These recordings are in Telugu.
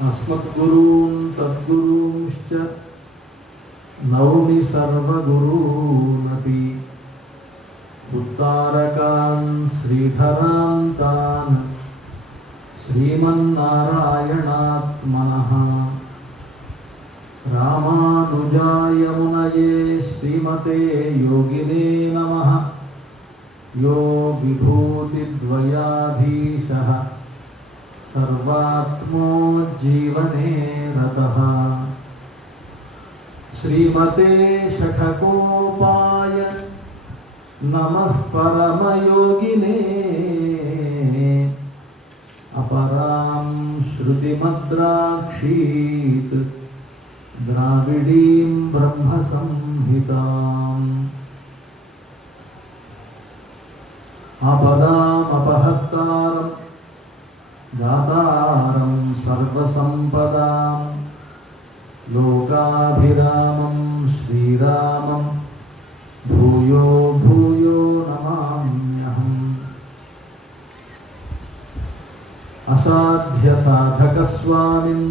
अस्मद्गुरून् तद्गुरूंश्च नौमि सर्वगुरूनपि उत्तारकान् श्रीधरान् तान् श्रीमन्नारायणात्मनः रामानुजाय मुनये श्रीमते योगिने नमः। यो विभूतिद्वयाधीशः सर्वात्मो जीवने रतः श्रीमते शठकोपाय नमः परमयोगिने। अपरां श्रुतिमद्राक्षीत् द्राविडीं ब्रह्मसंहिताम् आपदामपहर्तारं दातारं सर्वसम्पदां लोकाभिरामं श्रीरामं भूयो भूयो नमाम्यहम्। असाध्यसाधकस्वामिन्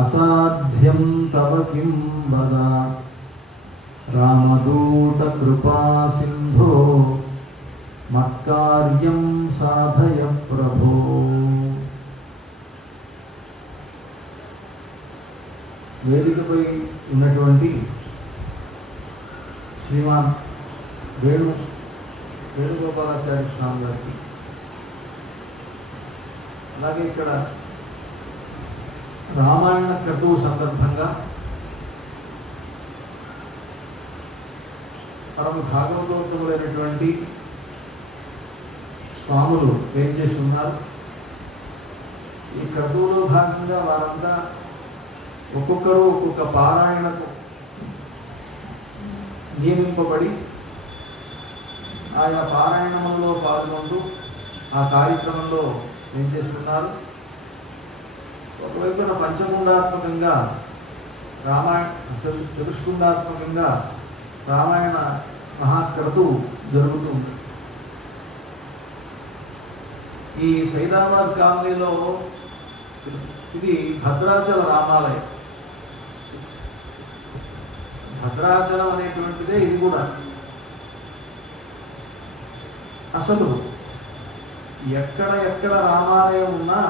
असाध्यं तव किं वद रामदूतकृपासिन्धो मत्कार्यं साधय प्रभो। వేదికపై ఉన్నటువంటి శ్రీమాన్ వేణుగోపాలాచార్య స్వామి గారికి, అలాగే ఇక్కడ రామాయణ క్రతువు సందర్భంగా పరమ భాగవతోత్తములైనటువంటి స్వాములు ఏం చేస్తున్నారు. ఈ క్రతువులో భాగంగా వారంతా ఒక్కొక్కరు ఒక్కొక్క పారాయణకు నియమింపబడి ఆయా పారాయణంలో పాల్గొంటూ ఆ కార్యక్రమంలో ఏం చేస్తున్నారు. ఒకవైపున పంచగుండాత్మకంగా చతుష్గుండాత్మకంగా రామాయణ మహాక్రతువు జరుగుతుంది. ఈ సైదాబాద్ కాలనీలో ఇది భద్రాచల రామాలయం. భద్రాచలం అనేటువంటిదే ఇది కూడా. అసలు ఎక్కడ రామాలయం ఉన్నా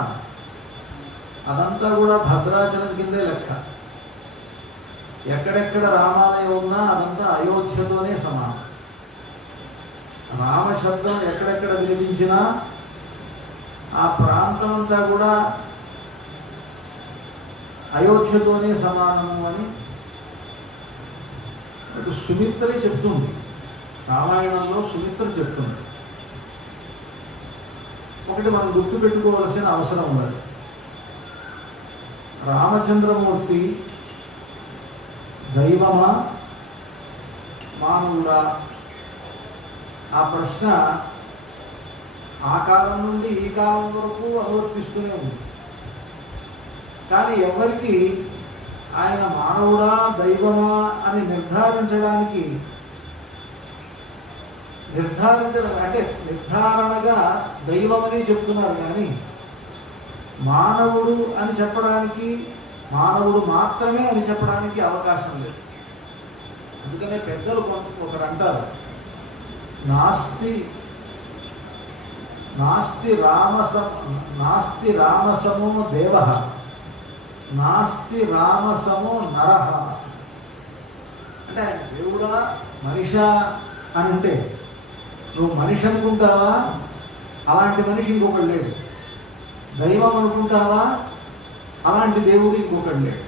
అదంతా కూడా భద్రాచలం కిందే లెక్క. ఎక్కడెక్కడ రామాలయం ఉన్నా అదంతా అయోధ్యతోనే సమానం. రామశబ్దం ఎక్కడెక్కడ వినిపించినా ఆ ప్రాంతం అంతా కూడా అయోధ్యతోనే సమానము అని సుమిత్ర చెప్తుంది. రామాయణంలో సుమిత్ర చెప్తుంది. ఒకటి మనం గుర్తుపెట్టుకోవలసిన అవసరం ఉన్నది. రామచంద్రమూర్తి దైవమా మానవుడా? ఆ ప్రశ్న ఆ కాలం నుండి ఈ కాలం వరకు అనువర్తిస్తూనే ఉంది. కానీ ఎవరికి ఆయన మానవుడా దైవమా అని నిర్ధారణగా దైవమని చెప్తున్నారు. కానీ మానవుడు అని చెప్పడానికి, మానవుడు మాత్రమే అని చెప్పడానికి అవకాశం లేదు. అందుకనే పెద్దలు ఒకరు అంటారు, నాస్తి రామసమో దేవః నాస్తి రామసమో నరః. అంటే దేవుడా మనిషా అని అంటే నువ్వు మనిషి అనుకుంటావా? అలాంటి మనిషి ఇంకొకడు లేడు. దైవం అనుకుంటావా? అలాంటి దేవుడు ఇంకొకడు లేడు.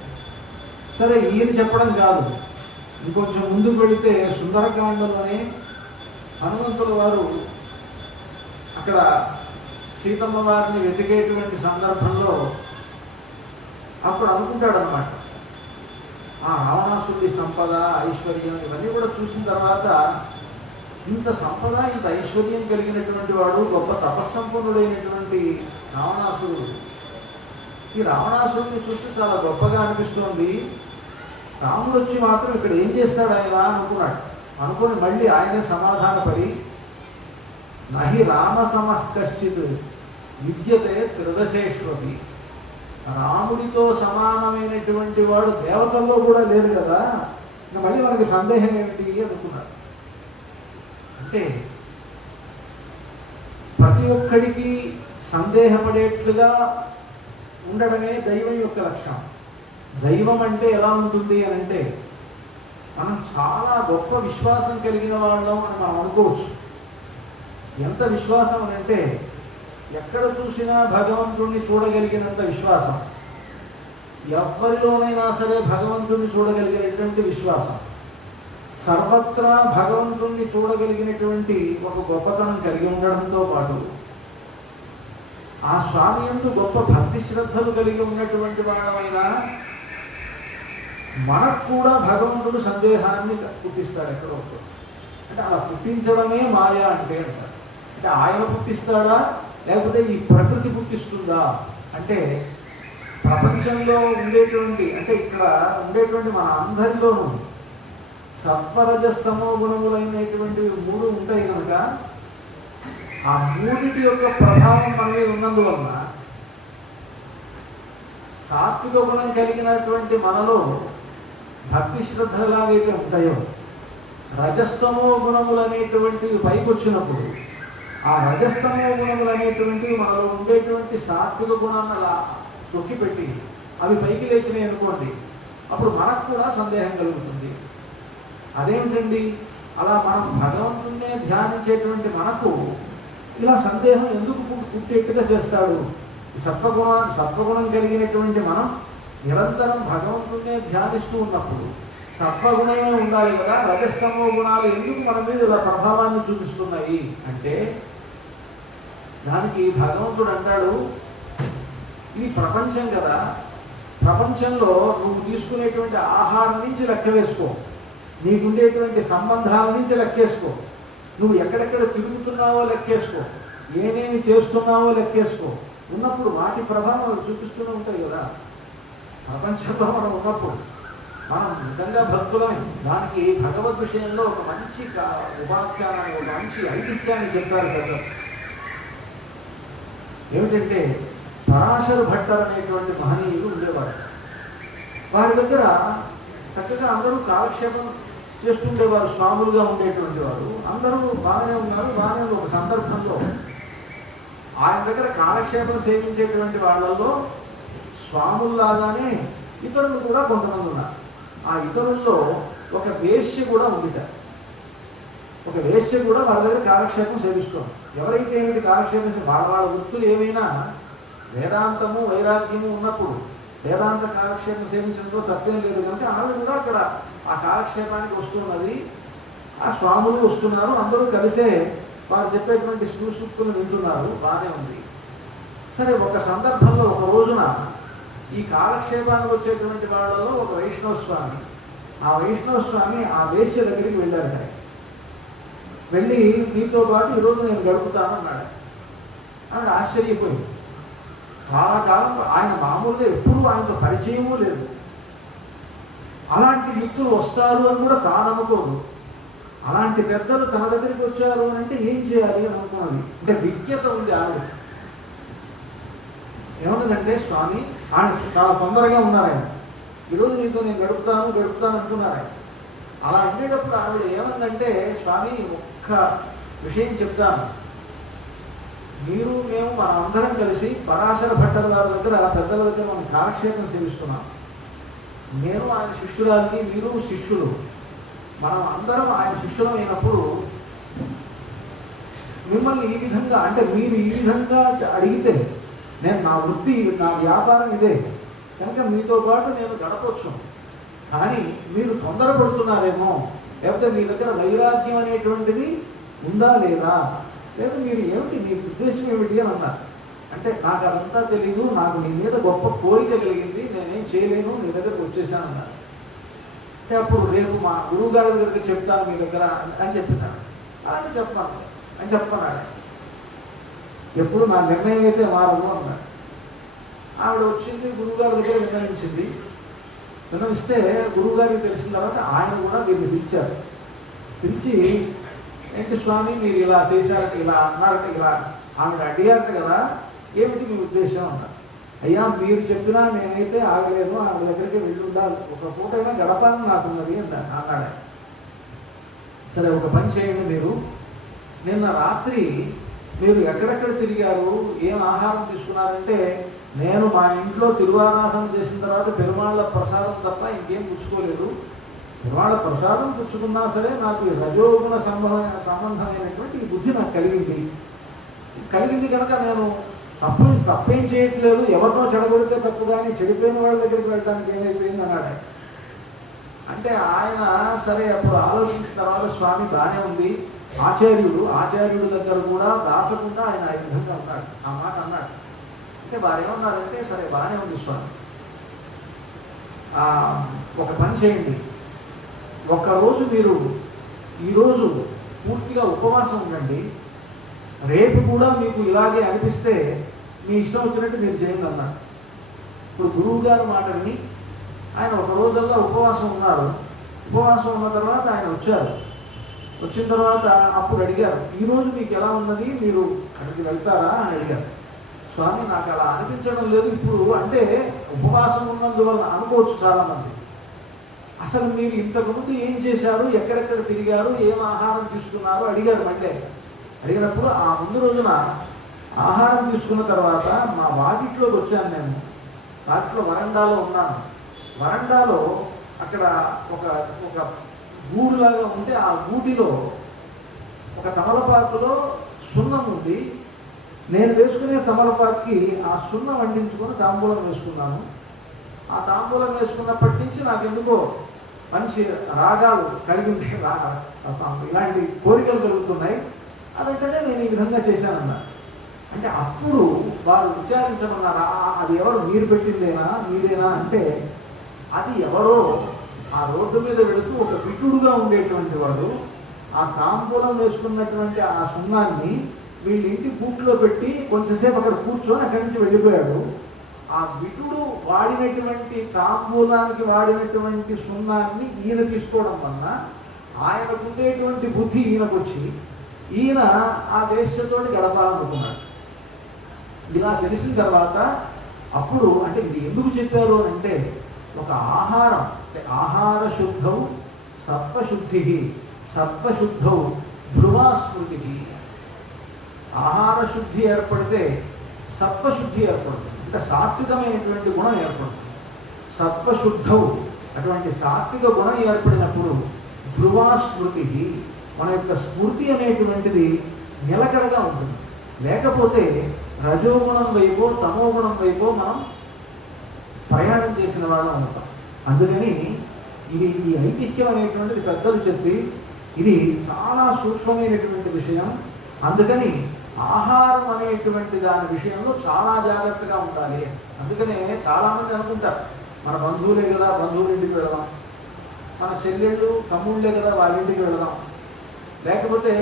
సరే, ఈయన చెప్పడం కాదు. ఇంకొంచెం ముందుకు వెళితే సుందరకాండలోనే హనుమంతుల వారు అక్కడ సీతమ్మ వారిని వెతికేటువంటి సందర్భంలో అప్పుడు అనుకుంటాడనమాట, ఆ రావణాసురుడి సంపద ఐశ్వర్యం ఇవన్నీ కూడా చూసిన తర్వాత ఇంత సంపద ఇంత ఐశ్వర్యం కలిగినటువంటి వాడు గొప్ప తపస్సంపన్నుడైనటువంటి రావణాసురుడు, ఈ రావణాసురుడిని చూస్తే చాలా గొప్పగా అనిపిస్తోంది. రాముడు వచ్చి మాత్రం ఇక్కడ ఏం చేస్తాడు ఆయన అనుకున్నాడు. అనుకుని మళ్ళీ ఆయనే సమాధానపడి నహి రామ సమః కశ్చిత్ విద్యతే త్రిదశేష్వపి రాముడితో సమానమైనటువంటి వాడు దేవతల్లో కూడా లేరు కదా, ఇంకా మళ్ళీ మనకి సందేహం ఏమిటి అనుకున్నారు. అంటే ప్రతి ఒక్కడికి సందేహపడేట్లుగా ఉండడమే దైవం యొక్క లక్షణం. దైవం అంటే ఎలా ఉంటుంది అని అంటే, మనం చాలా గొప్ప విశ్వాసం కలిగిన వాళ్ళం అని మనం అనుకోవచ్చు. ఎంత విశ్వాసం అని అంటే, ఎక్కడ చూసినా భగవంతుణ్ణి చూడగలిగినంత విశ్వాసం, ఎవరిలోనైనా సరే భగవంతుణ్ణి చూడగలిగినటువంటి విశ్వాసం, సర్వత్రా భగవంతుణ్ణి చూడగలిగినటువంటి ఒక గొప్పతనం కలిగి ఉండడంతో పాటు ఆ స్వామి యందు గొప్ప భక్తి శ్రద్ధలు కలిగి ఉన్నటువంటి వాళ్ళమైనా మనకు కూడా భగవంతుడు సందేహాన్ని పుట్టిస్తాడు ఎక్కడో. అంటే అలా పుట్టించడమే మాయా అంటే అంటారు. అంటే ఆయన పుట్టిస్తాడా లేకపోతే ఈ ప్రకృతి పుట్టిస్తుందా అంటే, ప్రపంచంలో ఉండేటువంటి అంటే ఇక్కడ ఉండేటువంటి మన అందరిలోనూ సత్వరజస్తమో గుణములైనటువంటివి మూడు ఉంటాయి కనుక, ఆ మూడిటి యొక్క ప్రభావం మన మీద ఉన్నందువలన సాత్విక గుణం కలిగినటువంటి మనలో భక్తి శ్రద్ధలు ఎలాగైతే ఉంటాయో, రజస్తమో గుణములు అనేటువంటివి పైకి వచ్చినప్పుడు ఆ రజస్తమో గుణములు అనేటువంటివి మనలో ఉండేటువంటి సాత్విక గుణాన్ని అలా తొక్కిపెట్టి అవి పైకి లేచినాయి అనుకోండి, అప్పుడు మనకు కూడా సందేహం కలుగుతుంది. అదేమిటండి, అలా మనం భగవంతున్నే ధ్యానించేటువంటి మనకు ఇలా సందేహం ఎందుకు పుట్టేట్టుగా చేస్తాడు? సత్వగుణం కలిగినటువంటి మనం నిరంతరం భగవంతున్నే ధ్యానిస్తూ ఉన్నప్పుడు సత్వగుణమే ఉండాలి కదా, రజస్తమో గుణాలు ఎందుకు మన మీద ఇలా ప్రభావాన్ని చూపిస్తున్నాయి అంటే, దానికి భగవంతుడు అంటాడు, ఇది ప్రపంచం కదా, ప్రపంచంలో నువ్వు తీసుకునేటువంటి ఆహారం నుంచి లెక్క వేసుకో, నీకుండేటువంటి సంబంధాల నుంచి లెక్కేసుకో, నువ్వు ఎక్కడెక్కడ తిరుగుతున్నావో లెక్కేసుకో, ఏమేమి చేస్తున్నావో లెక్కేసుకో. ఉన్నప్పుడు వాటి ప్రభావం చూపిస్తూనే ఉంటాయి కదా. ప్రపంచంలో మనం ఉన్నప్పుడు మనం నిజంగా భక్తులమే. దానికి భగవద్ విషయంలో ఒక మంచి ఉపాఖ్యానాన్ని, ఒక మంచి ఐతిహ్యాన్ని చెప్పారు కదా. ఏమిటంటే, పరాశర భట్టర్ అనేటువంటి మహనీయులు ఉండేవారు. వారి దగ్గర చక్కగా అందరూ కాలక్షేపం చేస్తుండేవారు, స్వాములుగా ఉండేటువంటి వారు. అందరూ బాగానే ఉన్నారు. బాగానే ఒక సందర్భంలో ఆయన దగ్గర కాలక్షేపం సేవించేటువంటి వాళ్ళల్లో స్వాముల్లాగానే ఇతరులు కూడా కొంతమంది ఉన్నారు. ఆ ఇతరుల్లో ఒక వేశ్య కూడా ఉందిట. ఒక వేశ్య కూడా వాళ్ళ దగ్గర కాలక్షేపం సేవిస్తుంది. ఎవరైతే ఏమిటి కాలక్షేపం వాళ్ళ వృత్తులు ఏమైనా వేదాంతము వైరాగ్యము ఉన్నప్పుడు వేదాంత కాలక్షేపం సేవించడంలో తప్పేం లేదు కనుక ఆవిడ కూడా అక్కడ ఆ కాలక్షేపానికి వస్తున్నది. ఆ స్వాములు వస్తున్నారు, అందరూ కలిసే వారు చెప్పేటువంటి సూక్తులు వింటున్నారు, బాగానే ఉంది. సరే, ఒక సందర్భంలో ఒక రోజున ఈ కాలక్షేపానికి వచ్చేటువంటి వాళ్ళలో ఒక వైష్ణవ స్వామి, ఆ వైష్ణవ స్వామి ఆ వేశ్య దగ్గరికి వెళ్ళారు. వెళ్ళి, మీతో పాటు ఈరోజు నేను గడుపుతానన్నాడు. ఆవిడ ఆశ్చర్యపోయింది. చాలా కాలం ఆయన మామూలుగా ఎప్పుడూ ఆయనతో పరిచయమూ లేదు. అలాంటి వ్యక్తులు వస్తారు అని కూడా తాను అనుకోదు. అలాంటి పెద్దలు తన దగ్గరికి వచ్చారు అని అంటే ఏం చేయాలి అని అనుకున్నది. అంటే విజ్ఞత ఉంది ఆవిడ. ఏమన్నదంటే, స్వామి ఆయన చాలా తొందరగా ఉన్నారు, ఆయన ఈరోజు నీతో నేను గడుపుతాను అంటున్నారు ఆయన. అలా ఉండేటప్పుడు ఆవిడ ఏమందంటే, స్వామి ఒక్క విషయం చెప్తాను, మీరు మేము మన అందరం కలిసి పరాశర భట్టర్ గారి దగ్గర పెద్దల దగ్గర మనం కాలక్షేపం సేవిస్తున్నాం. నేను ఆయన శిష్యురాలిని, మీరు శిష్యులు, మనం అందరం ఆయన శిష్యులం అయినప్పుడు మిమ్మల్ని ఈ విధంగా అంటే మీరు ఈ విధంగా అడిగితే, నేను నా వృత్తి నా వ్యాపారం ఇదే కనుక మీతో పాటు నేను గడపవచ్చు. కానీ మీరు తొందరపడుతున్నారేమో, లేకపోతే మీ దగ్గర వైరాగ్యం అనేటువంటిది ఉందా లేదా, లేదా మీరు ఏమిటి మీ ఉద్దేశం ఏమిటి అని అన్నారు. అంటే నాకు అదంతా తెలీదు, నాకు నీ మీద గొప్ప కోరిక కలిగింది, నేనేం చేయలేను, నీ దగ్గరకు వచ్చేసాను అన్నారు. అంటే అప్పుడు రేపు మా గురువు గారి దగ్గరికి చెప్తాను మీ దగ్గర అని చెప్పినాడు. అలాగే చెప్పాను అని చెప్పన్నాడు. ఎప్పుడు నా నిర్ణయం అయితే మారదు అన్నాడు. ఆవిడ వచ్చింది, గురువుగారి దగ్గర విన్నవించింది. విన్నవిస్తే గురువుగారికి తెలిసిన తర్వాత ఆయన కూడా వీరిని పిలిచారు. పిలిచి, ఏంటి స్వామి మీరు ఇలా చేశారట, ఇలా అన్నారట, ఇలా ఆవిడ అడిగారట కదా, ఏమిటి మీ ఉద్దేశం అన్నారు. అయ్యా మీరు చెప్పినా నేనైతే ఆగలేదు, ఆవిడ దగ్గరికి వెళ్ళి ఉండాలి, ఒక పూటైనా గడపాలని నాకున్నది అన్నాడు. సరే ఒక పని చేయండి, మీరు నిన్న రాత్రి మీరు ఎక్కడెక్కడ తిరిగారు, ఏం ఆహారం తీసుకున్నారంటే, నేను మా ఇంట్లో తిరువారాధన చేసిన తర్వాత పెరుమాళ్ళ ప్రసాదం తప్ప ఇంకేం పుచ్చుకోలేదు. పెరుమాళ్ళ ప్రసాదం పుచ్చుకున్నా సరే నాకు రజోగుణ సంబంధమైనటువంటి ఈ బుద్ధి నాకు కలిగింది కనుక నేను తప్పేం చేయట్లేదు, ఎవరినో చెడగొడితే తప్పు, కానీ చెడిపోయిన వాళ్ళ దగ్గరికి వెళ్ళడానికి ఏమైపోయింది అన్నాడు. అంటే ఆయన సరే అప్పుడు ఆలోచించిన తర్వాత స్వామి బాగానే ఉంది, ఆచార్యుడు దగ్గర కూడా దాచకుండా ఆయన ఈ విధంగా అన్నాడు, ఆ మాట అన్నాడు. అంటే వారు ఏమన్నారంటే, సరే బాగానే ఉంది స్వామి, ఒక పని చేయండి, ఒక్కరోజు మీరు ఈరోజు పూర్తిగా ఉపవాసం ఉండండి, రేపు కూడా మీకు ఇలాగే అనిపిస్తే మీ ఇష్టం వచ్చినట్టు మీరు చేయండి అన్నారు. ఇప్పుడు గురువు గారు మాట విని ఆయన ఒక రోజుల్లో ఉపవాసం ఉన్నారు. ఉపవాసం ఉన్న తర్వాత ఆయన వచ్చిన తర్వాత అప్పుడు అడిగారు, ఈరోజు మీకు ఎలా ఉన్నది, మీరు అక్కడికి వెళ్తారా అని అడిగారు. స్వామి నాకు అలా అనిపించడం లేదు ఇప్పుడు, అంటే ఉపవాసం ఉన్నందువల్ల అనుకోవచ్చు చాలామంది. అసలు మీరు ఇంతకుముందు ఏం చేశారు, ఎక్కడెక్కడ తిరిగారు, ఏం ఆహారం తీసుకున్నారు అడిగారు. మళ్ళీ అడిగినప్పుడు ఆ ముందు రోజున ఆహారం తీసుకున్న తర్వాత మా వాకిట్లోకి వచ్చాను. నేను వాకిట్లో వరండాలో ఉన్నాను. వరండాలో అక్కడ ఒక గూడులాగా ఉంటే ఆ గూటిలో ఒక తమలపాకులో సున్నం ఉంది. నేను వేసుకునే తమలపాకుకి ఆ సున్నం వండించుకొని తాంబూలం వేసుకున్నాను. ఆ తాంబూలం వేసుకున్నప్పటి నుంచి నాకు ఎందుకో మంచి రాగాలు కలిగి ఉంటే ఇలాంటి కోరికలు కలుగుతున్నాయి. అదంటేనే నేను ఈ విధంగా చేశానన్నా. అంటే అప్పుడు వారు విచారించమన్నారు, అది ఎవరు, మీరు మీరేనా అంటే, అది ఎవరో ఆ రోడ్డు మీద వెళుతూ ఒక విటుడుగా ఉండేటువంటి వాడు ఆ తాంబూలం వేసుకున్నటువంటి ఆ సున్నాన్ని వీళ్ళ ఇంటి బూట్లో పెట్టి కొంచెంసేపు అక్కడ కూర్చొని అక్కడి నుంచి వెళ్ళిపోయాడు. ఆ విటుడు వాడినటువంటి తాంబూలానికి వాడినటువంటి సున్నాన్ని ఈయన తీసుకోవడం వలన ఆయనకు ఉండేటువంటి బుద్ధి ఈయనకొచ్చి ఈయన ఆ వేశ్యతోటి గడపాలనుకున్నాడు. ఇలా తెలిసిన తర్వాత అప్పుడు అంటే ఇది ఎందుకు చెప్పారు అంటే, ఒక ఆహారం అంటే ఆహార శుద్ధౌ సత్వశుద్ధౌ ధ్రువాస్మృతి. ఆహార శుద్ధి ఏర్పడితే సత్వశుద్ధి ఏర్పడుతుంది, అంటే సాత్వికమైనటువంటి గుణం ఏర్పడుతుంది. సత్వశుద్ధౌ అటువంటి సాత్విక గుణం ఏర్పడినప్పుడు ధ్రువాస్మృతి, మన యొక్క స్మృతి అనేటువంటిది నిలకడగా ఉంటుంది. లేకపోతే రజోగుణం వైపో తమోగుణం వైపో మనం ప్రయాణం చేసిన వాళ్ళం ఉంటాం. అందుకని ఈ ఐతిహ్యం అనేటువంటిది పెద్దలు చెప్పి ఇది చాలా సూక్ష్మమైనటువంటి విషయం. అందుకని ఆహారం అనేటువంటి దాని విషయంలో చాలా జాగ్రత్తగా ఉండాలి. అందుకనే చాలామంది అనుకుంటారు, మన బంధువులే కదా బంధువుల ఇంటికి వెళదాం, మన చెల్లెళ్ళు తమ్ముళ్ళే కదా వాళ్ళ ఇంటికి వెళదాం, లేకపోతే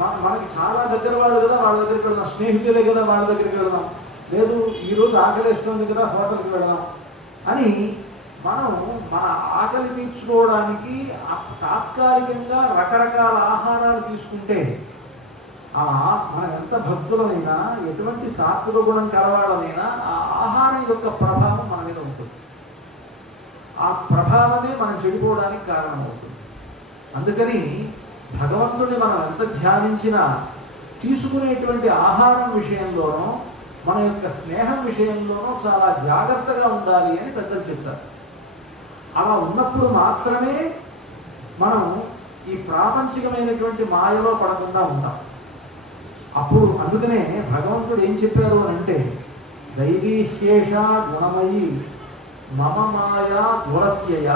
మనకి చాలా దగ్గర వాళ్ళు కదా వాళ్ళ దగ్గరికి వెళదాం, స్నేహితులే కదా వాళ్ళ దగ్గరికి వెళదాం, లేదు ఈరోజు ఆకలిస్తుంది కదా హోటల్కి వెళదాం అని మనం మన ఆకలి తీర్చుకోవడానికి తాత్కాలికంగా రకరకాల ఆహారాలు తీసుకుంటే మనం ఎంత భక్తులమైనా ఎటువంటి సాత్విక గుణం కలవాడమైనా ఆ ఆహారం యొక్క ప్రభావం మన మీద ఉంటుంది. ఆ ప్రభావమే మనం చెడిపోవడానికి కారణమవుతుంది. అందుకని భగవంతుడిని మనం ఎంత ధ్యానించినా తీసుకునేటువంటి ఆహారం విషయంలోనూ మన యొక్క స్నేహం విషయంలోనూ చాలా జాగ్రత్తగా ఉండాలి అని పెద్దలు చెప్తారు. అలా ఉన్నప్పుడు మాత్రమే మనం ఈ ప్రాపంచికమైనటువంటి మాయలో పడకుండా ఉంటాం. అప్పుడు అందుకనే భగవంతుడు ఏం చెప్పారు అని అంటే, దైవీశేష గుణమయి మమ మాయా దురత్యయ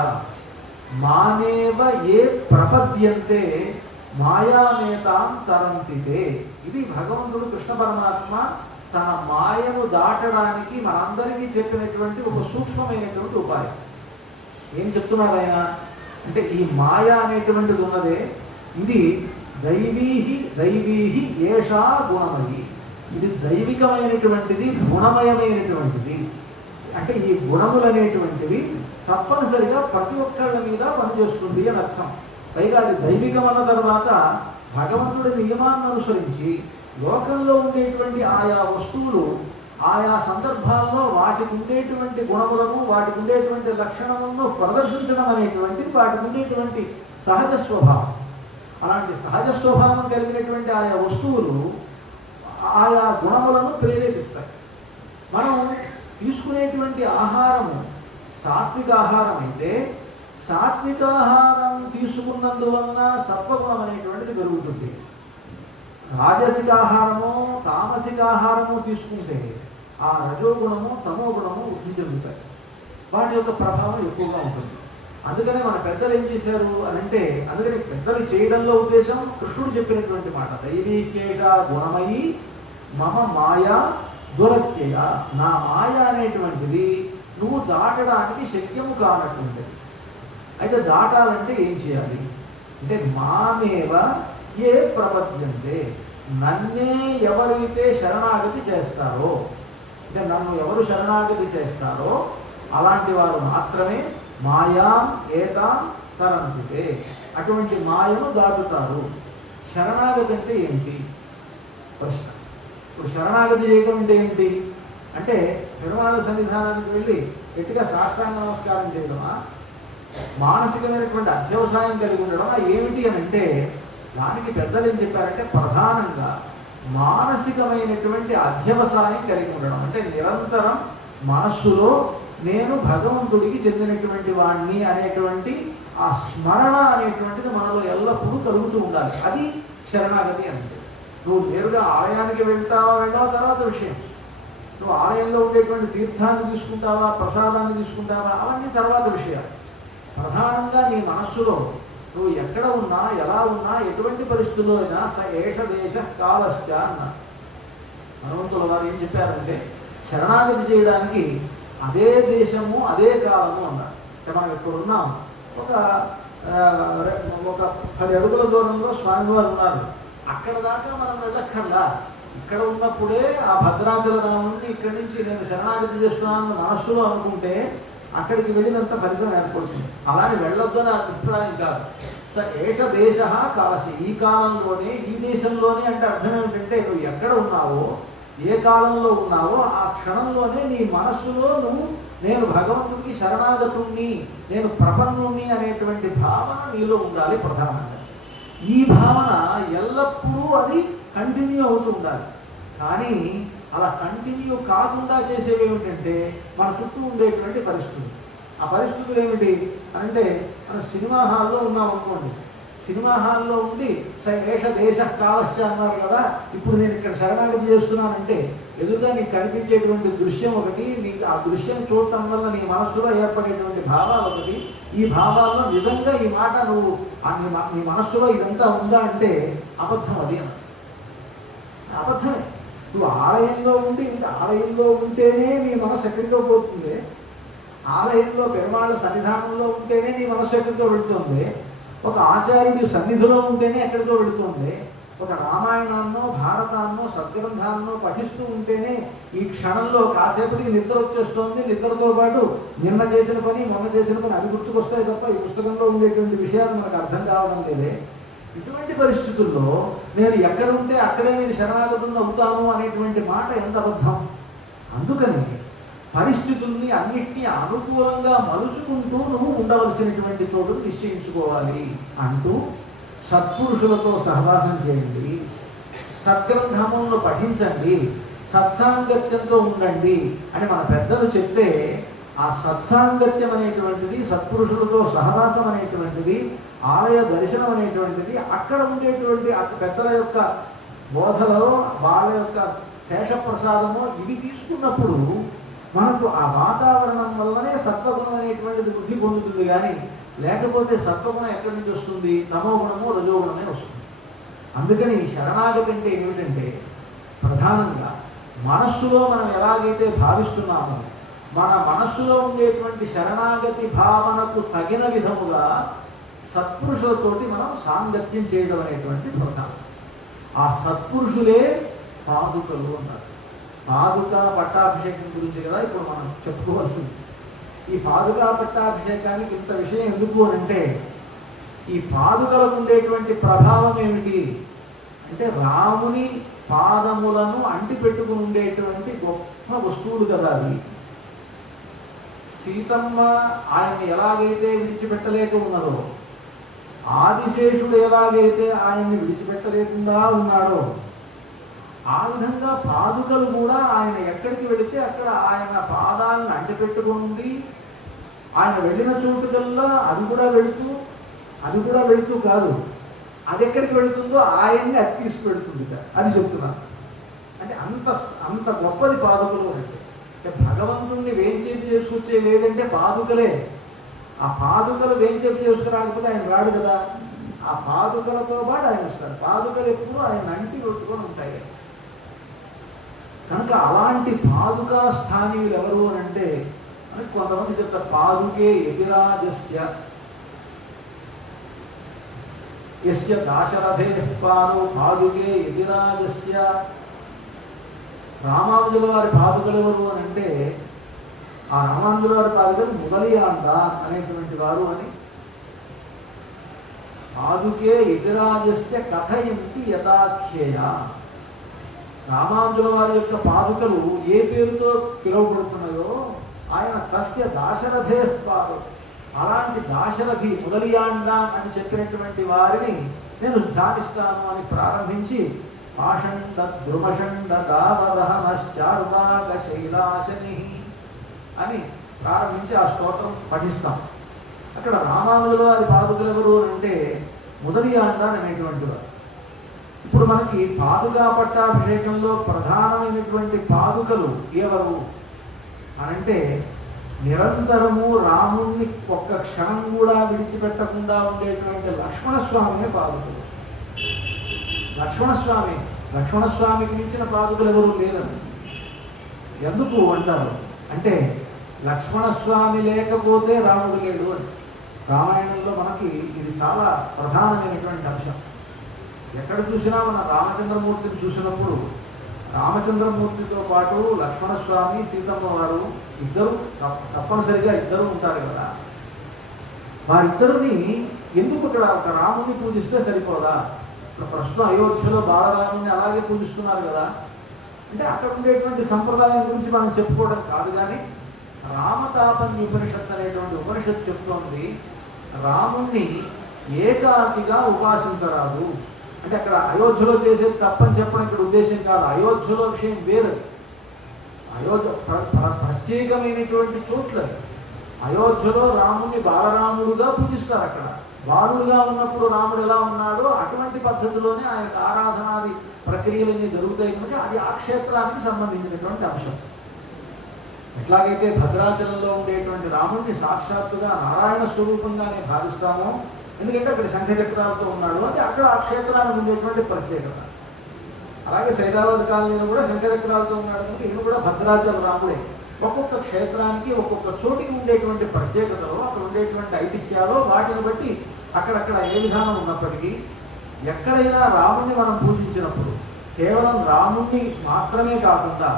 మానేవ ఏ ప్రపద్యంతే మాయామేతాం తరంతితే. ఇది భగవంతుడు కృష్ణ పరమాత్మ తన మాయను దాటడానికి మనందరికీ చెప్పినటువంటి ఒక సూక్ష్మమైనటువంటి ఉపాయం. ఏం చెప్తున్నారు ఆయన అంటే, ఈ మాయ అనేటువంటిది ఉన్నదే ఇది దైవీహి ఏషా గుణమయి, ఇది దైవికమైనటువంటిది గుణమయమైనటువంటిది. అంటే ఈ గుణములు అనేటువంటివి తప్పనిసరిగా ప్రతి ఒక్కళ్ళ మీద పనిచేస్తుంది అని అర్థం. పైగా అది దైవికం అన్న తర్వాత భగవంతుడి నియమాన్ని అనుసరించి లోకంలో ఉండేటువంటి ఆయా వస్తువులు ఆయా సందర్భాల్లో వాటికి ఉండేటువంటి గుణములను, వాటికి ఉండేటువంటి లక్షణములను ప్రదర్శించడం అనేటువంటిది వాటికి ఉండేటువంటి సహజ స్వభావం. అలాంటి సహజ స్వభావం కలిగినటువంటి ఆయా వస్తువులు ఆయా గుణములను ప్రేరేపిస్తాయి. మనం తీసుకునేటువంటి ఆహారము సాత్విక ఆహారం అయితే సాత్విక ఆహారం తీసుకున్నందువలన సత్వగుణం అనేటువంటిది పెరుగుతుంది. రాజసిక ఆహారము, తామసిక ఆహారము తీసుకుంటే ఆ రజోగుణము, తమో గుణము వృద్ధి చెందుతాయి. వాటి యొక్క ప్రభావం ఎక్కువగా ఉంటుంది. అందుకనే మన పెద్దలు ఏం చేశారు అని అంటే, అందుకని పెద్దలు చేయడంలో ఉద్దేశం కృష్ణుడు చెప్పినటువంటి మాట, దైవీకేష గుణమయి మమ మాయా దురత్యయ. నా మాయ అనేటువంటిది నువ్వు దాటడానికి శక్యము కానటువంటిది. అయితే దాటాలంటే ఏం చేయాలి అంటే, మామేవ ఏ ప్రపద్యంతే, నన్నే ఎవరైతే శరణాగతి చేస్తారో, అంటే నన్ను ఎవరు శరణాగతి చేస్తారో అలాంటి వారు మాత్రమే మాయాం ఏతాం తరంతితే, అటువంటి మాయను దాటుతారు. శరణాగతి అంటే ఏంటి ప్రశ్న. ఇప్పుడు శరణాగతి చేయడం అంటే ఏంటి అంటే, పెరుమాళ సన్నిధానానికి వెళ్ళి గట్టిగా సాష్టాంగ నమస్కారం చేయడమా, మానసికమైనటువంటి అధ్యవసాయం కలిగి ఉండడమా, ఏమిటి అని అంటే, దానికి పెద్దలు ఏం చెప్పారంటే ప్రధానంగా మానసికమైనటువంటి అధ్యవసాయం కలిగి ఉండడం. అంటే నిరంతరం మనస్సులో నేను భగవంతుడికి చెందినటువంటి వాణ్ణి అనేటువంటి ఆ స్మరణ అనేటువంటిది మనలో ఎల్లప్పుడూ కలుగుతూ ఉండాలి. అది శరణాగతి అంటే. నువ్వు నేరుగా ఆలయానికి వెళ్ళావా తర్వాత విషయం. నువ్వు ఆలయంలో ఉండేటువంటి తీర్థాన్ని తీసుకుంటావా, ప్రసాదాన్ని తీసుకుంటావా, అవన్నీ తర్వాత విషయాలు. ప్రధానంగా నీ మనస్సులో నువ్వు ఎక్కడ ఉన్నా, ఎలా ఉన్నా, ఎటువంటి పరిస్థితుల్లో అయినా స ఏష దేశ కాలశ్చ అన్నారు. హనుమంతుల వారు ఏం చెప్పారంటే, శరణాగతి చేయడానికి అదే దేశము అదే కాలము అన్నారు. అంటే మనం ఇక్కడ ఉన్నాం, ఒక 10 అడుగుల దూరంలో స్వామివారు ఉన్నారు. అక్కడ దాకా మనం వెళ్ళక్కర్లా. ఇక్కడ ఉన్నప్పుడే ఆ భద్రాచల రాముడిని ఇక్కడి నుంచి నేను శరణాగతి చేస్తున్నాను మనస్సులో అనుకుంటే అక్కడికి వెళ్ళినంత ఫలితం ఏర్పడుతుంది. అలానే వెళ్ళొద్దని అభిప్రాయం కాదు. స ఏష దేశ కాలశ, ఈ కాలంలోనే, ఈ దేశంలోనే అంటే అర్థం ఏమిటంటే, నువ్వు ఎక్కడ ఉన్నావో, ఏ కాలంలో ఉన్నావో ఆ క్షణంలోనే నీ మనస్సులో నువ్వు నేను భగవంతుడికి శరణాగతుణ్ణి, నేను ప్రపన్నుణ్ణి అనేటువంటి భావన నీలో ఉండాలి ప్రధానంగా. ఈ భావన ఎల్లప్పుడూ అది కంటిన్యూ అవుతూ ఉండాలి. కానీ అలా కంటిన్యూ కాకుండా చేసేవి ఏమిటంటే మన చుట్టూ ఉండేటువంటి పరిస్థితులు. ఆ పరిస్థితులు ఏమిటి అంటే, మనం సినిమా హాల్లో ఉన్నాం అనుకోండి. సినిమా హాల్లో ఉండి ఏష దేశ కాలశ్చ అన్నారు కదా, ఇప్పుడు నేను ఇక్కడ శరణాగతి చేస్తున్నానంటే ఎదురుగా నీకు కనిపించేటువంటి దృశ్యం ఒకటి, నీకు ఆ దృశ్యం చూడటం వల్ల నీ మనస్సులో ఏర్పడేటువంటి భావాలు ఒకటి. ఈ భావాల్లో నిజంగా ఈ మాట నువ్వు నీ మనస్సులో ఇదంతా ఉందా అంటే అబద్ధం. అది అబద్ధమే. నువ్వు ఆలయంలో ఉండి, ఆలయంలో ఉంటేనే నీ మనస్సు ఎక్కడికో పోతుంది. ఆలయంలో పెరుమాళ సన్నిధానంలో ఉంటేనే నీ మనస్సు ఎక్కడికో వెళుతుంది. ఒక ఆచార్యుడి సన్నిధిలో ఉంటేనే ఎక్కడికో వెళుతుంది. ఒక రామాయణాన్నో, భారతాన్నో, సద్గ్రంథాన్నో పఠిస్తూ ఉంటేనే ఈ క్షణంలో కాసేపటికి నిద్ర వచ్చేస్తోంది. నిద్రతో పాటు నిన్న చేసిన పని, మొన్న చేసిన పని అవి గుర్తుకొస్తాయి తప్ప ఈ పుస్తకంలో ఉండేటువంటి విషయాలు మనకు అర్థం కావడం లేదే. ఇటువంటి పరిస్థితుల్లో నేను ఎక్కడ ఉంటే అక్కడే నేను శరణాగతులను అవుతాను అనేటువంటి మాట ఎంత అబద్ధం. అందుకని పరిస్థితుల్ని అన్నిటినీ అనుకూలంగా మలుచుకుంటూ నువ్వు ఉండవలసినటువంటి చోటు నిశ్చయించుకోవాలి అంటూ సత్పురుషులతో సహవాసం చేయండి, సద్గ్రంథములను పఠించండి, సత్సాంగత్యంతో ఉండండి అని మన పెద్దలు చెప్తే, ఆ సత్సాంగత్యం అనేటువంటిది, సత్పురుషులతో సహవాసం అనేటువంటిది, ఆలయ దర్శనం అనేటువంటిది, అక్కడ ఉండేటువంటి పెద్దల యొక్క బోధలలో వాళ్ళ యొక్క శేషప్రసాదము ఇవి తీసుకున్నప్పుడు మనకు ఆ వాతావరణం వల్లనే సత్వగుణం అనేటువంటిది వృద్ధి పొందుతుంది. కానీ లేకపోతే సత్వగుణం ఎక్కడి నుంచి వస్తుంది? తమో గుణము, రజోగుణమే వస్తుంది. అందుకని శరణాగతి అంటే ఏమిటంటే, ప్రధానంగా మనస్సులో మనం ఎలాగైతే భావిస్తున్నామో మన మనస్సులో ఉండేటువంటి శరణాగతి భావనకు తగిన విధముగా సత్పురుషులతోటి మనం సాంగత్యం చేయడం అనేటువంటి ప్రధానం. ఆ సత్పురుషులే పాదుకలు అన్నారు. పాదుక పట్టాభిషేకం గురించి కదా ఇప్పుడు మనం చెప్పుకోవాల్సింది. ఈ పాదుకా పట్టాభిషేకానికి ఇంత విషయం ఎందుకు అని అంటే, ఈ పాదుకలకు ఉండేటువంటి ప్రభావం ఏమిటి అంటే, రాముని పాదములను అంటిపెట్టుకుని ఉండేటువంటి గొప్ప వస్తువులు కదా అవి. సీతమ్మ ఆయన్ని ఎలాగైతే విడిచిపెట్టలేక ఉన్నదో, ఆదిశేషుడు ఎలాగైతే ఆయన్ని విడిచిపెట్టలేకుండా ఉన్నాడో, ఆ విధంగా పాదుకలు కూడా ఆయన ఎక్కడికి వెళితే అక్కడ ఆయన పాదాలను అంటిపెట్టుకుంది. ఆయన వెళ్ళిన చోటుకల్లా అది కూడా వెళుతూ కాదు, అది ఎక్కడికి వెళుతుందో ఆయన్ని అది తీసుకువెళుతుంది. అది చెప్తున్నాను. అంటే అంత గొప్పది పాదుకలు అంటే. భగవంతుణ్ణి వేంచేపు చేసుకొచ్చే లేదంటే పాదుకలే. ఆ పాదుకలు వేంచేపు చేసుకురాకపోతే ఆయన రాడు కదా. ఆ పాదుకలతో పాటు ఆయన వస్తాడు. పాదుకలు ఎప్పుడు ఆయన అంటి కొట్టుకొని ఉంటాయి. కనుక అలాంటి పాదుకా స్థానీయులు ఎవరు అని అంటే, అని కొంతమంది చెప్తారు, పాదుకే యతిరాజస్య యస్య దాశరథే పాదు పాదుకే యతిరాజస్య. రామానుజుల వారి పాదుకలు ఎవరు అని అంటే, ఆ రామానుజుల వారి పాదుకలు ముదలియాండ అనేటువంటి వారు అని. పాదుకే యతిరాజస్య కథయంతి యథాఖ్యేయ. రామానుజుల వారి యొక్క పాదుకలు ఏ పేరుతో పిలువబడుతున్నాయో ఆయన తస్య దాశరథే పాదు, అలాంటి దాశరథి ముదలియాండ అని చెప్పినటువంటి వారిని నేను ధ్యానిస్తాను అని ప్రారంభించి పాషండ ద్రుమషండ దావదహనశ్చార్వాక శైలాశని అని ప్రారంభించి ఆ స్తోత్రం పఠిస్తాం. అక్కడ రామానుజుల వారి పాదుకలు ఎవరు అంటే ముదలియాండ అనేటువంటి వారు. ఇప్పుడు మనకి పాదుకా పట్టాభిషేకంలో ప్రధానమైనటువంటి పాదుకలు ఎవరు అనంటే, నిరంతరము రాముణ్ణి ఒక్క క్షణం కూడా విడిచిపెట్టకుండా ఉండేటువంటి లక్ష్మణస్వామినే పాదుకలు. లక్ష్మణస్వామికి మించిన పాదుకలు ఎవరు లేదని ఎందుకు అంటారు అంటే, లక్ష్మణస్వామి లేకపోతే రాముడు లేడు అని. రామాయణంలో మనకి ఇది చాలా ప్రధానమైనటువంటి అంశం. ఎక్కడ చూసినా మన రామచంద్రమూర్తిని చూసినప్పుడు రామచంద్రమూర్తితో పాటు లక్ష్మణస్వామి, సీతమ్మ వారు ఇద్దరు తప్పనిసరిగా ఇద్దరు ఉంటారు కదా. వారిద్దరిని ఎందుకు ఇక్కడ ఒక రాముని పూజిస్తే సరిపోదా? ఇప్పుడు ప్రస్తుతం అయోధ్యలో బాలరాముని అలాగే పూజిస్తున్నారు కదా. అంటే అక్కడ ఉండేటువంటి సంప్రదాయం గురించి మనం చెప్పుకోవడం కాదు, కానీ రామతాపన్య ఉపనిషత్తు అనేటువంటి ఉపనిషత్తు చెప్తోంది, రాముణ్ణి ఏకాకిగా ఉపాసించరాదు. అంటే అక్కడ అయోధ్యలో చేసేది తప్పని చెప్పడం ఇక్కడ ఉద్దేశం కాదు. అయోధ్యలో విషయం వేరు. అయోధ్య ప్రత్యేకమైనటువంటి చోట్ల. అయోధ్యలో రాముని బాలరాముడుగా పూజిస్తారు. అక్కడ బాలుడుగా ఉన్నప్పుడు రాముడు ఎలా ఉన్నాడో అటువంటి పద్ధతిలోనే ఆయనకు ఆరాధనాది ప్రక్రియలన్నీ జరుగుతాయి కనుక అది ఆ క్షేత్రానికి సంబంధించినటువంటి అంశం. ఎట్లాగైతే భద్రాచలంలో ఉండేటువంటి రాముడిని సాక్షాత్తుగా నారాయణ స్వరూపంగానే భావిస్తామో, ఎందుకంటే అక్కడ శంఖచక్రాలతో ఉన్నాడు, అది అక్కడ ఆ క్షేత్రానికి ఉండేటువంటి ప్రత్యేకత. అలాగే సైదాబాద్ కాలనీలో కూడా శంఖచక్రాలతో ఉన్నాడు కనుక ఇది కూడా భద్రాచల రాముడే. ఒక్కొక్క క్షేత్రానికి ఒక్కొక్క చోటికి ఉండేటువంటి ప్రత్యేకతలో, అక్కడ ఉండేటువంటి ఐతిహ్యాలు, వాటిని బట్టి అక్కడక్కడ ఏ విధానం ఉన్నప్పటికీ ఎక్కడైనా రాముణ్ణి మనం పూజించినప్పుడు కేవలం రాముణ్ణి మాత్రమే కాకుండా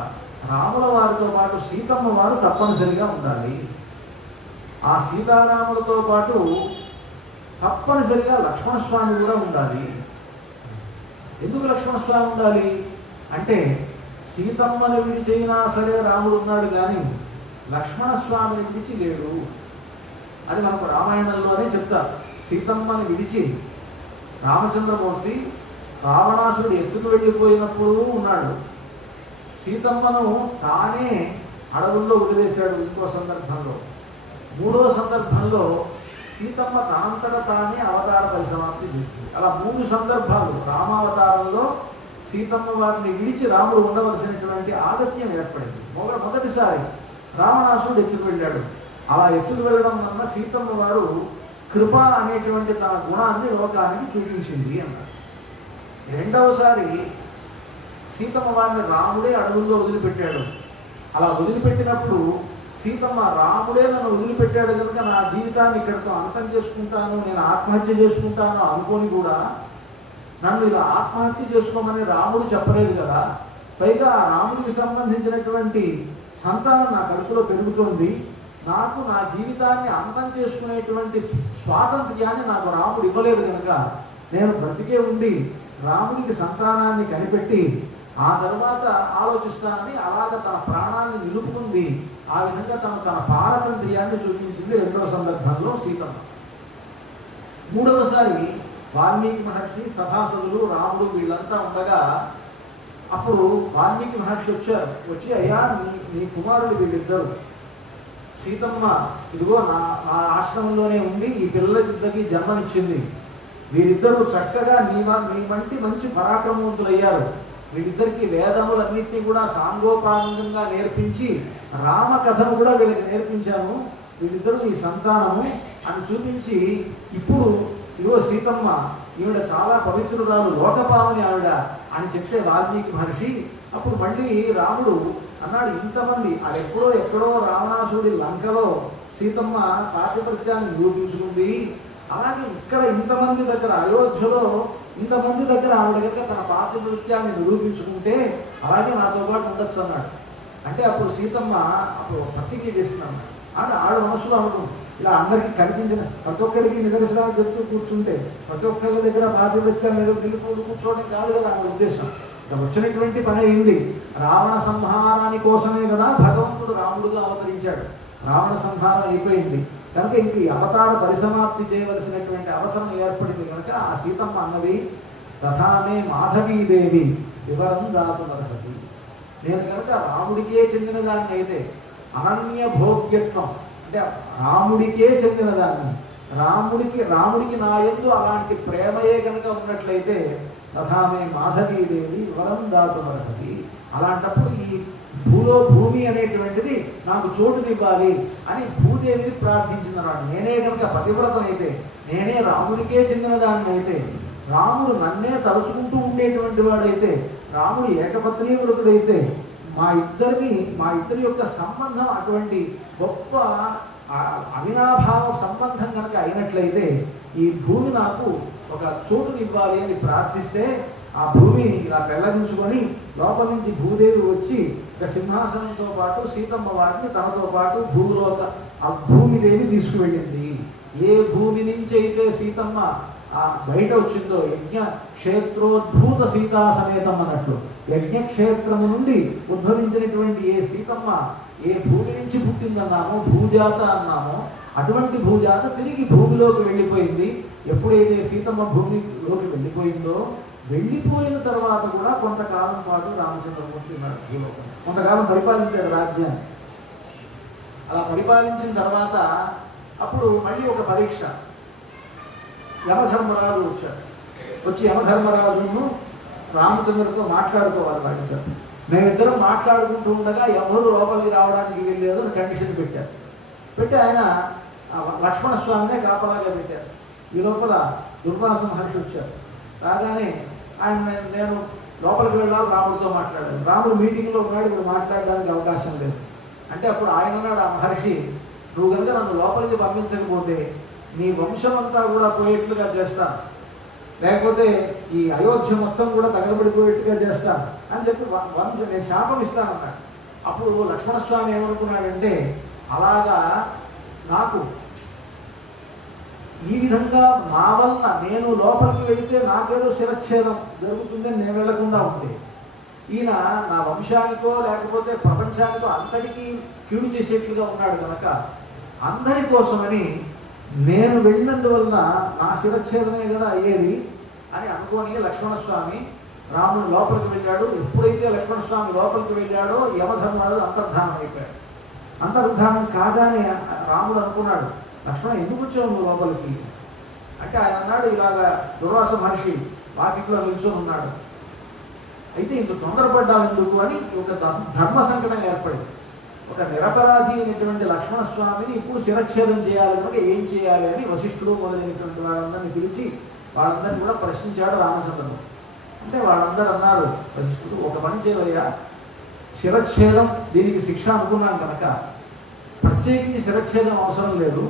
రాముల వారితో పాటు సీతమ్మ వారు తప్పనిసరిగా ఉండాలి. ఆ సీతారాములతో పాటు తప్పనిసరిగా లక్ష్మణస్వామి కూడా ఉండాలి. ఎందుకు లక్ష్మణస్వామి ఉండాలి అంటే, సీతమ్మని విడిచైనా సరే రాముడు ఉన్నాడు, కానీ లక్ష్మణస్వామిని విడిచి లేడు. అది మనకు రామాయణంలోనే చెప్తారు. సీతమ్మని విడిచి రామచంద్రమూర్తి రావణాసురుడు ఎత్తుకు వెళ్ళిపోయినప్పుడు ఉన్నాడు. సీతమ్మను తానే అడవుల్లో వదిలేశాడు ఇంకో సందర్భంలో. మూడో సందర్భంలో సీతమ్మ తనంతట తానే అవతార పరిసమాప్తి చేసింది. అలా 3 సందర్భాలు రామావతారంలో సీతమ్మ వారిని విడిచి రాముడు ఉండవలసినటువంటి ఆగత్యం ఏర్పడింది. మొదటిసారి రావణాసురుడు ఎత్తుకు వెళ్ళాడు. అలా ఎత్తుకు వెళ్ళడం వలన సీతమ్మ వారు కృప అనేటువంటి తన గుణాన్ని లోకానికి చూపించింది అన్నారు. రెండవసారి సీతమ్మ వారిని రాముడే అడవుల్లో వదిలిపెట్టాడు. అలా వదిలిపెట్టినప్పుడు సీతమ్మ రాముడే నన్ను వదిలిపెట్టాడు కనుక నా జీవితాన్ని ఇక్కడితో అంతం చేసుకుంటాను, నేను ఆత్మహత్య చేసుకుంటాను అనుకోని కూడా నన్ను ఇలా ఆత్మహత్య చేసుకోమని రాముడు చెప్పలేదు కదా. పైగా రాముడికి సంబంధించినటువంటి సంతానం నా కడుపులో పెరుగుతోంది. నాకు నా జీవితాన్ని అంతం చేసుకునేటువంటి స్వాతంత్ర్యాన్ని నాకు రాముడు ఇవ్వలేదు కనుక నేను బ్రతికే ఉండి రాముడికి సంతానాన్ని కనిపెట్టి ఆ తర్వాత ఆలోచిస్తానని అలాగ తన ప్రాణాన్ని నిలుపుకుంది. ఆ విధంగా తన పారతంత్ర్యాన్ని చూపించింది రెండో సందర్భంలో సీతమ్మ. మూడవసారి వాల్మీకి మహర్షి, సభాసదులు, రాముడు వీళ్ళంతా ఉండగా అప్పుడు వాల్మీకి మహర్షి వచ్చారు. వచ్చి అయ్యా నీ కుమారుడు వీళ్ళిద్దరు, సీతమ్మ ఇదిగో నా ఆశ్రమంలోనే ఉండి ఈ పిల్లలిద్దరికి జన్మనిచ్చింది. వీరిద్దరూ చక్కగా నీ వంటి మంచి పరాక్రమవంతులయ్యారు. వీళ్ళిద్దరికి వేదములన్నింటినీ కూడా సాంగోపాంగంగా నేర్పించి రామకథను కూడా వీళ్ళకి నేర్పించాను. వీళ్ళిద్దరూ నీ సంతానము అని చూపించి, ఇప్పుడు ఇదిగో సీతమ్మ ఈవిడ చాలా పవిత్రురాలు, లోకపావని ఆవిడ అని చెప్తే వాల్మీకి మహర్షి అప్పుడు మళ్ళీ రాముడు అన్నాడు, ఇంతమంది అది ఎక్కడో రావణాసుడి లంకలో సీతమ్మ పాతిపత్యాన్ని నిరూపించుకుంది, అలాగే ఇక్కడ ఇంతమంది దగ్గర అయోధ్యలో ఇంతమంది దగ్గర ఆవిడ దగ్గర తన పాతిపత్యాన్ని నిరూపించుకుంటే అలాగే నాతో పాటు ఉండొచ్చు అన్నాడు. అంటే అప్పుడు సీతమ్మ అప్పుడు ప్రతిజ్ఞ చేసింది అన్నాడు. అంటే ఆవిడ మనసులో ఉంటుంది, ఇలా అందరికీ కనిపించిన ప్రతి ఒక్కరికి నిదర్శనాలు చెప్తూ కూర్చుంటే ప్రతి ఒక్కరి దగ్గర పాతిపత్యాన్ని నిలుపుకుంటూ కూర్చోవడం కాదు కదా ఆవిడ ఉద్దేశం. ఇక్కడ వచ్చినటువంటి పని అయింది. రావణ సంహారాని కోసమే కదా భగవంతుడు రాముడుగా అవతరించాడు. రావణ సంహారం అయిపోయింది కనుక ఇంక ఈ అవతార పరిసమాప్తి చేయవలసినటువంటి అవసరం ఏర్పడింది కనుక ఆ సీతమ్మ అన్నది, తథామే మాధవీదేవి వివరం దాతుమర్హతి. నేను కనుక రాముడికే చెందిన దాన్ని అయితే అనన్య భోగ్యత్వం అంటే రాముడికే చెందిన దాన్ని, రాముడికి నా యందు అలాంటి ప్రేమయే కనుక ఉన్నట్లయితే తథామే మాధవీదేవి వరం దాతుమర్హతి. అలాంటప్పుడు ఈ భూమి అనేటువంటిది నాకు చోటునివ్వాలి అని భూదేవిని ప్రార్థించినవాడు. నేనే కనుక పతివ్రతనైతే, నేనే రాముడికే చెందిన దాన్ని అయితే, రాముడు నన్నే తలుచుకుంటూ ఉండేటువంటి వాడైతే, రాముడు ఏకపత్ని వృతుడైతే, మా ఇద్దరి యొక్క సంబంధం అటువంటి గొప్ప అవినాభావ సంబంధం కనుక అయినట్లయితే ఈ భూమి నాకు ఒక చోటునివ్వాలి అని ప్రార్థిస్తే ఆ భూమిని ఇలా పెళ్లగించుకొని లోపల నుంచి భూదేవి వచ్చి ఒక సింహాసనంతో పాటు సీతమ్మ వారిని తనతో పాటు ఆ భూమిదేవి తీసుకువెళ్ళింది. ఏ భూమి నుంచి అయితే సీతమ్మ బయట వచ్చిందో, యజ్ఞ క్షేత్రోద్భూత సీతా సమేతం అన్నట్లు యజ్ఞక్షేత్రము నుండి ఉద్భవించినటువంటి ఏ సీతమ్మ ఏ భూమి నుంచి పుట్టిందన్నామో, భూజాత అన్నామో, అటువంటి భూజాత తిరిగి భూమిలోకి వెళ్ళిపోయింది. ఎప్పుడైతే సీతమ్మ భూమిలోకి వెళ్ళిపోయిందో, వెళ్ళిపోయిన తర్వాత కూడా కొంతకాలం పాటు రామచంద్రమూర్తి ఉన్నాడు భూలోకం. కొంతకాలం పరిపాలించాడు రాజ్యాన్ని. అలా పరిపాలించిన తర్వాత అప్పుడు మళ్ళీ ఒక పరీక్ష. యమధర్మరాజు వచ్చాడు. వచ్చి యమధర్మరాజును రామచంద్రుడితో మాట్లాడుకోవాలి. వాళ్ళిద్దరు మేమిద్దరం మాట్లాడుకుంటూ ఉండగా ఎవరు లోపలికి రావడానికి వెళ్ళలేదు అని కండిషన్ పెట్టారు. పెట్టి ఆయన లక్ష్మణస్వామినే కాపలాగా పెట్టారు. ఈ లోపల దుర్వాస మహర్షి వచ్చారు. రాగానే ఆయన నేను లోపలికి వెళ్ళాలి, రాముడితో మాట్లాడాలి. రాముడు మీటింగ్లో ఉన్నాడు, ఇప్పుడు మాట్లాడడానికి అవకాశం లేదు అంటే అప్పుడు ఆయన అన్నాడు, ఆ మహర్షి నువ్వు కనుక నన్ను లోపలికి పంపించకపోతే నీ వంశం అంతా కూడా పోయేట్లుగా చేస్తాను, లేకపోతే ఈ అయోధ్య మొత్తం కూడా తగలబడిపోయేట్టుగా చేస్తాను అని చెప్పి నేను శాపం ఇస్తానన్నాడు. అప్పుడు లక్ష్మణస్వామి ఏమనుకున్నాడంటే, అలాగా నాకు ఈ విధంగా నా వల్ల నేను లోపలికి వెళితే నాకేదో శిరచ్ఛేదం జరుగుతుందని నేను వెళ్లకుండా ఉంటే, ఈయన నా వంశానికో లేకపోతే ప్రపంచానికో అంతటికీ కీడు చేసేట్లుగా ఉన్నాడు కనుక అందరి కోసమని నేను వెళ్ళినందువలన నా శిరచ్ఛేదమే కదా అయ్యేది అని అనుకోని లక్ష్మణస్వామి రాముడు లోపలికి వెళ్ళాడు. ఎప్పుడైతే లక్ష్మణస్వామి లోపలికి వెళ్ళాడో యమధర్మరాజు అంతర్ధానం అయిపోయాడు. అంతర్ధానం కాగానే రాముడు అనుకున్నాడు, లక్ష్మణ ఎందుకు వచ్చావు నువ్వు లోపలికి అంటే ఆయన అన్నాడు, ఇలాగా దుర్వాస మహర్షి వాకిట్లో నిల్చొని ఉన్నాడు, అయితే ఇంత తొందరపడ్డావు ఎందుకు అని ఒక ధర్మ సంకటం ఏర్పడింది. ఒక నిరపరాధి అయినటువంటి లక్ష్మణస్వామిని ఇప్పుడు శిరచ్ఛేదం చేయాలి కనుక ఏం చేయాలి అని వశిష్ఠుడు మొదలైనటువంటి వాళ్ళందరినీ పిలిచి వాళ్ళందరినీ కూడా ప్రశ్నించాడు రామచంద్రుడు. అంటే వాళ్ళందరూ అన్నారు, వశిష్ఠుడు ఒక పని చేయవయ్యా, శిరచ్ఛేదం దీనికి శిక్ష అనుకున్నాం కనుక ప్రత్యేకించి శిరచ్ఛేదం అవసరం లేదు,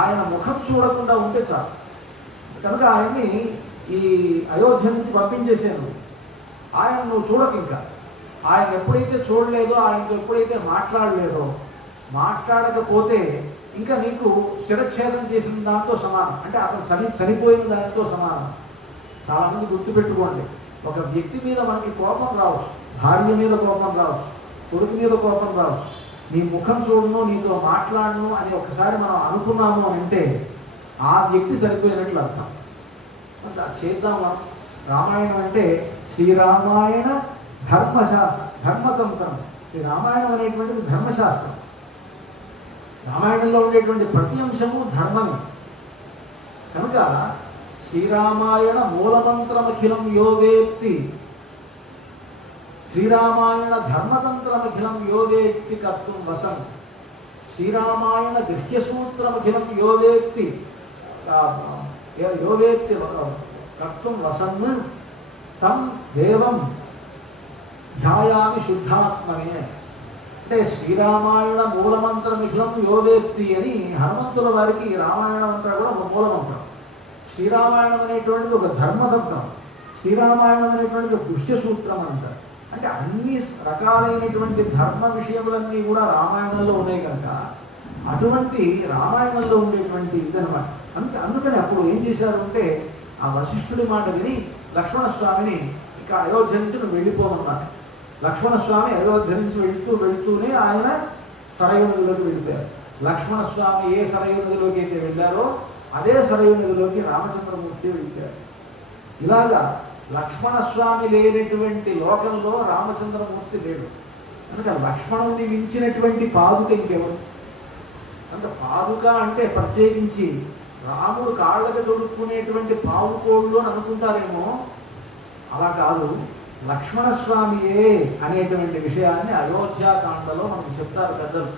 ఆయన ముఖం చూడకుండా ఉంటే చాలు కనుక ఆయన్ని ఈ అయోధ్య నుంచి పంపించేసాను. ఆయన నువ్వు చూడకు, ఇంకా ఆయన ఎప్పుడైతే చూడలేదో, ఆయనతో ఎప్పుడైతే మాట్లాడకపోతే ఇంకా నీకు శిరచ్ఛేదం చేసిన దాంతో సమానం, అంటే అతను చనిపోయిన దానితో సమానం. చాలామంది గుర్తుపెట్టుకోండి, ఒక వ్యక్తి మీద మనకి కోపం రావచ్చు, భార్య మీద కోపం రావచ్చు, కొడుకు మీద కోపం రావచ్చు. నీ ముఖం చూడను, నీతో మాట్లాడను అని ఒకసారి మనం అనుకున్నాము అని అంటే ఆ వ్యక్తి సరిపోయినట్లు అర్థం. అంటే అది చేద్దామా? రామాయణం అంటే శ్రీరామాయణ ధర్మతంత్రం. శ్రీ రామాయణం అనేటువంటిది ధర్మశాస్త్రం. రామాయణంలో ఉండేటువంటి ప్రతి అంశము ధర్మమే. కనుక శ్రీరామాయణ మూలమంత్రమఖిలం యోవేత్తి, శ్రీరామాయణ ధర్మతంత్రమఖిలం యోవేత్తి కర్తుం వసం, శ్రీరామాయణ గృహ్యసూత్రమఖిలం యోవేత్తి కర్తుం వసన్ తం దేవం ధ్యాయామి శుద్ధాత్మనే. అంటే శ్రీరామాయణ మూలమంత్రమిఖిలం యోవేత్తి అని హనుమంతుల వారికి రామాయణం అంతా కూడా ఒక మూలమంత్రం. శ్రీరామాయణం అనేటువంటిది ఒక ధర్మతంత్రం, శ్రీరామాయణం అనేటువంటిది ఒక దృశ్యసూత్రం అంటారు. అంటే అన్ని రకాలైనటువంటి ధర్మ విషయములన్నీ కూడా రామాయణంలో ఉన్నాయి కనుక అటువంటి రామాయణంలో ఉండేటువంటి ఇదనమాట. అందుకని అప్పుడు ఏం చేశారు అంటే ఆ వశిష్ఠుడి మాట విని లక్ష్మణస్వామిని ఇక అయోధ్య నుంచి నువ్వు వెళ్ళిపోమన్నారు. లక్ష్మణస్వామి అయోధ్య నుంచి వెళుతూనే ఆయన సరయూ నదిలోకి వెళ్ళిపోయారు. లక్ష్మణస్వామి ఏ సరయూ నదిలోకి అయితే వెళ్ళారో అదే సరయూ నదిలోకి రామచంద్రమూర్తి వెళ్ళిపోయారు. ఇలాగా లక్ష్మణస్వామి లేనటువంటి లోకంలో రామచంద్రమూర్తి లేడు. కనుక లక్ష్మణుని మించినటువంటి పాదుక ఇంకెవరు? అంటే పాదుక అంటే ప్రత్యేకించి రాముడు కాళ్ళకి తొడుక్కునేటువంటి పావుకోళ్ళు అని అనుకుంటారేమో, అలా కాదు. లక్ష్మణస్వామియే అనేటువంటి విషయాన్ని అయోధ్యాకాండలో మనకు చెప్తారు పెద్దలు.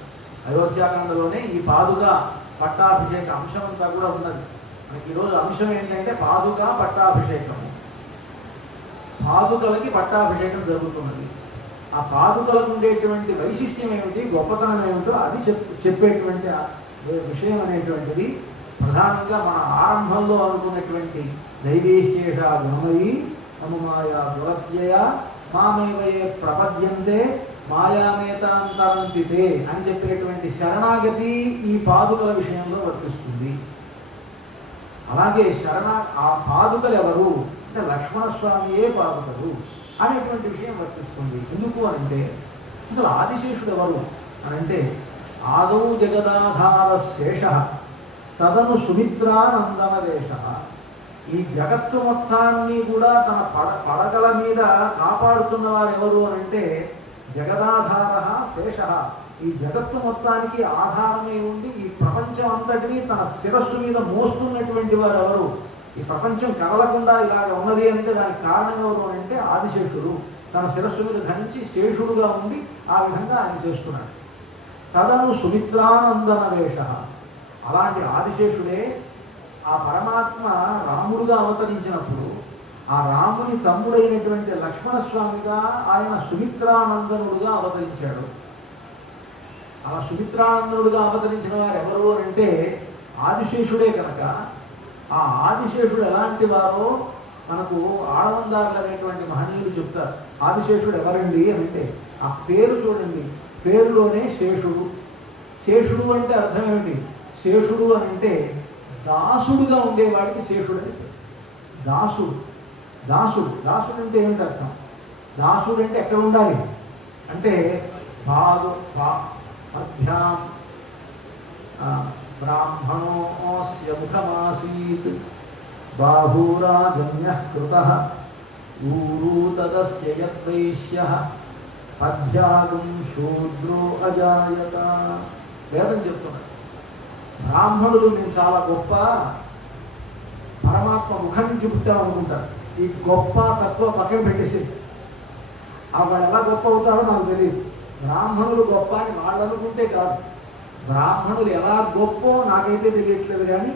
అయోధ్యాకాండలోనే ఈ పాదుక పట్టాభిషేక అంశం అంతా కూడా ఉన్నది. మనకి ఈరోజు అంశం ఏంటంటే పాదుక పట్టాభిషేకము. పాదుకలకి పట్టాభిషేకం జరుగుతున్నది. ఆ పాదుకలకు ఉండేటువంటి వైశిష్ట్యం ఏమిటి, గొప్పతనం ఏమిటో అది చెప్పేటువంటి విషయం అనేటువంటిది ప్రధానంగా మన ఆరంభంలో అనుకున్నటువంటి దైవీశేష గుణమయి మమమాయా దురత్యయ మామేవయే ప్రపద్యంతే మాయామేతాంతరంతితే అని చెప్పేటువంటి శరణాగతి ఈ పాదుకల విషయంలో వర్తిస్తుంది. అలాగే ఆ పాదుకలు ఎవరు అంటే లక్ష్మణస్వామియే పాదుకలు అనేటువంటి విషయం వర్తిస్తుంది. ఎందుకు అనంటే అసలు ఆదిశేషుడు ఎవరు అనంటే ఆదౌ జగదాధార శేష తదను సుమిత్రానందనవేష. ఈ జగత్తు మొత్తాన్ని కూడా తన పడగల మీద కాపాడుతున్న వారు ఎవరు అనంటే జగదాధార శేష. ఈ జగత్తు మొత్తానికి ఆధారమై ఉండి ఈ ప్రపంచం అంతటినీ తన శిరస్సు మీద మోస్తున్నటువంటి వారు ఎవరు? ఈ ప్రపంచం కదలకుండా ఇలాగ ఉన్నది అంటే దానికి కారణం ఎవరు అంటే ఆదిశేషుడు. తన శిరస్సు మీద ధరించి శేషుడుగా ఉండి ఆ విధంగా ఆయన చేస్తున్నాడు. తదను సుమిత్రానందన వేష. అలాంటి ఆదిశేషుడే ఆ పరమాత్మ రాముడుగా అవతరించినప్పుడు ఆ రాముని తమ్ముడైనటువంటి లక్ష్మణస్వామిగా ఆయన సుమిత్రానందనుడుగా అవతరించాడు. అలా సుమిత్రానందనుడుగా అవతరించిన వారు ఎవరు అంటే ఆదిశేషుడే. కనుక ఆ ఆదిశేషుడు ఎలాంటి వారో మనకు ఆడవందారులు అనేటువంటి మహనీయులు చెప్తారు. ఆదిశేషుడు ఎవరండి అంటే ఆ పేరు చూడండి, పేరులోనే శేషుడు. శేషుడు అంటే అర్థం ఏమిటి? శేషుడు అని అంటే దాసుడుగా ఉండేవాడికి శేషుడు అని. దాసుడు దాసుడు దాసుడు అంటే ఏమిటి అర్థం? దాసుడు అంటే ఎక్కడ ఉండాలి అంటే మధ్యాం బ్రాహ్మణోస్య ముఖమాసీత్ బాహూరాజన్యః కృతః ఊరూ తదస్య యద్వైశ్యః పద్భ్యాగం శూద్రో అజాయత. వేదం చెప్తున్నాడు బ్రాహ్మణులు నేను చాలా గొప్ప, పరమాత్మ ముఖం నుంచి పుట్టామనుకుంటారు. ఈ గొప్ప తక్కువ పక్కన పెట్టేసి వాళ్ళు ఎలా గొప్ప అవుతారో నాకు తెలియదు. బ్రాహ్మణులు గొప్ప అని వాళ్ళు అనుకుంటే కాదు, బ్రాహ్మణులు ఎలా గొప్పో నాకైతే తెలియట్లేదు. కానీ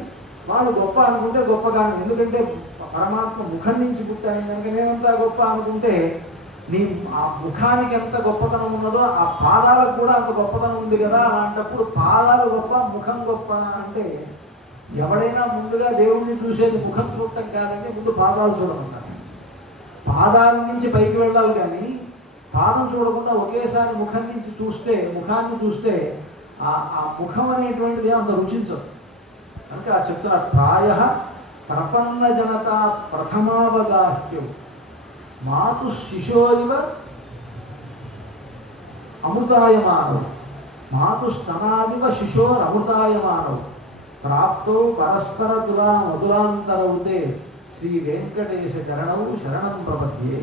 వాళ్ళు గొప్ప అనుకుంటే గొప్ప కాదు. ఎందుకంటే పరమాత్మ ముఖం నుంచి పుట్టాను కనుక నేనంతా గొప్ప అనుకుంటే నీ ఆ ముఖానికి ఎంత గొప్పతనం ఉన్నదో ఆ పాదాలకు కూడా అంత గొప్పతనం ఉంది కదా. అలాంటప్పుడు పాదాలు గొప్ప, ముఖం గొప్ప అంటే ఎవడైనా ముందుగా దేవుణ్ణి చూసేది ముఖం చూడటం కాదంటే ముందు పాదాలు చూడమంటారు. పాదాల నుంచి పైకి వెళ్ళాలి కానీ పాదం చూడకుండా ఒకేసారి ముఖాన్ని చూస్తే ఆ ముఖం అనేటువంటిది అంత రుచించదు. కనుక చెప్తున్నారు ప్రాయ ప్రపన్న జనత ప్రథమావగాహ్యం. మాతు శిశోరివ అమృతాయమానవు, మాతు స్తనాదివ శిశోరమృతాయమానవు, ప్రాప్తో పరస్పర తులా మధురాంతరవుతే శ్రీ వెంకటేశ చరణవు శరణం ప్రపద్యే.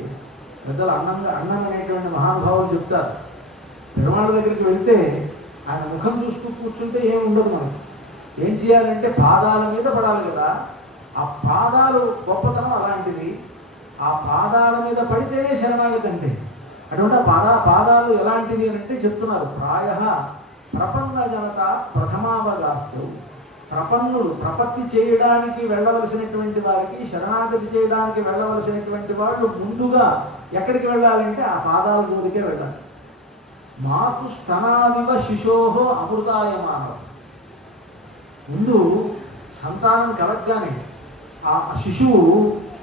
పెద్దలు అన్నం అనేటువంటి మహానుభావులు చెప్తారు, పెరుమాళ్ళ దగ్గరికి వెళ్తే ఆయన ముఖం చూస్తూ కూర్చుంటే ఏం ఉండదు, మనకి ఏం చేయాలంటే పాదాల మీద పడాలి కదా. ఆ పాదాలు గొప్పతనం అలాంటిది, ఆ పాదాల మీద పడితేనే శరణాగతి అంటే. అటువంటి పాదాలు ఎలాంటివి అని అంటే చెప్తున్నారు, ప్రాయ ప్రపన్న జనత ప్రథమావగాస్తు. ప్రపన్నులు ప్రపత్తి చేయడానికి వెళ్ళవలసినటువంటి వారికి, శరణాగతి చేయడానికి వెళ్ళవలసినటువంటి వాళ్ళు ముందుగా ఎక్కడికి వెళ్ళాలంటే ఆ పాదాల జోలికే వెళ్ళాలి. మాతు స్తనాదివ శిశోహో అమృతాయమానవ. ముందు సంతానం కలగగానే ఆ శిశువు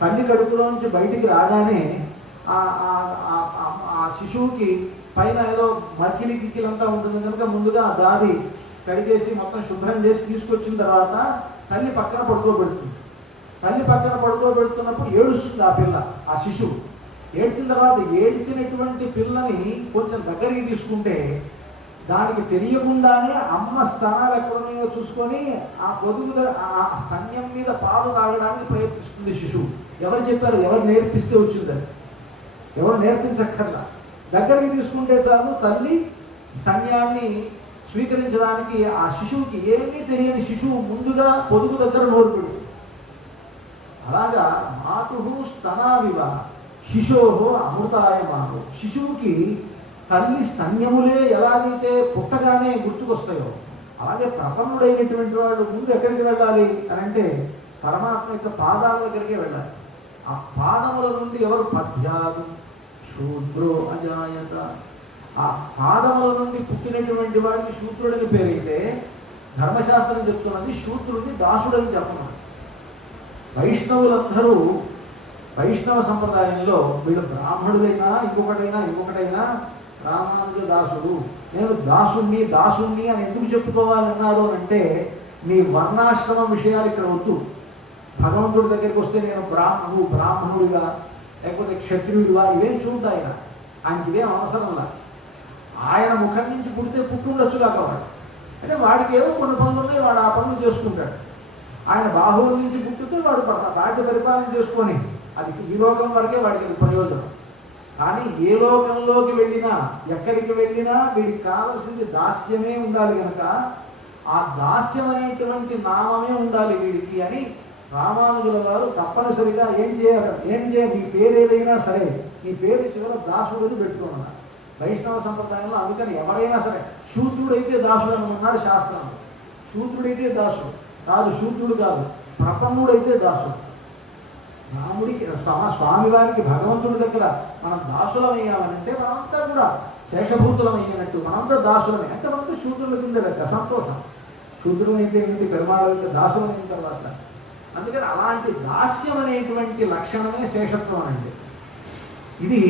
తల్లి కడుపులోంచి బయటికి రాగానే ఆ శిశువుకి పైన ఏదో మర్కిలి గిక్కిలంతా ఉంటుంది కనుక ముందుగా దాది కడిగేసి మొత్తం శుభ్రం చేసి తీసుకొచ్చిన తర్వాత తల్లి పక్కన పడుకోబెడుతుంది. తల్లి పక్కన పడుకోబెడుతున్నప్పుడు ఏడుస్తుంది ఆ పిల్ల, ఆ శిశువు. ఏడ్చిన తర్వాత ఏడ్చినటువంటి పిల్లని కొంచెం దగ్గరికి తీసుకుంటే దానికి తెలియకుండానే అమ్మ స్థానాలు ఎక్కడున్నాయో చూసుకొని ఆ పొదుగు ఆ స్తన్యం మీద పాలు తాగడానికి ప్రయత్నిస్తుంది శిశువు. ఎవరు చెప్పారు? ఎవరు నేర్పిస్తే వచ్చిందని? ఎవరు నేర్పించక్కర్లా. దగ్గరికి తీసుకుంటే చాలు తల్లి స్తన్యాన్ని స్వీకరించడానికి ఆ శిశువుకి ఏమీ తెలియని శిశువు ముందుగా పొదుగు దగ్గర నోరు పెడుతుంది. అలాగా మాతు స్తనావివ శిశోహో అమృతాయమానో. శిశువుకి తల్లి స్తన్యములే ఎలాగైతే పుట్టగానే గుర్తుకొస్తాయో అలాగే ప్రపన్నుడైనటువంటి వాడు ముందు ఎక్కడికి వెళ్ళాలి అని అంటే పరమాత్మ యొక్క పాదాల దగ్గరికి వెళ్ళాలి. ఆ పాదముల నుండి ఎవరు పద్యాదు శూద్రో అజాయత, ఆ పాదముల నుండి పుట్టినటువంటి వాడికి శూద్రుడని పేరైతే ధర్మశాస్త్రం చెప్తున్నది శూద్రుడిని దాసుడని చెప్పమని. వైష్ణవులందరూ వైష్ణవ సంప్రదాయంలో వీళ్ళు బ్రాహ్మణులైనా ఇంకొకటైనా రామానుజ దాసుడు, నేను దాసుణ్ణి అని ఎందుకు చెప్పుకోవాలన్నారు అంటే నీ వర్ణాశ్రమ విషయాలు ఇక్కడ వద్దు. భగవంతుడి దగ్గరికి వస్తే నేను బ్రాహ్మణుడిగా లేకపోతే క్షత్రియుడిగా ఇవేం చూద్దా ఆయనకి ఇవేం అవసరంలా. ఆయన ముఖం నుంచి పుడితే పుట్టుండొచ్చు కావాలి, అంటే వాడికి ఏదో కొన్ని పనులు ఉన్నాయి, వాడు ఆ పనులు చేసుకుంటాడు. ఆయన బాహువుల నుంచి పుట్టితే వాడు రాజ్య పరిపాలన చేసుకొని అది ఈ లోకం వరకే వాడికి ప్రయోజనం. కానీ ఏ లోకంలోకి వెళ్ళినా ఎక్కడికి వెళ్ళినా వీడికి కావలసింది దాస్యమే ఉండాలి కనుక ఆ దాస్యం అనేటువంటి నామమే ఉండాలి వీడికి అని రామానుజుల వారు తప్పనిసరిగా ఏం చేయాలి మీ పేరు ఏదైనా సరే మీ పేరు చివర దాసుడు పెట్టుకున్నారు వైష్ణవ సంప్రదాయంలో. అందుకని ఎవరైనా సరే శూద్రుడైతే దాసుడు అని ఉన్నారు శాస్త్రంలో. శూద్రుడైతే దాసుడు కాదు, శూద్రుడు కాదు, ప్రపన్నుడైతే దాసుడు. రాముడికి స్వామివారికి భగవంతుడి దగ్గర మనం దాసులమయ్యామనంటే మనంతా కూడా శేషభూతులం అయ్యినట్టు, మనంతా దాసులమే. ఎంతమంది శూద్రుల కింద లెక్క, సంతోషం. శూద్రులైతే ఏమిటి, పెరుమాళైతే దాసులమైన తర్వాత. అందుకని అలాంటి దాస్యం అనేటువంటి లక్షణమే శేషత్వం అంటే. ఇది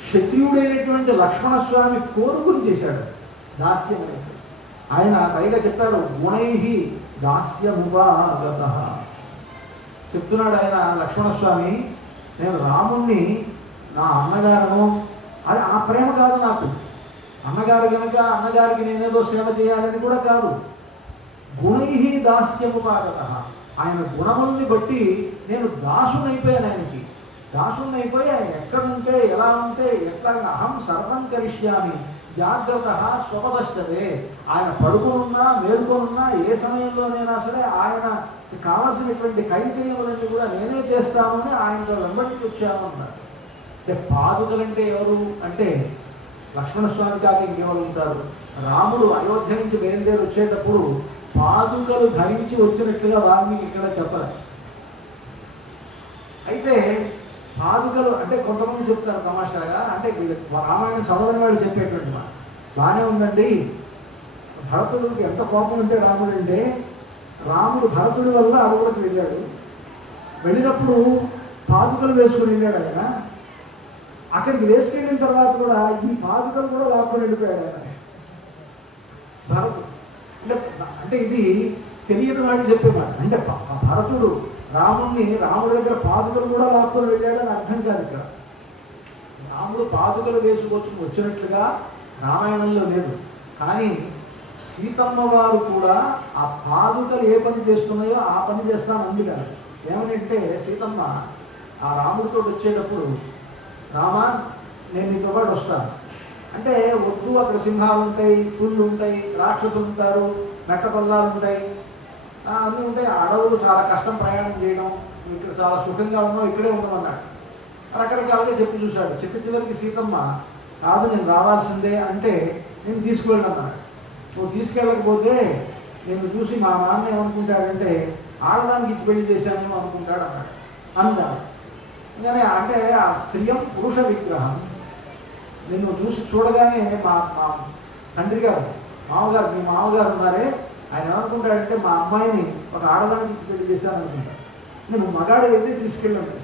క్షత్రియుడైనటువంటి లక్ష్మణస్వామి కోరుకుని చేశాడు దాస్యం అనేది. ఆయన పైగా చెప్పాడు గుణై దాస్యముపాగత. చెప్తున్నాడు ఆయన లక్ష్మణస్వామి, నేను రాముణ్ణి నా అన్నగారను, అది ఆ ప్రేమ కాదు నాకు. అన్నగారు కనుక అన్నగారికి నేనేదో సేవ చేయాలని కూడా కాదు. గుణై దాస్యముపాగత, ఆయన గుణముల్ని బట్టి నేను దాసునైపోయాను ఆయనకి. దాసునైపోయి ఆయన ఎక్కడుంటే ఎలా ఉంటే ఎట్లా అహం సర్వం కరిష్యామి జాగ్రత్త స్వపదశ్చదే. ఆయన పడుకోనున్నా మేలుకోనున్నా ఏ సమయంలోనైనా సరే ఆయన కావలసినటువంటి కైంకర్యములన్నీ కూడా నేనే చేస్తామని ఆయనతో వెంబడికి వచ్చామన్నారు. అంటే పాదుకలంటే ఎవరు అంటే లక్ష్మణస్వామి కాక ఇంకెవరు ఉంటారు? రాముడు అయోధ్య నుంచి బయలుదేరి వచ్చేటప్పుడు పాదుకలు ధరించి వచ్చినట్లుగా వాల్మీకి ఇక్కడ చెప్పరు. అయితే పాదుకలు అంటే కొంతమంది చెప్తారు తమాషాగా, అంటే రామాయణం చదవని వాళ్ళు చెప్పేటువంటి మాట బాగానే ఉందండి. భరతుడికి ఎంత కోపం ఉంటే రాముడు అంటే, రాముడు భరతుడి వల్ల అడవులకు వెళ్ళాడు. వెళ్ళినప్పుడు పాదుకలు వేసుకుని వెళ్ళాడు ఆయన. అక్కడికి వేసుకెళ్ళిన తర్వాత కూడా ఈ పాదుకలు కూడా లాక్కొని వెళ్ళిపోయాడు ఆయన భరతుడు. అంటే ఇది తెలియని వాడు చెప్పేమాట. అంటే భరతుడు రాముడి దగ్గర పాదుకలు కూడా లాక్కొని వెళ్ళాడని అర్థం కాదు ఇక్కడ. రాముడు పాదుకలు వచ్చినట్లుగా రామాయణంలో లేదు. కానీ సీతమ్మ వారు కూడా ఆ పాదుకలు ఏ పని చేస్తున్నాయో ఆ పని చేస్తాను అంది కదా. ఏమనంటే సీతమ్మ ఆ రాముడితో వచ్చేటప్పుడు, రామా నేను నీతో పాటు వస్తాను అంటే, వద్దు అక్కడ సింహాలు ఉంటాయి, పుళ్ళు ఉంటాయి, రాక్షసులు ఉంటారు, మెట్ట పల్లాలు ఉంటాయి, అన్నీ ఉంటాయి, అడవులు చాలా కష్టం ప్రయాణం చేయడం, ఇక్కడ చాలా సుఖంగా ఉన్నాం, ఇక్కడే ఉండమన్నాడు. రకరకాలుగా చెప్పి చూశాడు. చివరికి సీతమ్మ కాదు నేను రావాల్సిందే అంటే, నేను తీసుకువెళ్ళన్నాడు. నువ్వు తీసుకెళ్ళకపోతే నేను చూసి మా నాన్న ఏమనుకుంటాడంటే ఆడదానికి ఇచ్చి పెళ్లి చేశానేమో అనుకుంటాడు అన్నాడు. అన్నాడు కానీ అంటే ఆ స్త్రీయం పురుష విగ్రహం. నిన్ను చూడగానే మా తండ్రి గారు మామగారు, మీ మామగారు ఉన్నారే, ఆయన ఏమనుకుంటాడంటే మా అమ్మాయిని ఒక ఆడదానికి ఇచ్చి పెళ్లి చేశాను అనుకుంటాడు. నేను మగాడు వెళ్ళి తీసుకెళ్ళండి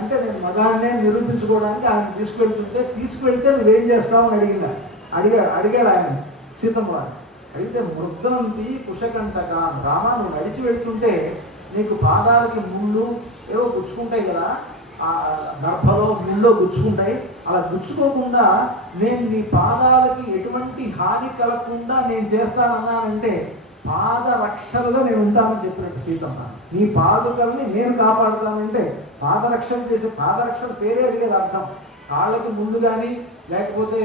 అంటే, నేను మగాడినే నిరూపించుకోవడానికి ఆయన తీసుకువెళ్తే నువ్వేం చేస్తావు అని అడిగాడు ఆయన సీతమ్మ వారు. అయితే మృద్దనంతి కుశకంటక, రామ నువ్వు నడిచి వెళ్తుంటే నీకు పాదాలకి ముళ్ళు ఏవో గుచ్చుకుంటాయి కదా, ఆ గర్భలో ముళ్ళో గుచ్చుకుంటాయి, అలా గుచ్చుకోకుండా నేను నీ పాదాలకి ఎటువంటి హాని కలగకుండా నేను చేస్తానన్నానంటే పాదరక్షలుగా నేను ఉంటానని చెప్పినట్టు సీతమ్మ. నీ పాదుకల్ని నేను కాపాడుతానంటే పాదరక్షల పేరే అది కదా అర్థం. కాళ్ళకి ముందు కానీ లేకపోతే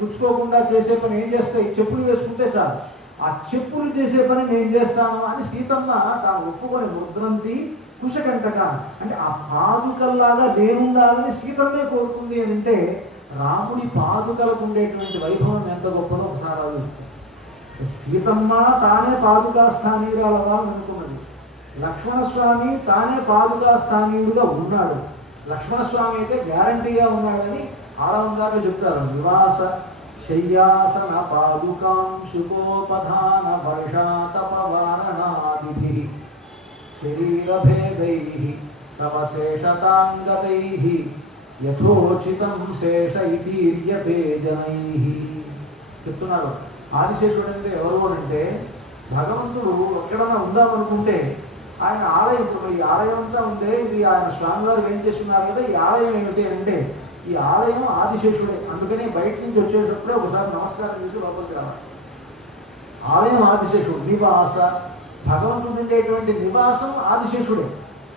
గుచ్చుకోకుండా చేసే పని ఏం చేస్తాయి, చెప్పులు వేసుకుంటే చాలు. ఆ చెప్పులు చేసే పని నేను చేస్తాను అని సీతమ్మ తాను ఒప్పుకొని ముద్రంతి కుశకంటక అంటే ఆ పాదుకల్లాగా నేనుండాలని సీతమ్మే కోరుకుంది అని అంటే, రాముడి పాదుకలకు ఉండేటువంటి వైభవం ఎంత గొప్పదో ఒకసారి ఆలోచించారు. సీతమ్మ తానే పాదుకా స్థానీయురాలవ్వాలని అనుకున్నది. లక్ష్మణస్వామి తానే పాదుకా స్థానీయుడుగా ఉన్నాడు. లక్ష్మణస్వామి అయితే గ్యారంటీగా ఉన్నాడని ఆడవందాగా చెప్తారు. నివాస శయ్యాసన పాదుకాం శుకోపధాన వర్షాతపవారణాదిభి శరీరభేదై తవ శేషతాంగతై యథోచితం శేష ఇతీర్యతే జనై చెప్తున్నారు. ఆదిశేషుడు అంటే ఎవరు అంటే, భగవంతుడు ఎక్కడన్నా ఉందామనుకుంటే ఆయన ఆలయం, ఈ ఆలయం అంతా ఉందే, ఇది ఆయన స్వామివారు ఏం చేస్తున్నారు కదా, ఈ ఆలయం ఏమిటి అంటే ఈ ఆలయం ఆదిశేషుడే. అందుకని బయట నుంచి వచ్చేటప్పుడే ఒకసారి నమస్కారం చేసి లోపలికి రావాలి. ఆలయం ఆదిశేషుడు. నివాస భగవంతుడు ఉండేటువంటి నివాసం ఆదిశేషుడే.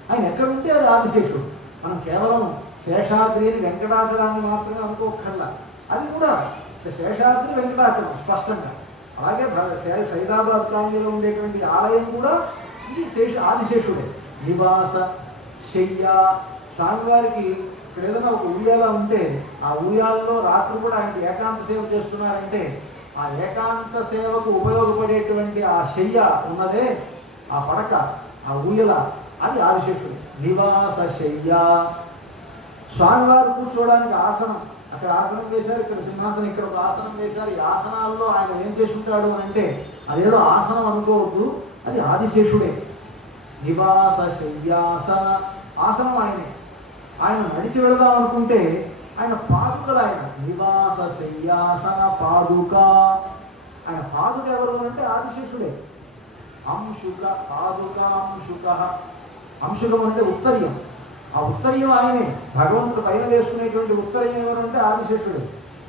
ఆయన ఎక్కడుంటే అది ఆదిశేషుడు. మనం కేవలం శేషాద్రి అని వెంకటాచలాన్ని మాత్రమే అనుకోకర్లా. అది కూడా శేషాద్రి వెంకటాచలం స్పష్టంగా. అలాగే సైదాబాద్ కాలనీలో ఉండేటువంటి ఆలయం కూడా ఇది ఆదిశేషుడే. నివాస శయ్య స్వామివారికి ఇక్కడ ఏదైనా ఒక ఉయ్యాల ఉంటే ఆ ఉయ్యాలలో రాత్రి కూడా ఆయనకి ఏకాంత సేవ చేస్తున్నారంటే ఆ ఏకాంత సేవకు ఉపయోగపడేటువంటి ఆ శయ్య ఉన్నదే, ఆ పడక, ఆ ఉయ్యల, అది ఆదిశేషుడు. నివాస శయ్య స్వామివారు కూర్చోవడానికి ఆసనం, అక్కడ ఆసనం వేశారు, ఇక్కడ సింహాసనం, ఇక్కడ ఒక ఆసనం వేశారు. ఈ ఆసనాల్లో ఆయన ఏం చేసి ఉంటాడు అంటే అదేదో ఆసనం అనుకోవద్దు, అది ఆదిశేషుడే. నివాస శయ్యాసన ఆసనం ఆయనే. ఆయన నడిచి వెళదాం అనుకుంటే ఆయన పాదుకలు ఆయన. నివాస శయ్యాసన పాదుక, ఆయన పాదుక ఎవరు అంటే ఆదిశేషుడే. అంశుక పాదుకాంశుక, అంశుకం అంటే ఉత్తరీయం. ఆ ఉత్తరీయం ఆయనే. భగవంతుడు పైన వేసుకునేటువంటి ఉత్తరీయం ఎవరంటే ఆదిశేషుడే.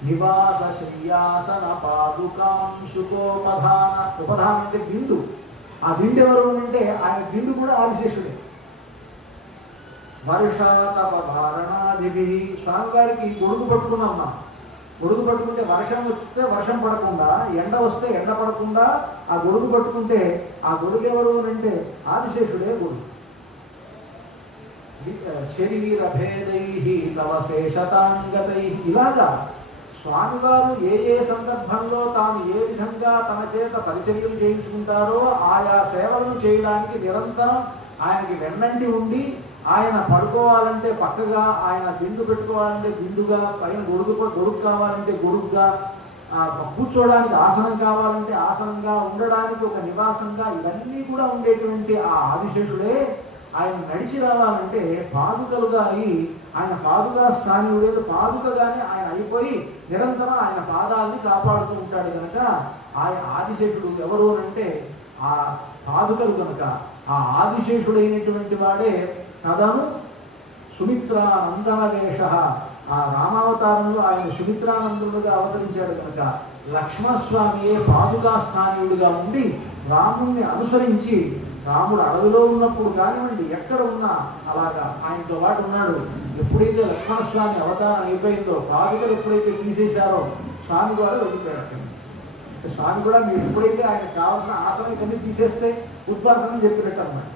నివాస శయ్యాసన పాదుకాంశుకోపధాన, ఉపధానం అంటే దిండు. ఆ దిండు ఎవరు అంటే ఆయన దిండు కూడా ఆదిశేషుడే. వర్షాతపవారణాదిభి స్వామివారికి గొడుగు పట్టుకున్నాం మనం. గొడుగు పట్టుకుంటే వర్షం వస్తే వర్షం పడకుండా, ఎండ వస్తే ఎండ పడకుండా ఆ గొడుగు పట్టుకుంటే ఆ గొడుగు ఎవరు అంటే ఆదిశేషుడే గొడుగు. శరీర భేదై తవ శేషతాంగతై, ఇలాగా స్వామివారు ఏ ఏ సందర్భంలో తాను ఏ విధంగా తన చేత పరిచర్యలు చేయించుకుంటారో ఆయా సేవలను చేయడానికి నిరంతరం ఆయనకి వెన్నంటి ఉండి, ఆయన పడుకోవాలంటే పక్కగా, ఆయన దిండు పెట్టుకోవాలంటే దిండుగా, పైన గొడుగు కావాలంటే గొడుగుగా, కూర్చోవడానికి ఆసనం కావాలంటే ఆసనంగా, ఉండడానికి ఒక నివాసంగా, ఇవన్నీ కూడా ఉండేటువంటి ఆ ఆదిశేషుడే ఆయన నడిచి రావాలంటే పాదుకలుగా అయి, ఆయన పాదుగా స్థానికుడే, పాదుకగానే ఆయన అయిపోయి నిరంతరం ఆయన పాదాలని కాపాడుతూ ఉంటాడు కనుక ఆయన ఆదిశేషుడు ఎవరు అంటే ఆ పాదుకలు కనుక ఆ ఆదిశేషుడైనటువంటి వాడే తదను సుమిత్ర నందనవేష ఆ రామావతారంలో ఆయన సుమిత్రానందుడుగా అవతరించాడు కనుక లక్ష్మణస్వామియే పాదుకా స్థానీయుడిగా ఉండి రాముణ్ణి అనుసరించి రాముడు అడవిలో ఉన్నప్పుడు కానివ్వండి ఎక్కడ ఉన్నా అలాగా ఆయనతో పాటు ఉన్నాడు. ఎప్పుడైతే లక్ష్మణస్వామి అవతారం అయిపోయిందో పాదుకలు ఎప్పుడైతే తీసేశారో స్వామి కూడా వెళ్ళిపోయాడు అక్కడి నుంచి. స్వామి కూడా మీరు ఎప్పుడైతే ఆయనకు కావాల్సిన ఆసనం ఇవన్నీ తీసేస్తే ఉద్వాసనం చెప్పినట్టు అన్నమాట.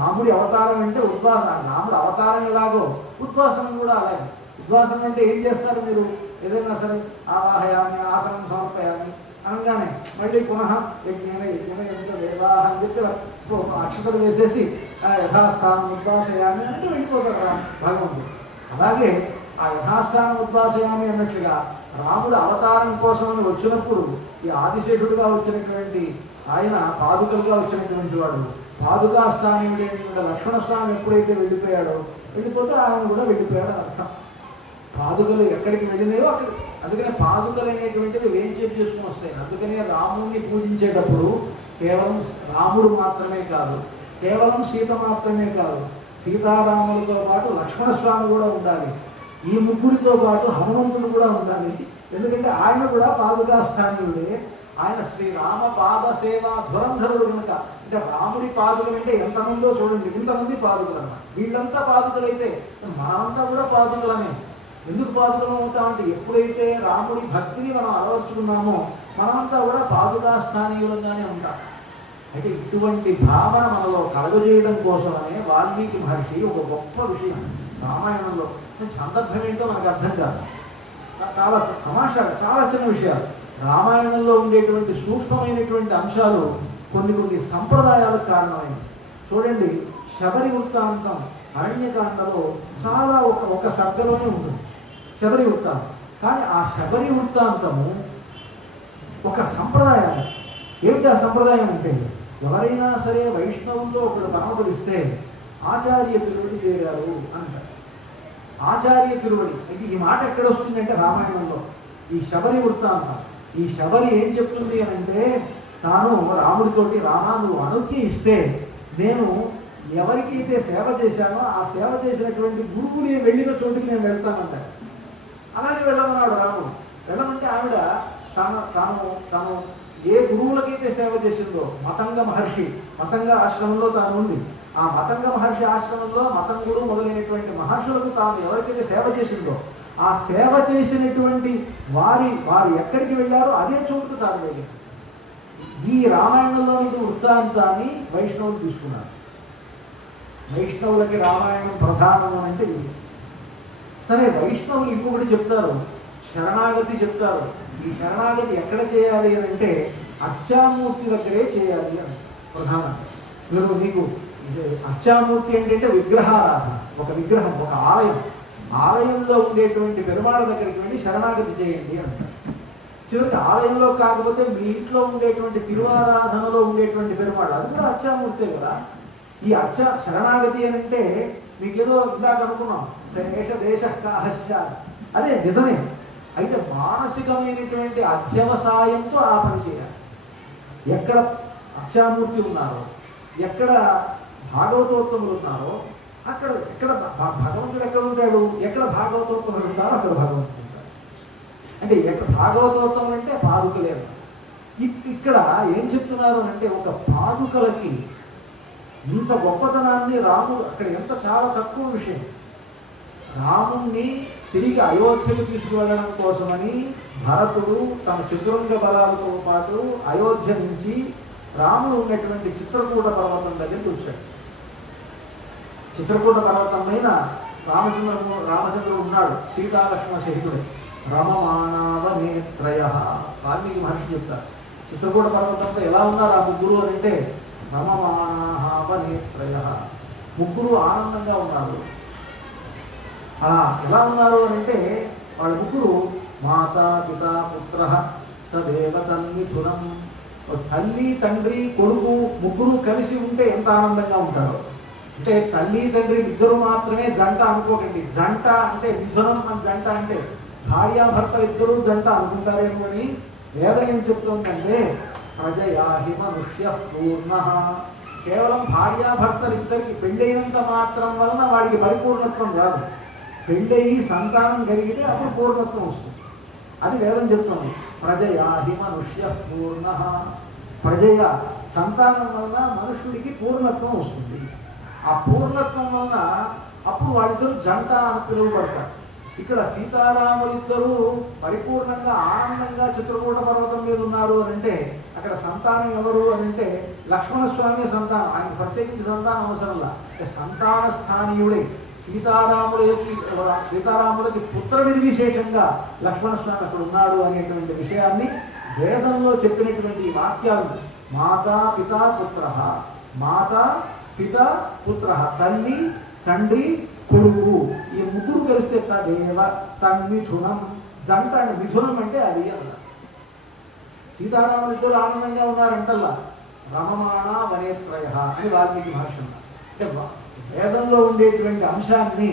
రాముడి అవతారం అంటే ఉద్వాసన, రాముడు అవతారం ఎలాగో ఉద్వాసనం కూడా అలాగే. ఉద్వాసనం అంటే ఏం చేస్తారు మీరు? ఏదైనా సరే ఆవాహయామి ఆసనం సమర్పయామి అనగానే మళ్ళీ పునః యజ్ఞమే యజ్ఞమే యజ్ఞ దేవాహ అని చెప్పి అక్షతలు వేసేసి యథాస్థానం ఉద్వాసయామి అంటే వెళ్ళిపోతారు భగవంతుడు. అలాగే ఆ యథాస్థానం ఉద్వాసయామి అన్నట్లుగా రాముడు అవతారం కోసం వచ్చినప్పుడు ఈ ఆదిశేషుడుగా వచ్చినటువంటి ఆయన పాదుకలుగా వచ్చినటువంటి వాడు పాదుకా స్థానీయుడైన లక్ష్మణస్వామి ఎప్పుడైతే వెళ్ళిపోయాడో వెళ్ళిపోతే ఆయన కూడా వెళ్ళిపోయాడు అర్థం. పాదుకలు ఎక్కడికి వెళ్ళినాయో అక్కడ. అందుకనే పాదుకలు అనేటువంటివి వేంచేపు చేసుకుని వస్తాయి. అందుకనే రాముడిని పూజించేటప్పుడు కేవలం రాముడు మాత్రమే కాదు, కేవలం సీత మాత్రమే కాదు, సీతారాములతో పాటు లక్ష్మణస్వామి కూడా ఉండాలి. ఈ ముగ్గురితో పాటు హనుమంతుడు కూడా ఉండాలి. ఎందుకంటే ఆయన కూడా పాదుకా స్థానీయుడే. ఆయన శ్రీరామ పాద సేవ ధురంధరుడు కనుక. అంటే రాముడి పాదుకలు అంటే ఎంతమందో చూడండి, ఇంతమంది పాదుకలు అన్నమాట. వీళ్ళంతా పాదుకలైతే మనమంతా కూడా పాదుకలమే. ఎందుకు పాదుకలం అవుతామంటే ఎప్పుడైతే రాముడి భక్తిని మనం అలవర్చుకున్నామో మనమంతా కూడా పాదుకా స్థానీయులంగానే ఉంటాం. అయితే ఇటువంటి భావన మనలో కలగజేయడం కోసమనే వాల్మీకి మహర్షి ఒక గొప్ప విషయం రామాయణంలో. సందర్భం ఏంటో మనకు అర్థం కాదు, చాలా తమాషాలు, చాలా చిన్న విషయాలు. రామాయణంలో ఉండేటువంటి సూక్ష్మమైనటువంటి అంశాలు కొన్ని కొన్ని సంప్రదాయాలకు కారణమైనవి. చూడండి, శబరి వృత్తాంతం అరణ్యకాండలో చాలా ఒక సర్గలోనే ఉంటుంది శబరి వృత్తాంతం. కానీ ఆ శబరి వృత్తాంతము ఒక సంప్రదాయం. ఏమిటి ఆ సంప్రదాయం అంటే, ఎవరైనా సరే వైష్ణవుల్లో ఒకడు పరమపడిస్తే ఆచార్య తిరువడి చేరారు అంటారు. ఆచార్య తిరువడి, ఇది ఈ మాట ఎక్కడ వస్తుందంటే రామాయణంలో ఈ శబరి వృత్తాంతం. ఈ శబరి ఏం చెప్తుంది అని అంటే, తాను రాముడితోటి రామా నువ్వు అనుజ్ఞ ఇస్తే నేను ఎవరికైతే సేవ చేశానో ఆ సేవ చేసినటువంటి గురువుని వెళ్ళిన చోటుకి నేను వెళ్తానంటాడు. అలాగే వెళ్ళమన్నాడు రాముడు. వెళ్ళమంటే ఆవిడ తాను ఏ గురువులకైతే సేవ చేసిందో, మతంగ మహర్షి మతంగ ఆశ్రమంలో తాను ఉంది. ఆ మతంగ మహర్షి ఆశ్రమంలో మతంగుడు మొదలైనటువంటి మహర్షులకు తాను ఎవరికైతే సేవ చేసిందో ఆ సేవ చేసినటువంటి వారు ఎక్కడికి వెళ్ళారో అదే చోటుకు తాను వెళ్ళింది. ఈ రామాయణంలోని వృత్తాంతాన్ని వైష్ణవులు తీసుకున్నారు. వైష్ణవులకి రామాయణం ప్రధానం అంటే ఇది. సరే, వైష్ణవులు ఇంకొకటి చెప్తారు, శరణాగతి చెప్తారు. ఈ శరణాగతి ఎక్కడ చేయాలి అని అంటే అర్చామూర్తి దగ్గరే చేయాలి అని ప్రధానంగా. నీకు అర్చామూర్తి ఏంటంటే విగ్రహారాధన. ఒక విగ్రహం, ఒక ఆలయంలో ఉండేటువంటి పెరుమాళ దగ్గరికి వెళ్ళి శరణాగతి చేయండి అంటారు. చివరికి ఆలయంలో కాకపోతే మీ ఇంట్లో ఉండేటువంటి తిరువారాధనలో ఉండేటువంటి పెరుమాళ, అది కూడా అర్చామూర్తే కదా. ఈ శరణాగతి అని అంటే మీకు ఏదో ఇందాక అనుకున్నాం, శేష దేశ కాహస్య, అదే నిజమే. అయితే మానసికమైనటువంటి అధ్యవసాయంతో ఆ పని చేయాలి. ఎక్కడ అర్చామూర్తి ఉన్నారో, ఎక్కడ భాగవతోత్తములు ఉన్నారో ఎక్కడ భగవంతుడు ఎక్కడ ఉంటాడు, ఎక్కడ భాగవతోత్తములు ఉంటారో అక్కడ భగవంతుడు ఉంటాడు. అంటే ఎక్కడ భాగవతోత్తములు అంటే పాదుకలే. ఇక్కడ ఏం చెప్తున్నారు అంటే, ఒక పాదుకలకి ఇంత గొప్పతనాన్ని రాముడు అక్కడ ఎంత చాలా తక్కువ విషయం. రాముణ్ణి తిరిగి అయోధ్యకు తీసుకువెళ్ళడం కోసమని భరతుడు తన చతురంగ బలాలతో పాటు అయోధ్య నుంచి రాముడు ఉన్నటువంటి చిత్రకూట పర్వతం దగ్గరికి వచ్చాడు. చిత్రకూట పర్వతం మీద రామచంద్రుడు ఉన్నాడు, సీతాలక్ష్మణ సహితుడు. రమమాణావనేత్రయ, వాల్మీకి మహర్షి చెప్తారు. చిత్రకూట పర్వతంతో ఎలా ఉన్నారు ఆ ముగ్గురు అని అంటే, రమమాణావనేత్రయ, ముగ్గురు ఆనందంగా ఉన్నారు. ఎలా ఉన్నారు అని అంటే, వాళ్ళ ముగ్గురు మాతా పిత పుత్ర తదేవ తన్మిథునం, తల్లి తండ్రి కొడుకు ముగ్గురు కలిసి ఉంటే ఎంత ఆనందంగా ఉంటారో. అంటే తల్లి తండ్రి ఇద్దరు మాత్రమే జంట అనుకోకండి. జంట అంటే మిథునం అని జంట అంటే భార్యాభర్తలు ఇద్దరు జంట అనుకుంటారేమో అని వేదం ఏం చెప్తుందంటే, ప్రజయాహి మనుష్య పూర్ణ, కేవలం భార్యాభర్తలు ఇద్దరికి పెళ్ళైనంత మాత్రం వలన వాడికి పరిపూర్ణత్వం కాదు. పెళ్ళయి సంతానం కలిగితే అప్పుడు పూర్ణత్వం వస్తుంది. అది వేదం చెప్తుంది. ప్రజయా హి మనుష్య పూర్ణ, ప్రజయ సంతానం వలన మనుష్యుడికి పూర్ణత్వం వస్తుంది. ఆ పూర్ణత్వం వలన అప్పుడు వాళ్ళిద్దరూ జంట అని పిలువబడతారు. ఇక్కడ సీతారాములిద్దరూ పరిపూర్ణంగా ఆనందంగా చిత్రకూట పర్వతం మీద ఉన్నారు అని అంటే అక్కడ సంతానం ఎవరు అని అంటే లక్ష్మణస్వామి సంతానం. ఆయనకు ప్రత్యేకించి సంతానం అవసరంలా, సంతాన స్థానీయుడే సీతారాములకి పుత్ర నిర్విశేషంగా లక్ష్మణస్వామి అక్కడ ఉన్నాడు అనేటువంటి విషయాన్ని వేదంలో చెప్పినటువంటి వాక్యాలు మాతా పిత పుత్ర, మాతా పిత పుత్ర, తల్లి తండ్రి కొడుకు, ఈ ముగ్గురు కలిస్తే తదేవ తన్మిథునం, జంట అంటే మిథునం అంటే అది అన్నారు. సీతారాములు ఇద్దరు ఆనందంగా ఉన్నారంటల్లా రమమాణ వనేత్రయ అని వాల్మీకి మహర్షి అన్నారు. అంటే వేదంలో ఉండేటువంటి అంశాన్ని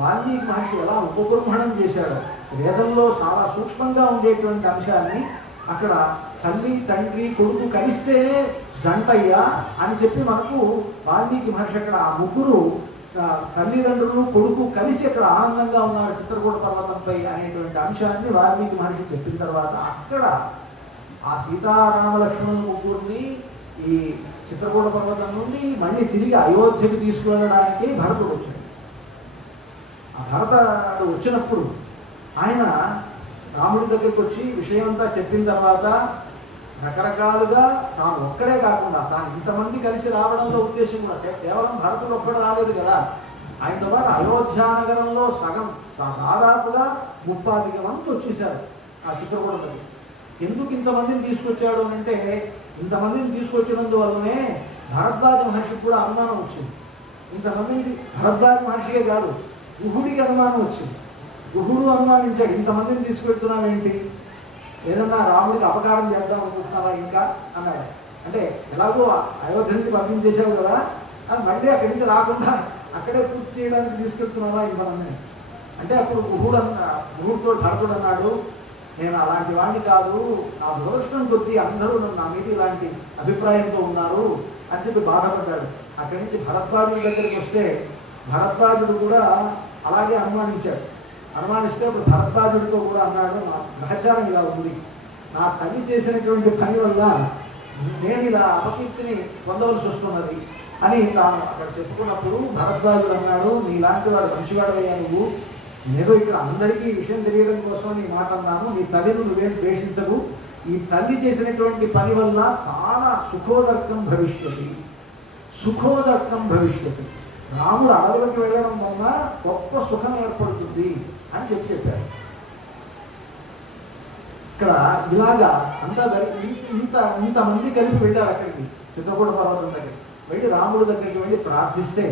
వాల్మీకి మహర్షి ఎలా ఉపబృంహణం చేశాడు, వేదంలో చాలా సూక్ష్మంగా ఉండేటువంటి అంశాన్ని అక్కడ తల్లి తండ్రి కొడుకు కలిస్తేనే జంటయ్యా అని చెప్పి మనకు వాల్మీకి మహర్షి అక్కడ ఆ ముగ్గురు తల్లిదండ్రులు కొడుకు కలిసి అక్కడ ఆనందంగా ఉన్నారు చిత్రకూట పర్వతంపై అనేటువంటి అంశాన్ని వాల్మీకి మహర్షి చెప్పిన తర్వాత అక్కడ ఆ సీతారామ లక్ష్మణుల ముగ్గురిని ఈ చిత్రకూట పర్వతం నుండి మళ్ళీ తిరిగి అయోధ్యకు తీసుకువెళ్ళడానికి భరతుడు వచ్చాడు. ఆ భరతుడు వచ్చినప్పుడు ఆయన రాముడి దగ్గరికి వచ్చి విషయమంతా చెప్పిన తర్వాత రకరకాలుగా తాను ఒక్కడే కాకుండా తాను ఇంతమంది కలిసి రావడంలో ఉద్దేశం కూడా కేవలం భరతుడు ఒక్కడు రాలేదు కదా, ఆయనతో పాటు అయోధ్యానగరంలో సగం దాదాపుగా 30 మంది వచ్చేసారు ఆ చిత్రకూటకి. ఎందుకు ఇంతమందిని తీసుకొచ్చాడు అంటే ఇంతమందిని తీసుకొచ్చినందువల్లనే భరద్వాజ మహర్షికి కూడా అనుమానం వచ్చింది. ఇంతమందిని భరద్వాజ మహర్షికే కాదు గుహుడికి అనుమానం వచ్చింది. గుహుడు అనుమానించాడు, ఇంతమందిని తీసుకెళ్తున్నావేంటి, ఏదన్నా రాముడికి అపకారం చేద్దాం అనుకుంటున్నావా ఇంకా అన్నాడు. అంటే ఎలాగో అయోధ్య నుంచి పంపించేసావు కదా, అది మళ్ళీ అక్కడి నుంచి రాకుండా అక్కడే పూర్తి చేయడానికి తీసుకెళ్తున్నావా ఇంతమందిని అంటే అప్పుడు గుహుడితో భరతుడు అన్నాడు, నేను అలాంటి వాడిని కాదు, నా దురదృష్టం కొద్దీ అందరూ నా మీద ఇలాంటి అభిప్రాయంతో ఉన్నారు అని చెప్పి బాధపడ్డాడు. అక్కడి నుంచి భరద్వాజుడి దగ్గరికి వస్తే భరద్వాజుడు కూడా అలాగే అనుమానించాడు. అనుమానిస్తే అప్పుడు భరద్వాజుడితో కూడా అన్నాడు, నా గ్రహచారం ఇలా ఉంది, నా తల్లి చేసినటువంటి పని వల్ల నేను ఇలా అపకీర్తిని పొందవలసి వస్తున్నది అని తాను అక్కడ చెప్పుకున్నప్పుడు భరద్వాజుడు అన్నాడు, నీలాంటి వాడు మంచివాడయ్యా, నువ్వు నేను ఇక్కడ అందరికీ విషయం తెలియడం కోసం నీ మాట అన్నాను, నీ తల్లిని నువ్వేం ద్వేషించవు, ఈ తల్లి చేసినటువంటి పని వల్ల చాలా సుఖోదర్కం భవిష్యతి, సుఖోదర్కం భవిష్యతి, రాముడు అడవులకు వెళ్ళడం వల్ల గొప్ప సుఖం ఏర్పడుతుంది అని చెప్పారు. ఇక్కడ ఇలాగా అంతా ఇంతమంది కలిపి వెళ్ళారు అక్కడికి చిత్రకూట పర్వతం దగ్గరికి. వెళ్ళి రాముడి దగ్గరికి వెళ్ళి ప్రార్థిస్తే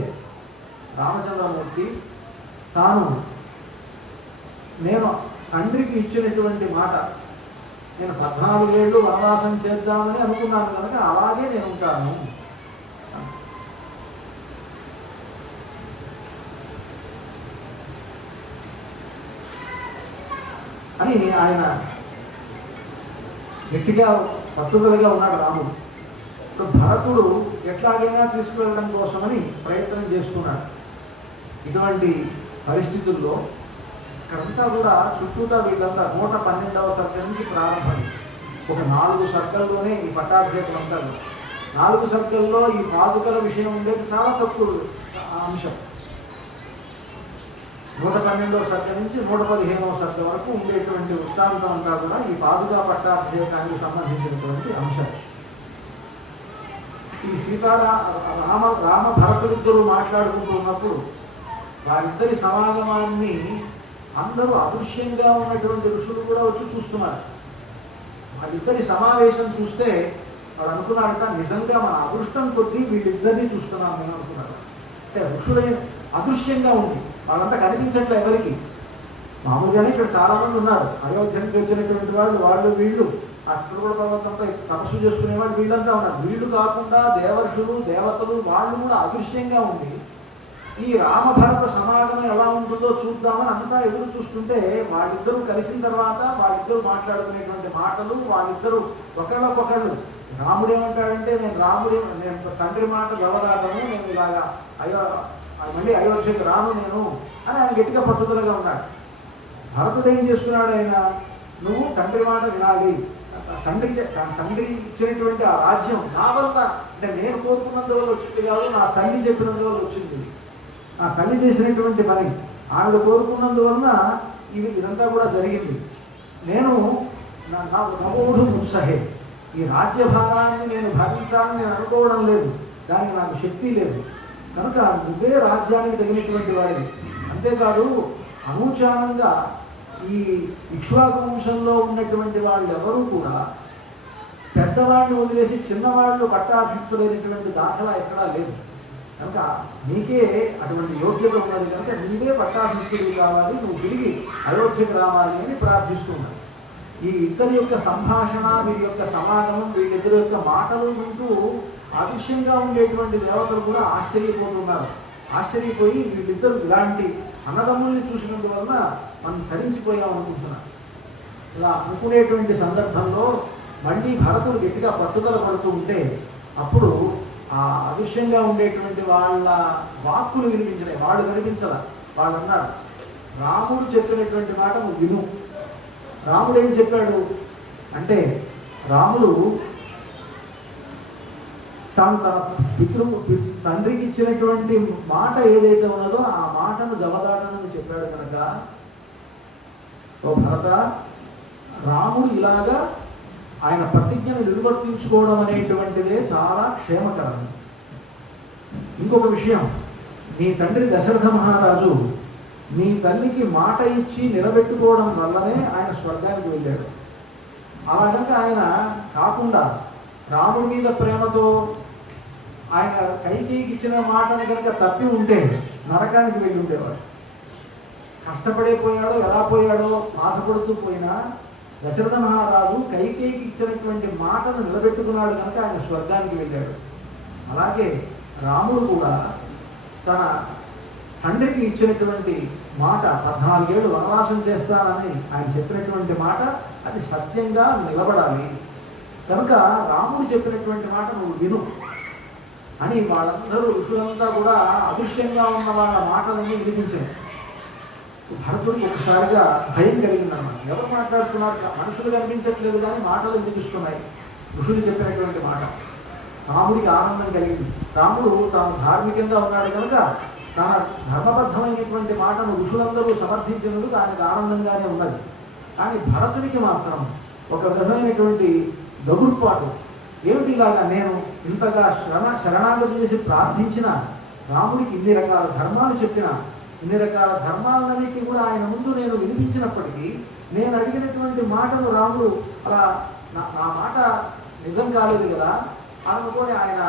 రామచంద్రమూర్తి తాను నేను తండ్రికి ఇచ్చినటువంటి మాట, నేను 14 ఏళ్ళు వనవాసం చేద్దామని అనుకున్నాను కనుక అలాగే నేను ఉంటాను అని ఆయన గట్టిగా పట్టుదలగా ఉన్నాడు రాముడు. ఇప్పుడు భరతుడు ఎట్లాగైనా తీసుకువెళ్ళడం కోసమని ప్రయత్నం చేస్తున్నాడు. ఇటువంటి పరిస్థితుల్లో ఇక్కడంతా కూడా చుట్టూతా వీళ్ళంతా 112వ సర్గ నుంచి ప్రారంభమైంది. ఒక 4 సర్గల్లోనే ఈ పట్టాభిషేకం అంటారు. 4 సర్గల్లో ఈ పాదుకల విషయం ఉండేది చాలా తక్కువ అంశం. 112వ సర్గ నుంచి 115వ సర్గ వరకు ఉండేటువంటి వృత్తాంతం అంతా కూడా ఈ పాదుకా పట్టాభిషేకానికి సంబంధించినటువంటి అంశం. ఈ రామ భరతులిద్దరూ మాట్లాడుకుంటూ ఉన్నప్పుడు వారిద్దరి సమాగమాన్ని అందరూ అదృశ్యంగా ఉన్నటువంటి ఋషులు కూడా వచ్చి చూస్తున్నారు. వాళ్ళిద్దరి సమావేశం చూస్తే వాళ్ళు అనుకున్నారట, నిజంగా మన అదృష్టం కొద్దీ వీళ్ళిద్దరినీ చూస్తున్నాం నేను అనుకున్నారు. అంటే ఋషులే అదృశ్యంగా ఉంది, వాళ్ళంతా కనిపించట్లే ఎవరికి. మామూలుగానే ఇక్కడ చాలామంది ఉన్నారు, అయోధ్యకి వచ్చినటువంటి వాళ్ళు వీళ్ళు ఆ చిత్రకూట పర్వతంపై తపస్సు చేసుకునేవాళ్ళు వీళ్ళంతా ఉన్నారు. వీళ్ళు కాకుండా దేవర్షులు దేవతలు వాళ్ళు కూడా అదృశ్యంగా ఉండి ఈ రామభరత సమాగమం ఎలా ఉంటుందో చూద్దామని అంతా ఎదురు చూస్తుంటే వాళ్ళిద్దరూ కలిసిన తర్వాత వాళ్ళిద్దరూ మాట్లాడుకునేటువంటి మాటలు, వాళ్ళిద్దరూ ఒకళ్ళకొకళ్ళు రాముడు ఏమంటాడంటే నేను తండ్రి మాట గవరాటము, నేను ఇలాగా మళ్ళీ అయోధ్యకు రాను నేను అని ఆయన గట్టిగా పట్టుదలగా ఉన్నాడు. భరతుడు ఏం చేసుకున్నాడు, ఆయన నువ్వు తండ్రి మాట వినాలి, తండ్రి ఇచ్చినటువంటి ఆ రాజ్యం నా వల్ల, అంటే నేను కోరుకున్నందువల్ల వచ్చింది కాదు, నా తల్లి చెప్పినందువల్ల వచ్చింది, నా తల్లి చేసినటువంటి పని, ఆవిడ కోరుకున్నందువలన ఇదంతా కూడా జరిగింది. నేను నమోఢు ముత్సహే, ఈ రాజ్యభారాన్ని నేను భరించాలని నేను అనుకోవడం లేదు, దానికి నాకు శక్తి లేదు, కనుక నువ్వే రాజ్యానికి తగినటువంటి వాడివి. అంతేకాదు అనూచానంగా ఈ ఇక్ష్వాకు వంశంలో ఉన్నటువంటి వాళ్ళు ఎవరూ కూడా పెద్దవాడిని వదిలేసి చిన్నవాళ్ళు పట్టాభిషిక్తులైనటువంటి దాఖలా ఎక్కడా లేదు. కనుక నీకే అటువంటి యోగ్యత ఉన్నది కనుక నీవే పట్టాభిషిక్తుడు కావాలి, నువ్వు తిరిగి అయోధ్యకు రావాలి అని ప్రార్థిస్తున్నాడు. ఈ ఇద్దరి యొక్క సంభాషణ, వీరి యొక్క సమాగమం, వీళ్ళిద్దరి యొక్క మాటలు వింటూ ఆదృశ్యంగా ఉండేటువంటి దేవతలు కూడా ఆశ్చర్యపోతున్నారు. ఆశ్చర్యపోయి వీళ్ళిద్దరు ఇలాంటి అన్నదమ్ముల్ని చూసినందువలన మనం తరించిపోయాం అనుకుంటున్నాం. ఇలా అనుకునేటువంటి సందర్భంలో మళ్ళీ భరతుడు గట్టిగా పట్టుదల పడుతూ ఉంటే అప్పుడు ఆ అదృశ్యంగా ఉండేటువంటి వాళ్ళ వాక్కులు వినిపించినాయి. వాళ్ళు వినిపించరా, వాళ్ళు అన్నారు రాముడు చెప్పినటువంటి మాట నువ్వు విను. రాముడు ఏం చెప్పాడు అంటే, రాముడు తాను తన తండ్రికి ఇచ్చినటువంటి మాట ఏదైతే ఉన్నదో ఆ మాటను జవదాటనని చెప్పాడు కనుక, ఓ భరత, రాముడు ఇలాగా ఆయన ప్రతిజ్ఞను నిర్వర్తించుకోవడం అనేటువంటిదే చాలా క్షేమకరం. ఇంకొక విషయం, నీ తండ్రి దశరథ మహారాజు నీ తల్లికి మాట ఇచ్చి నిలబెట్టుకోవడం వల్లనే ఆయన స్వర్గానికి వెళ్ళాడు. అలాగంటే ఆయన కాకుండా రాముడి మీద ప్రేమతో ఆయన కైకేయికి ఇచ్చిన మాటను కనుక తప్పి ఉంటే నరకానికి వెళ్ళి ఉండేవాడు. కష్టపడిపోయాడో ఎలా పోయాడో బాధపడుతూ పోయినా దశరథ మహారాజు కైకేయికి ఇచ్చినటువంటి మాటను నిలబెట్టుకున్నాడు కనుక ఆయన స్వర్గానికి వెళ్ళాడు. అలాగే రాముడు కూడా తన తండ్రికి ఇచ్చినటువంటి మాట 14 ఏళ్ళు వనవాసం చేస్తానని ఆయన చెప్పినటువంటి మాట అది సత్యంగా నిలబడాలి. కనుక రాముడు చెప్పినటువంటి మాట నువ్వు విను అని వాళ్ళందరూ ఋషులంతా కూడా అదృశ్యంగా ఉన్న వాళ్ళ మాటలన్నీ వినిపించారు. భరతుడికి ఒకసారిగా భయం కలిగిందన్నమాట. ఎవరు మాట్లాడుతున్నారు, మనుషులు కనిపించట్లేదు కానీ మాటలు వినిపిస్తున్నాయి, ఋషులు చెప్పినటువంటి మాట. రాముడికి ఆనందం కలిగింది. రాముడు తాను ధార్మికంగా ఉన్నాడు కనుక తన ధర్మబద్ధమైనటువంటి మాటను ఋషులందరూ సమర్థించినందుకు ఆయనకు ఆనందంగానే ఉన్నది. కానీ భరతుడికి మాత్రం ఒక విధమైనటువంటి గగుర్పాటు. ఏమిటి ఇలాగా నేను ఇంతగా శరణాగతి చేసి ప్రార్థించిన, రాముడికి ఇన్ని రకాల ధర్మాలు చెప్పిన, ఇన్ని రకాల ధర్మాలన్నిటికీ కూడా ఆయన ముందు నేను వినిపించినప్పటికీ నేను అడిగినటువంటి మాటను రాముడు అలా నా మాట నిజం కాలేదు కదా అనుకొని ఆయన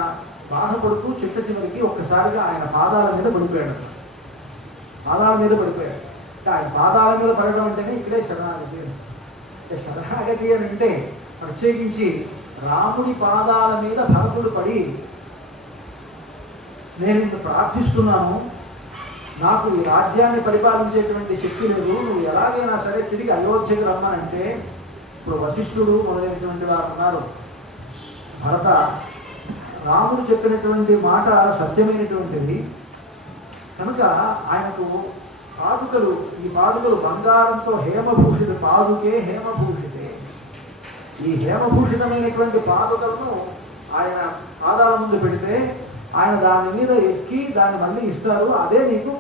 బాధపడుతూ చివరికి ఒక్కసారిగా ఆయన పాదాల మీద పడిపోయాడు. ఆయన పాదాల మీద పడడం అంటేనే ఇక్కడే శరణాగతి. శరణాగతి అని అంటే ప్రత్యేకించి రాముడి పాదాల మీద భరతుడు పడి, నేను నిన్ను ప్రార్థిస్తున్నాను, నాకు ఈ రాజ్యాన్ని పరిపాలించేటువంటి శక్తి లేదు, నువ్వు ఎలాగైనా సరే తిరిగి అయోధ్యకు రమ్మనంటే, ఇప్పుడు వశిష్ఠుడు మొదలైనటువంటి వారు ఉన్నారు. భరత, రాముడు చెప్పినటువంటి మాట సత్యమైనటువంటిది కనుక ఆయనకు పాదుకలు, ఈ పాదుకలు బంగారంతో హేమభూషిత పాదుకే హేమభూషితే, ఈ హేమభూషితమైనటువంటి పాదుకలను ఆయన పాదాల ముందు పెడితే ఆయన దాని మీద ఎక్కి దాన్ని మళ్ళీ ఇస్తారు. అదే నీకు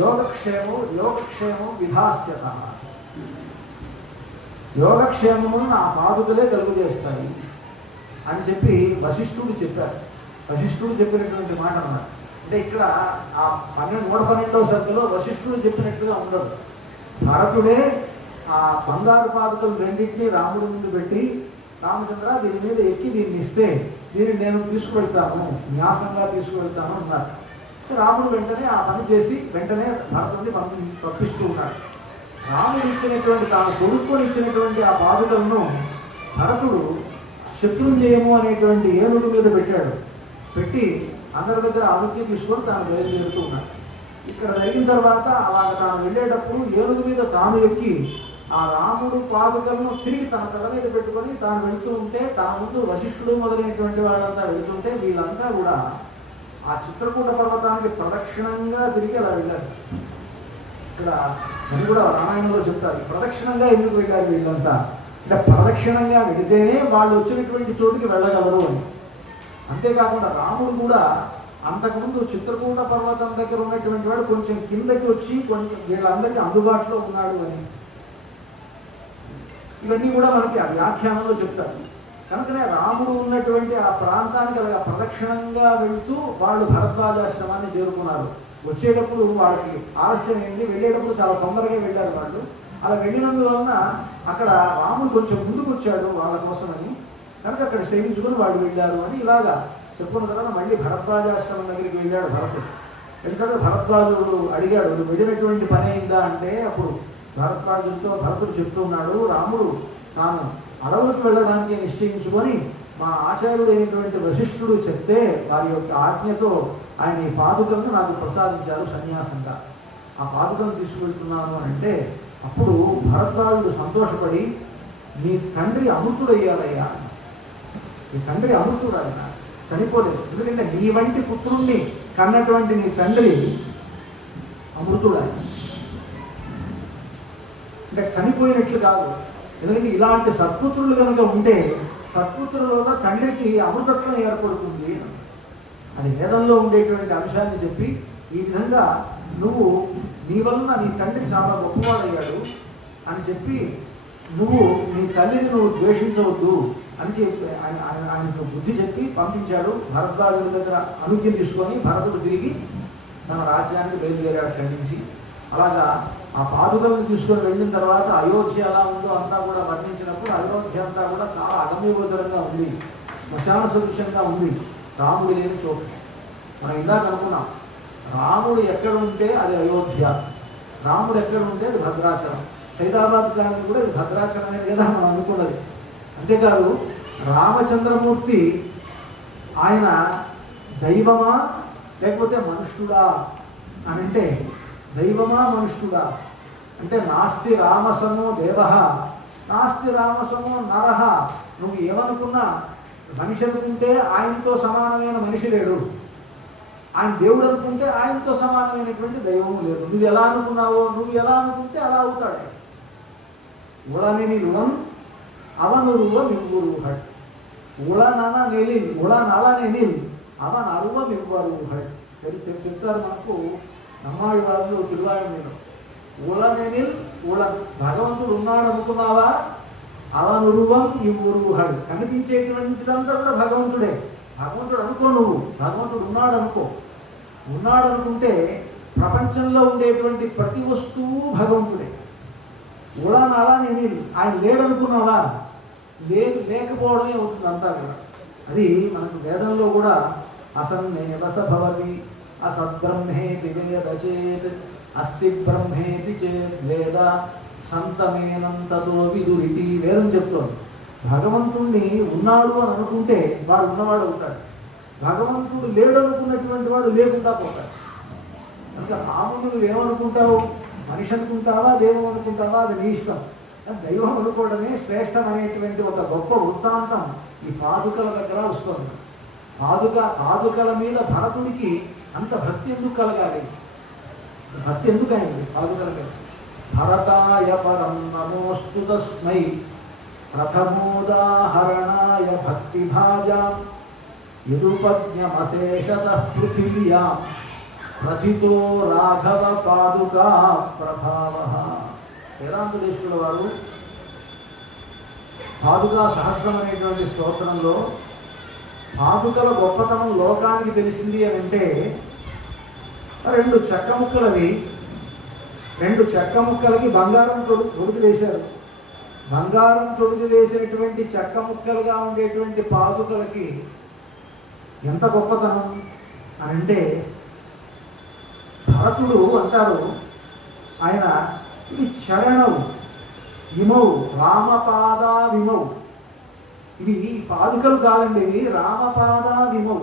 యోగక్షేమం విభాస్యత, యోగక్షేమమును ఆ పాదుకలే కలుగు చేస్తాయి అని చెప్పి వశిష్ఠుడు చెప్పారు. వశిష్ఠుడు చెప్పినటువంటి మాట అన్నమాట. అంటే ఇక్కడ ఆ 112వ సర్గలో వశిష్ఠుడు చెప్పినట్టుగా ఉండదు. భరతుడే ఆ బంగారు పాదుకలు రెండింటినీ రాముడి ముందు పెట్టి, రామచంద్ర దీని మీద ఎక్కి దీన్ని ఇస్తే దీన్ని నేను తీసుకువెళ్తాను, న్యాసంగా తీసుకువెళ్తాను అన్నారు. రాముడు వెంటనే ఆ పని చేసి వెంటనే భరతుడిని పంపిస్తూ ఉన్నాడు. రాముడు ఇచ్చినటువంటి, తాను కొడుక్కొని ఇచ్చినటువంటి ఆ పాదుకలను భరతుడు శత్రుంజయము అనేటువంటి ఏనుగు మీద పెట్టాడు. పెట్టి అందరి దగ్గర ఆరోగ్యం తీసుకొని తాను బయలుదేరుతూ ఉన్నాడు. ఇక్కడ జరిగిన తర్వాత అలాగ తాను వెళ్ళేటప్పుడు ఏనుగు మీద తాను ఎక్కి ఆ రాముడు పాదుకలను తిరిగి తన తల మీద పెట్టుకొని తాను వెళ్తూ ఉంటే, తన ముందు వశిష్ఠుడు మొదలైనటువంటి వాళ్ళంతా వెళ్తుంటే వీళ్ళంతా కూడా ఆ చిత్రకూట పర్వతానికి ప్రదక్షిణంగా తిరిగి అలా వెళ్ళారు. ఇక్కడ అని కూడా రామాయణంలో చెప్తారు, ప్రదక్షిణంగా ఎందుకు వెళ్ళారు వీళ్ళంతా అంటే ప్రదక్షిణంగా వెళితేనే వాళ్ళు వచ్చినటువంటి చోటుకి వెళ్ళగలరు అని. అంతేకాకుండా రాముడు కూడా అంతకుముందు చిత్రకూట పర్వతం దగ్గర ఉన్నటువంటి వాడు కొంచెం కిందకి వచ్చి కొంచెం వీళ్ళందరికీ అందుబాటులో ఉన్నాడు అని ఇవన్నీ కూడా మనకి ఆ వ్యాఖ్యానంలో చెప్తారు. కనుకనే రాముడు ఉన్నటువంటి ఆ ప్రాంతానికి అలా ప్రదక్షిణంగా వెళుతూ వాళ్ళు భరద్వాజాశ్రమాన్ని చేరుకున్నారు. వచ్చేటప్పుడు వాళ్ళకి ఆలస్యం అయింది, వెళ్ళేటప్పుడు చాలా తొందరగా వెళ్ళారు వాళ్ళు. అలా వెళ్ళినందువలన అక్కడ రాముడు కొంచెం ముందుకు వచ్చాడు వాళ్ళ కోసమని, కనుక అక్కడ సేవించుకొని వాళ్ళు వెళ్ళారు అని ఇలాగా చెప్పుకున్న తర్వాత మళ్ళీ భరద్వాజాశ్రమం దగ్గరికి వెళ్ళాడు భరతుడు. ఎందుకంటే భరద్వాజుడు అడిగాడు, నువ్వు వెళ్ళినటువంటి పని అయిందా అంటే అప్పుడు భరతుడు చెప్తున్నాడు, రాముడు తాను అడవులకు వెళ్ళడానికి నిశ్చయించుకొని మా ఆచార్యుడైనటువంటి వశిష్ఠుడు చెప్తే వారి యొక్క ఆజ్ఞతో ఆయన ఈ పాదుకలను నాకు ప్రసాదించారు సన్యాసంగా. ఆ పాదుకలను తీసుకువెళ్తున్నాను అని అంటే అప్పుడు భరద్వాజుడు సంతోషపడి, నీ తండ్రి అమృతుడయ్యాడయ్యా, నీ తండ్రి అమృతుడు ఆయన చనిపోలేదు. ఎందుకంటే నీ వంటి పుత్రుణ్ణి కన్నటువంటి నీ తండ్రి అమృతుడు ఆయన, అంటే చనిపోయినట్లు కాదు. ఎందుకంటే ఇలాంటి సత్పుత్రులు కనుక ఉంటే సత్పుత్రుల వల్ల తండ్రికి అమృతత్వం ఏర్పడుతుంది. అది వేదంలో ఉండేటువంటి అంశాన్ని చెప్పి ఈ విధంగా నువ్వు నీ వలన నీ తండ్రి చాలా గొప్పవాడయ్యాడు అని చెప్పి నువ్వు నీ తల్లిని నువ్వు ద్వేషించవద్దు అని చెప్పి ఆయనకు బుద్ధి చెప్పి పంపించాడు. భరద్వాజుడి దగ్గర అనుజ్ఞ తీసుకొని భరతుడు తిరిగి తన రాజ్యానికి బయలుదేరాడు అక్కడి నుంచి. అలాగా ఆ పాదుకలను తీసుకొని వెళ్ళిన తర్వాత అయోధ్య ఎలా ఉందో అంతా కూడా వర్ణించినప్పుడు అయోధ్య అంతా కూడా చాలా అగమ్యగోచరంగా ఉంది, శ్మశాన సదృశ్యంగా ఉంది, రాముడు లేని చోటు. మనం ఇందాక అనుకున్నాం, రాముడు ఎక్కడ ఉంటే అది అయోధ్య, రాముడు ఎక్కడ ఉంటే అది భద్రాచలం. సైదాబాద్ కానీ కూడా ఇది భద్రాచలం అనేది కదా మనం అనుకున్నది. అంతేకాదు రామచంద్రమూర్తి ఆయన దైవమా లేకపోతే మనుష్యుడా అని అంటే, దైవమా మనుష్యుడా అంటే నాస్తి రామసమో దేవ నాస్తి రామసమో నరహ. నువ్వు ఏమనుకున్నా మనిషి అనుకుంటే ఆయనతో సమానమైన మనిషి లేడు, ఆయన దేవుడు అనుకుంటే ఆయనతో సమానమైనటువంటి దైవము లేదు. నువ్వు ఎలా అనుకున్నావో, నువ్వు ఎలా అనుకుంటే అలా అవుతాడు. ఉళనినిలువన్ అవనురువం ఇవ్వరుహడ్, ఉళనన నెలిల్ ఉళనల నెనిల్ అవన్ అరువం ఇవ్వరుహడ్. చెప్తారు మనకు నమ్మాడి వారిలో తిరువాయుడు, ఉళనెనిల్ ఉళన్, భగవంతుడు ఉన్నాడు అనుకున్నావా, అవనురువం ఇవ్వరుహడ్, కనిపించేటువంటిదంతా కూడా భగవంతుడే. భగవంతుడు అనుకో, నువ్వు భగవంతుడు ఉన్నాడు అనుకో. ఉన్నాడు అనుకుంటే ప్రపంచంలో ఉండేటువంటి ప్రతి వస్తువు భగవంతుడే. ఉళాన్ అలా నేను ఆయన లేడనుకున్నావా, లేకపోవడమే అవుతుంది అంతా కూడా. అది మనకు వేదంలో కూడా అసన్నే వస భవతి అసద్బ్రహ్మేతి వేదచేత్ అస్తి బ్రహ్మేతి చేత్ వేద సంతమేనంతతో విదురితి వేదం చెప్తోంది. భగవంతుణ్ణి ఉన్నాడు అని అనుకుంటే వాడు ఉన్నవాడు అవుతాడు, భగవంతుడు లేడు అనుకున్నటువంటి వాడు లేకుండా పోతాడు. కనుక రాముడు నువ్వేమనుకుంటావు, మనిషి అనుకుంటావా దైవం అనుకుంటావా అది నీ ఇష్టం. దైవం అనుకోవడమే శ్రేష్టం అనేటువంటి ఒక గొప్ప వృత్తాంతం ఈ పాదుకల దగ్గర వస్తుంది. పాదుకల మీద భరతుడికి అంత భక్తి ఎందుకు కలగాలి, భక్తి ఎందుకు అయింది పాదుకల మీద? భరతాయ పరం నమోస్తు తస్మై ప్రథమోదాహరణాయ భక్తిభాజాం యదుపజ్ఞమశేషతః పృథివ్యాం ప్రథితో రాఘవ పాదుకా ప్రభావః. వేదాంతదేశుల వారు పాదుకా సహస్రం అనేటువంటి స్తోత్రంలో పాదుకల గొప్పతనం లోకానికి తెలిసింది అని అంటే, రెండు చెక్క ముక్కలకి బంగారం తొడుగు వేశారు. బంగారం తొడుగు వేసినటువంటి చెక్క ముక్కలుగా ఉండేటువంటి పాదుకలకి ఎంత గొప్పతనం అని అంటే, భరతుడు అంటారు ఆయన, ఇది చరణవు విమౌ రామపాదా విమౌ, ఇవి పాదుకలు కాదండి, ఇవి రామపాదా విమౌ,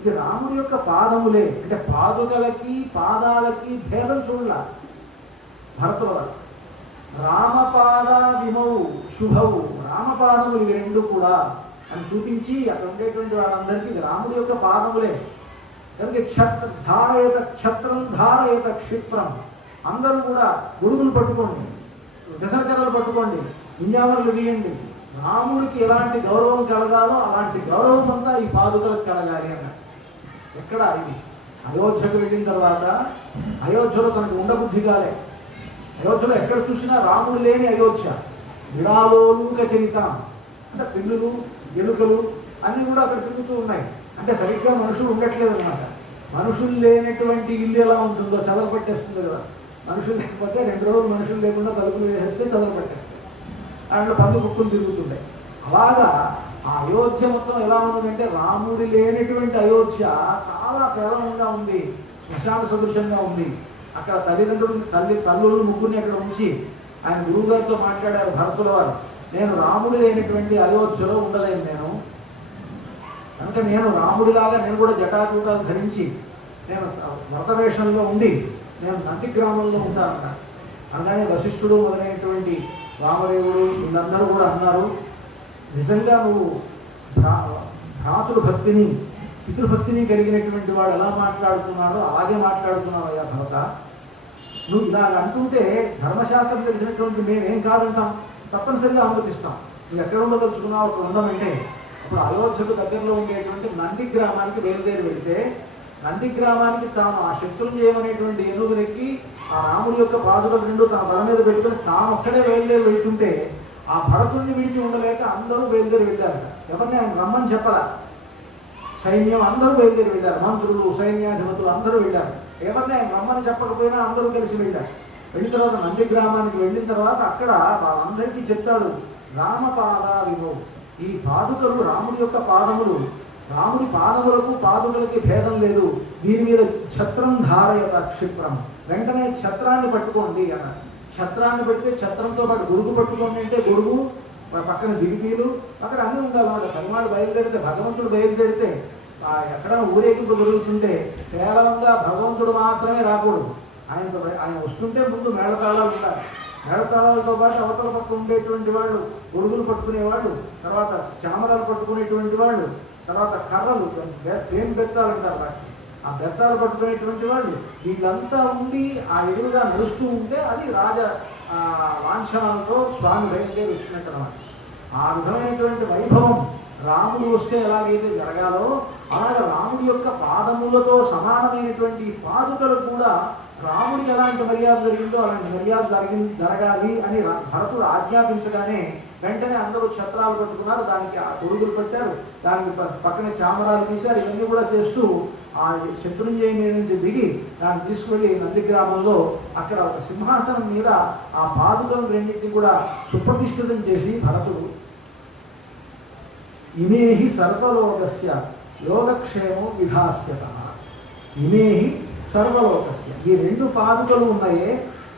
ఇది రాముడి యొక్క పాదములే. అంటే పాదుకలకి పాదాలకి భేదం చూడాల భరతుల. రామపాద విమౌ శుభవు, రామపాదములు ఇవి రెండు కూడా అని చూపించి అక్కడ ఉండేటువంటి వాళ్ళందరికీ రాముడి యొక్క పాదములే. కనుక క్షత్రం ధారయత క్షిప్రం. అందరూ కూడా గొడుగులు పట్టుకోండి, విసర్కరలు పట్టుకోండి, వింజామరలు వేయండి. రాముడికి ఎలాంటి గౌరవం కలగాలో అలాంటి గౌరవం అంతా ఈ పాదుకలకు కలగాలి అన్నారు. ఎక్కడ ఇది అయోధ్యకు వెళ్ళిన తర్వాత అయోధ్యలో తనకు ఉండబుద్ధి కాలే. అయోధ్యలో ఎక్కడ చూసినా రాముడు లేని అయోధ్య. విడాలోలుక చరితం అంటే పిల్లులు ఎలుకలు అన్నీ కూడా అక్కడ తిరుగుతూ ఉన్నాయి. అంటే సరిగ్గా మనుషులు ఉండట్లేదు అనమాట. మనుషులు లేనటువంటి ఇల్లు ఎలా ఉంటుందో చదవ పట్టేస్తుంది కదా. మనుషులు లేకపోతే 2 రోజులు మనుషులు లేకుండా తలుపులు వేసేస్తే చదవ పట్టేస్తాయి. దాంట్లో పందు కుక్కలు తిరుగుతుంటాయి. అలాగా ఆ అయోధ్య మొత్తం ఎలా ఉందంటే రాముడి లేనటువంటి అయోధ్య చాలా పేలవంగా ఉంది, శ్మశాన సదృశంగా ఉంది. అక్కడ తల్లులు ముగ్గురిని అక్కడ ఉంచి ఆయన గురువుగారితో మాట్లాడారు భరతుల వారు. నేను రాముడి లేనటువంటి అయోధ్యలో ఉండలేను, కనుక నేను రాముడిలాగా నేను కూడా జటాజూటాలు ధరించి నేను వ్రతవేషంలో ఉండి నేను నంది గ్రామంలో ఉంటానన్న. అలానే వశిష్ఠుడు మొదలైనటువంటి రామదేవుడు వీళ్ళందరూ కూడా అన్నారు, నిజంగా నువ్వు భ్రాతుడు భక్తిని పితృభక్తిని కలిగినటువంటి వాడు ఎలా మాట్లాడుతున్నాడో అలాగే మాట్లాడుతున్నావు అయ్యా భరత. నువ్వు ఇలా అంటుంటే ధర్మశాస్త్రం తెలిసినటువంటి మేమేం కాదంటాం, తప్పనిసరిగా అనుమతిస్తాం. నువ్వు ఎక్కడ ఉండదలుచుకున్నావు అక్కడ ఉండమంటే ఇప్పుడు అయోధ్యకు దగ్గరలో ఉండేటువంటి నంది గ్రామానికి బయలుదేరి వెళితే నంది గ్రామానికి తాను ఆ శత్రుంజయమనేటువంటి ఏనుగునెక్కి ఆ రాముడి యొక్క పాదులు 2 తన తల మీద పెట్టుకుని తాను ఒక్కడే బయలుదేరి వెళ్తుంటే ఆ భరతుడిని విడిచి ఉండలేక అందరూ బయలుదేరి వెళ్ళారు. ఎవరిని ఆయన రమ్మని చెప్పరా, సైన్యం అందరూ బయలుదేరి వెళ్ళారు. మంత్రులు సైన్యాధిపతులు అందరూ వెళ్ళారు. ఎవరిని ఆయన రమ్మని చెప్పకపోయినా అందరూ కలిసి వెళ్ళారు. వెళ్ళిన తర్వాత నంది గ్రామానికి వెళ్ళిన తర్వాత అక్కడ వాళ్ళందరికీ చెప్తాడు, రామపాదావివో, ఈ పాదుకలు రాముడి యొక్క పాదములు, రాముడి పాదములకు పాదుకలకి భేదం లేదు, దీని మీద ఛత్రం ధారయత క్షిప్రం, వెంటనే ఛత్రాన్ని పట్టుకోండి అన్నారు. ఛత్రాన్ని పెడితే ఛత్రంతో పాటు గొడుగు పట్టుకోండి అంటే గొడుగు, పక్కన దిగిపీలు, అక్కడ అన్నీ ఉండాలన్నమాట. పరిమాణాలు బయలుదేరితే భగవంతుడు బయలుదేరితే ఎక్కడ ఊరేగింపు జరుగుతుంటే కేవలంగా భగవంతుడు మాత్రమే రాకూడదు. ఆయన వస్తుంటే ముందు మేళతాళాలు ఉండాలి. మేళతాళాలతో పాటు అవతల పక్క ఉండేటువంటి వాళ్ళు, గొడుగులు పట్టుకునేవాళ్ళు, తర్వాత చామరాలు పట్టుకునేటువంటి వాళ్ళు, తర్వాత కర్రలు పేం బెత్తాలు అంటారు వాటిని, ఆ బెత్తాలు పట్టుకునేటువంటి వాళ్ళు, వీళ్ళంతా ఉండి ఆ ఎదురుగా నడుస్తూ ఉంటే అది రాజ లాంఛనాలతో స్వామి బయలుదేరి వచ్చినట్టు అనమాట. ఆ విధమైనటువంటి వైభవం రాముడు వస్తే ఎలాగైతే జరగాలో అలాగే రాముడి యొక్క పాదములతో సమానమైనటువంటి పాదుకలు కూడా రాముడికి ఎలాంటి మర్యాద జరిగిందో అలాంటి మర్యాద జరగాలి అని భరతుడు ఆజ్ఞాపించగానే వెంటనే అందరూ ఛత్రాలు పట్టుకున్నారు, దానికి ఆ గొడుగులు పెట్టారు, దానికి పక్కన చామరాలు తీశారు. ఇవన్నీ కూడా చేస్తూ ఆ శత్రుంజయుని నుంచి దిగి దాన్ని తీసుకువెళ్ళి నంది గ్రామంలో అక్కడ ఒక సింహాసనం మీద ఆ పాదుకలను 2 కూడా సుప్రతిష్ఠితం చేసి భరతుడు ఇమేహి సర్వలోకస్య యోగక్షేమం విధాస్యత, ఇమేహి సర్వలోకస్య, ఈ 2 పాదుకలు ఉన్నాయే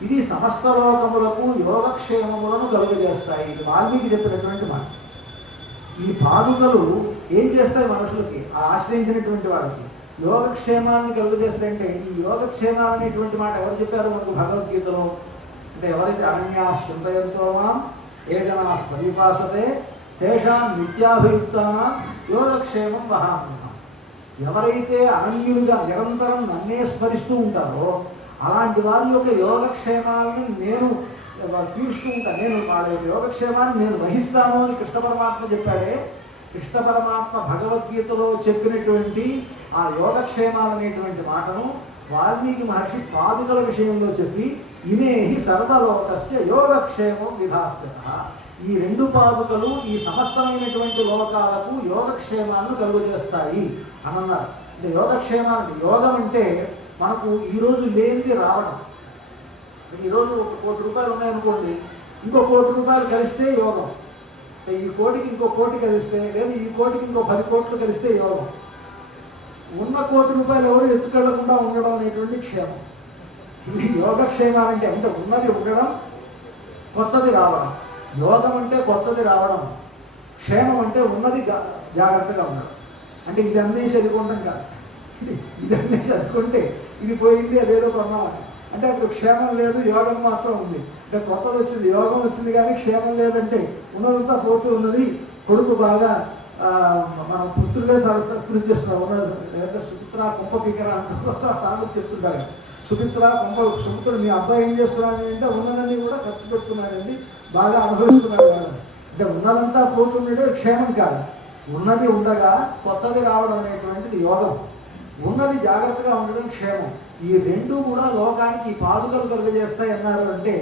ఇది సమస్త లోకములకు యోగక్షేమములను కలుగజేస్తాయి. ఇది వాల్మీకి చెప్పినటువంటి మాట. ఈ పాదుకలు ఏం చేస్తాయి మనుషులకి, ఆశ్రయించినటువంటి వాళ్ళకి యోగక్షేమాన్ని కలుగజేస్తాయంటే ఈ యోగక్షేమాలు అనేటువంటి మాట ఎవరు చెప్పారు మనకు భగవద్గీతలో అంటే ఎవరైతే అనన్యాశ్చింతయంతో మాం ఏ జనా పరిపాసతే తేషాం నిత్యాభియుక్తానాం యోగక్షేమం వహామ్యహం. ఎవరైతే అనన్యులుగా నిరంతరం నన్నే స్మరిస్తూ ఉంటారో అలాంటి వారి యొక్క యోగక్షేమాలను నేను తీరుస్తూ ఉంటాను, నేను వాళ్ళ యొక్క యోగక్షేమాన్ని నేను వహిస్తాను అని కృష్ణ పరమాత్మ చెప్పాడే. కృష్ణ పరమాత్మ భగవద్గీతలో చెప్పినటువంటి ఆ యోగక్షేమాలు అనేటువంటి మాటను వాల్మీకి మహర్షి పాదుకల విషయంలో చెప్పి ఇమేహి సర్వలోకస్య యోగక్షేమం విధాస్యత, ఈ 2 పాదుకలు ఈ సమస్తమైనటువంటి లోకాలకు యోగక్షేమాలను కలుగజేస్తాయి అని అన్నారు. అంటే యోగక్షేమాలు, యోగం అంటే మనకు ఈరోజు లేనిది రావడం. ఈరోజు 1 కోటి రూపాయలు ఉన్నాయనుకోండి, ఇంకో 1 కోటి రూపాయలు కలిస్తే యోగం. ఈ కోటికి ఇంకో 1 కోటి కలిస్తే, లేదా ఈ కోటికి ఇంకో 10 కోట్లు కలిస్తే యోగం. ఉన్న 1 కోటి రూపాయలు ఎవరు ఎత్తుకెళ్లకుండా ఉండడం అనేటువంటి క్షేమం. ఇది యోగక్షేమాలంటే అంటే ఉన్నది ఉండడం, కొత్తది రావడం. యోగం అంటే కొత్తది రావడం, క్షేమం అంటే ఉన్నది జాగ్రత్తగా ఉండడం. అంటే ఇది అన్నేసి చదువుకుంటాం కాదు, ఇది అన్నేసి చదువుకుంటే ఇది పోయింది అదేదో కొన్నాం అంటే అప్పుడు క్షేమం లేదు, యోగం మాత్రం ఉంది. అంటే కొత్తది వచ్చింది, యోగం వచ్చింది కానీ క్షేమం లేదంటే ఉన్నదంతా పోతూ ఉన్నది. కొడుకు బాగా మనం పుత్రులే కృషి చేస్తున్నాం. సుపుత్ర కుంప పీకర అంత సాగు చెప్తుంటారు. సుమిత్ర కుంప సుమిత్రుడు మీ అబ్బాయి ఏం చేస్తున్నాడు అంటే ఉన్నదన్నీ కూడా ఖర్చు పెడుతున్నాడండి, బాగా అనుభవిస్తున్నాడు కాదు అంటే ఉన్నదంతా పోతుండే క్షేమం కాదు. ఉన్నది ఉండగా కొత్తది రావడం అనేటువంటిది యోగం. ఉన్నది జాగ్రత్తగా ఉండడం క్షేమం. ఈ రెండు కూడా లోకానికి ఈ పాదుకలు కలుగజేస్తాయి అన్నారు అంటే